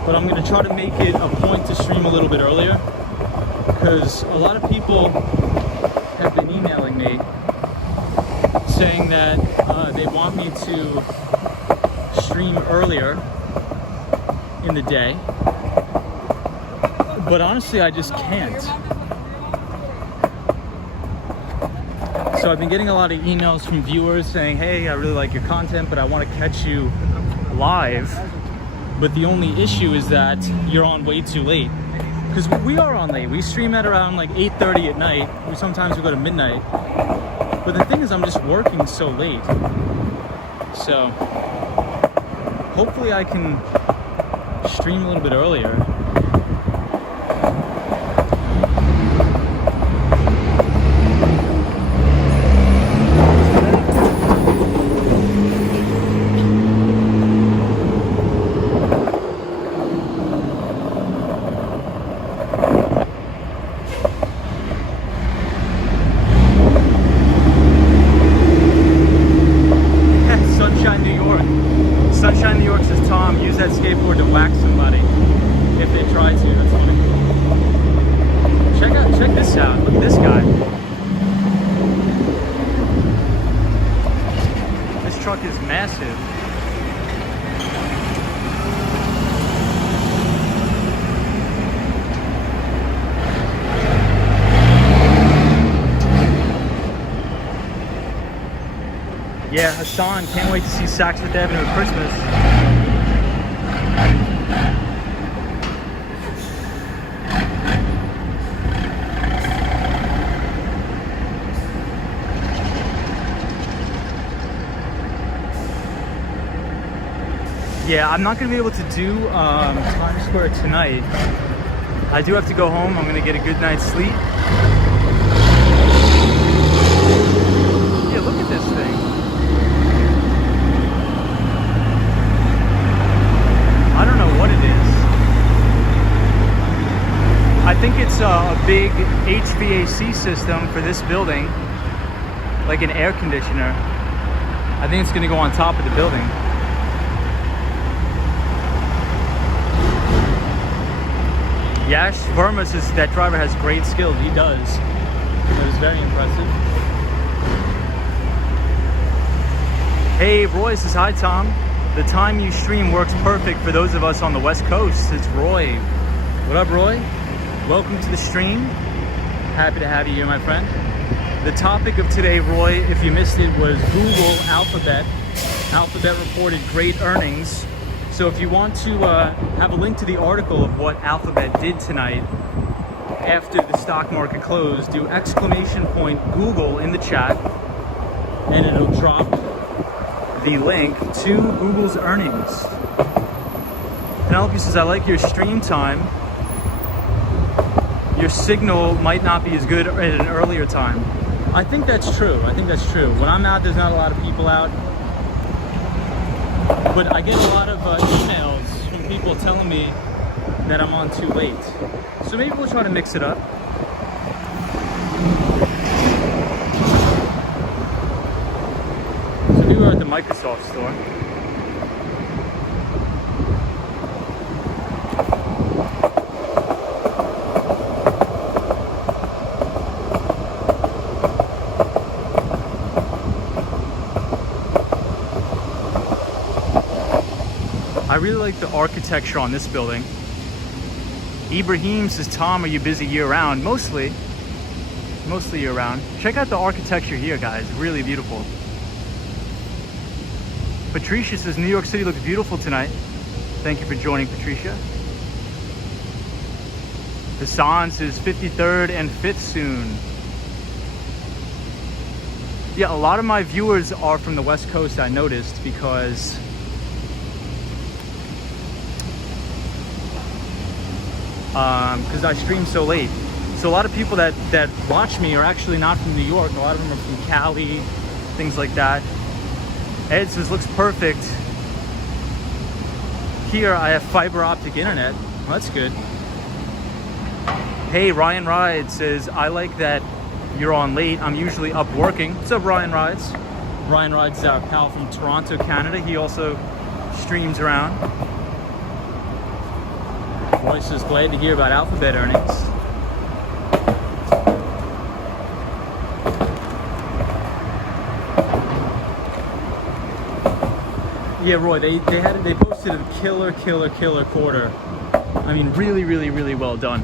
but I'm gonna try to make it a point to stream a little bit earlier. Because a lot of people have been emailing me saying that they want me to stream earlier in the day, but honestly I just can't. So I've been getting a lot of emails from viewers saying, hey, I really like your content, but I want to catch you live, but the only issue is that you're on way too late. Because we are on late. We stream at around like 8:30 at night. Sometimes we go to midnight. But the thing is, I'm just working so late. So hopefully I can stream a little bit earlier. Yeah, Hassan, can't wait to see Saks Fifth Avenue at Christmas. Yeah, I'm not going to be able to do Times Square tonight. I do have to go home. I'm going to get a good night's sleep. Yeah, look at this thing. I don't know what it is. I think it's a big HVAC system for this building, like an air conditioner. I think it's going to go on top of the building. Yash Verma says that driver has great skills. He does. It was very impressive. Hey, Roy says, hi, Tom. The time you stream works perfect for those of us on the West Coast. It's Roy. What up, Roy? Welcome to the stream. Happy to have you here, my friend. The topic of today, Roy, if you missed it, was Google Alphabet. Alphabet reported great earnings. So if you want to have a link to the article of what Alphabet did tonight after the stock market closed, do !Google in the chat, and it'll drop the link to Google's earnings. Penelope says, I like your stream time. Your signal might not be as good at an earlier time. I think that's true. I think that's true. When I'm out, there's not a lot of people out. But I get a lot of emails from people telling me that I'm on too late. So maybe we'll try to mix it up. So we were at the Microsoft store. I really like the architecture on this building. Ibrahim says, Tom, are you busy year-round? Mostly year-round. Check out the architecture here, guys. Really beautiful. Patricia says, New York City looks beautiful tonight. Thank you for joining, Patricia. Hassan says, 53rd and 5th soon. Yeah, a lot of my viewers are from the West Coast, I noticed, because I stream so late. So a lot of people that watch me are actually not from New York. A lot of them are from Cali, things like that. Ed says, looks perfect. Here I have fiber optic internet. Well, that's good. Hey, Ryan Rides says, I like that you're on late. I'm usually up working. What's up, Ryan Rides? Ryan Rides is our pal from Toronto, Canada. He also streams around. Royce is glad to hear about Alphabet earnings. Yeah, Roy, they posted a killer quarter. I mean, really well done.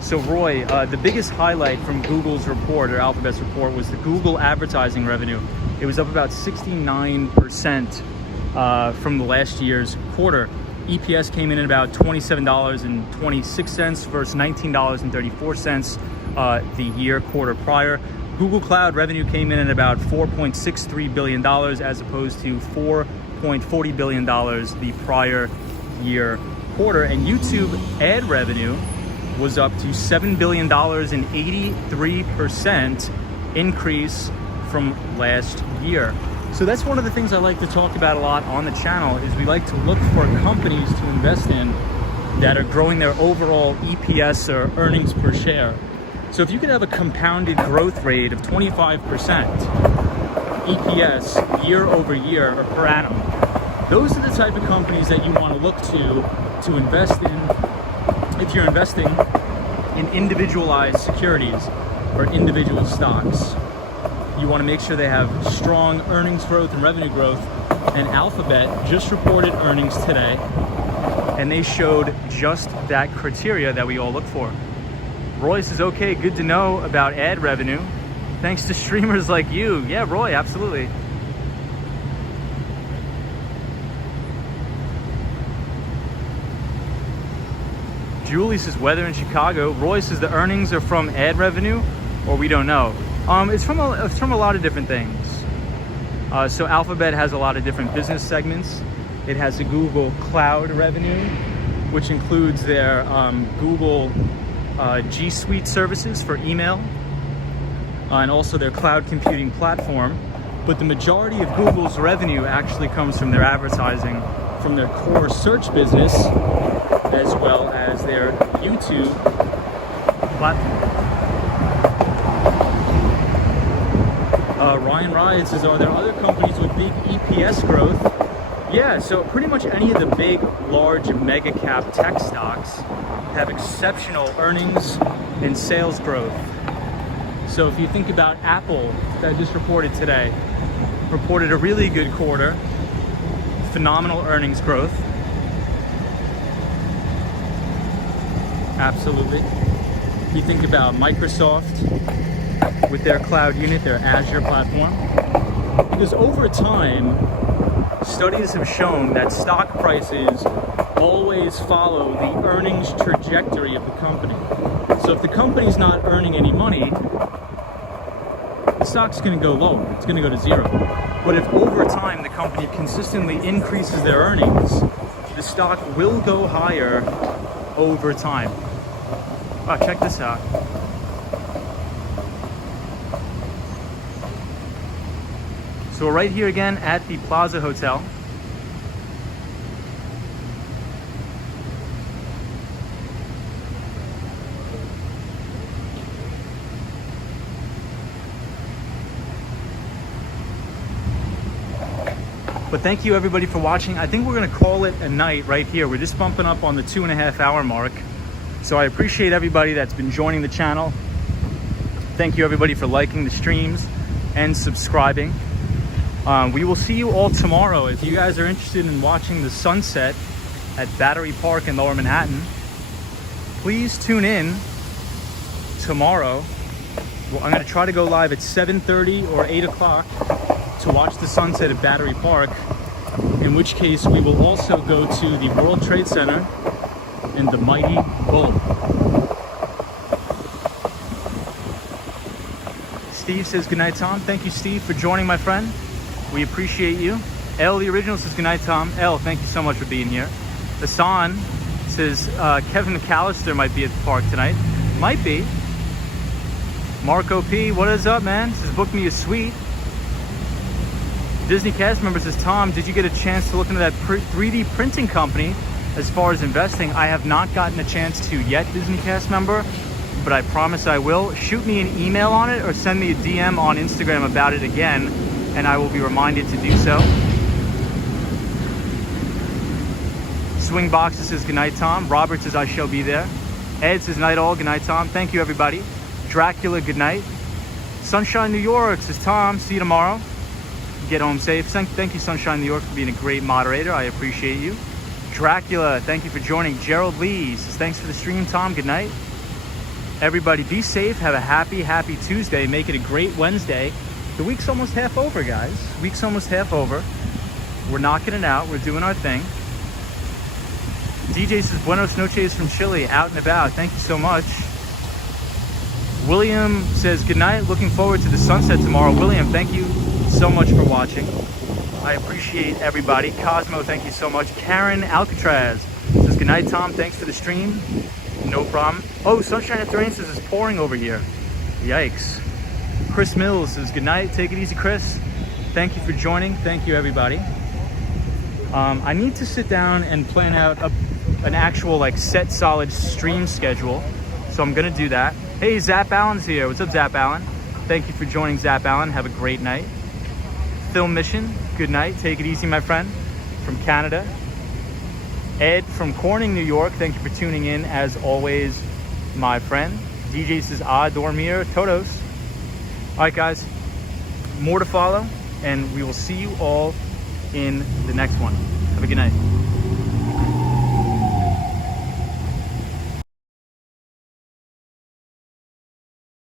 So Roy, the biggest highlight from Google's report, or Alphabet's report, was the Google advertising revenue. It was up about 69% from the last year's quarter. EPS came in at about $27.26 versus $19.34 the year quarter prior. Google Cloud revenue came in at about $4.63 billion as opposed to $4.40 billion the prior year quarter. And YouTube ad revenue was up to $7 billion, an 83% increase from last year. So that's one of the things I like to talk about a lot on the channel, is we like to look for companies to invest in that are growing their overall EPS, or earnings per share. So if you could have a compounded growth rate of 25% EPS year over year or per annum, those are the type of companies that you want to look to invest in if you're investing in individualized securities or individual stocks. You want to make sure they have strong earnings growth and revenue growth. And Alphabet just reported earnings today, and they showed just that criteria that we all look for. Roy says, okay, good to know about ad revenue. Thanks to streamers like you. Yeah, Roy, absolutely. Julie says, weather in Chicago. Roy says, the earnings are from ad revenue, or we don't know. It's from a lot of different things. So Alphabet has a lot of different business segments. It has the Google Cloud revenue, which includes their Google G Suite services for email, and also their cloud computing platform. But the majority of Google's revenue actually comes from their advertising, from their core search business, as well as their YouTube platform. Ryan Rides says, are there other companies with big EPS growth? Yeah, so pretty much any of the big, large, mega cap tech stocks have exceptional earnings and sales growth. So if you think about Apple, that just reported today, reported a really good quarter, phenomenal earnings growth. You think about Microsoft with their cloud unit, their Azure platform. Because over time, studies have shown that stock prices always follow the earnings trajectory of the company. So if the company's not earning any money, the stock's going to go lower. It's going to go to zero. But if over time the company consistently increases their earnings, the stock will go higher over time. Oh, check this out. So we're right here again at the Plaza Hotel. But thank you everybody for watching. I think we're gonna call it a night right here. We're just bumping up on the 2.5 hour mark. So I appreciate everybody that's been joining the channel. Thank you everybody for liking the streams and subscribing. We will see you all tomorrow. If you guys are interested in watching the sunset at Battery Park in Lower Manhattan, please tune in tomorrow. Well, I'm gonna try to go live at 7:30 or 8 o'clock to watch the sunset at Battery Park, in which case we will also go to the World Trade Center and the Mighty Bull. Steve says goodnight, Tom. Thank you, Steve, for joining, my friend. We appreciate you. L, the original, says goodnight, Tom. L, thank you so much for being here. Hassan says Kevin McAllister might be at the park tonight. Might be. Marco P, what is up, man? Says book me a suite. Disney cast member says, Tom, did you get a chance to look into that 3D printing company as far as investing? I have not gotten a chance to yet, Disney cast member, but I promise I will. Shoot me an email on it or send me a DM on Instagram about it again, and I will be reminded to do so. Swing Boxer says, good night, Tom. Robert says, I shall be there. Ed says, night all. Good night, Tom. Thank you, everybody. Dracula, good night. Sunshine New York says, Tom, see you tomorrow. Get home safe. Thank you, Sunshine New York, for being a great moderator. I appreciate you. Dracula, thank you for joining. Gerald Lee says, thanks for the stream, Tom. Good night. Everybody, be safe. Have a happy Tuesday. Make it a great Wednesday. The week's almost half over, guys. Week's almost half over. We're knocking it out. We're doing our thing. DJ says, buenos noches from Chile. Out and about. Thank you so much. William says, good night. Looking forward to the sunset tomorrow. William, thank you so much for watching. I appreciate everybody. Cosmo, thank you so much. Karen Alcatraz says, good night, Tom. Thanks for the stream. No problem. Oh, Sunshine After Rain says it's pouring over here. Yikes. Chris Mills says, good night. Take it easy, Chris. Thank you for joining. Thank you, everybody. I need to sit down and plan out an actual set solid stream schedule. So I'm gonna do that. Hey, Zap Allen's here. What's up, Zap Allen? Thank you for joining, Zap Allen. Have a great night. Film Mission, good night. Take it easy, my friend. From Canada. Ed from Corning, New York. Thank you for tuning in, as always, my friend. DJ says, dormir todos. All right, guys. More to follow, and we will see you all in the next one. Have a good night.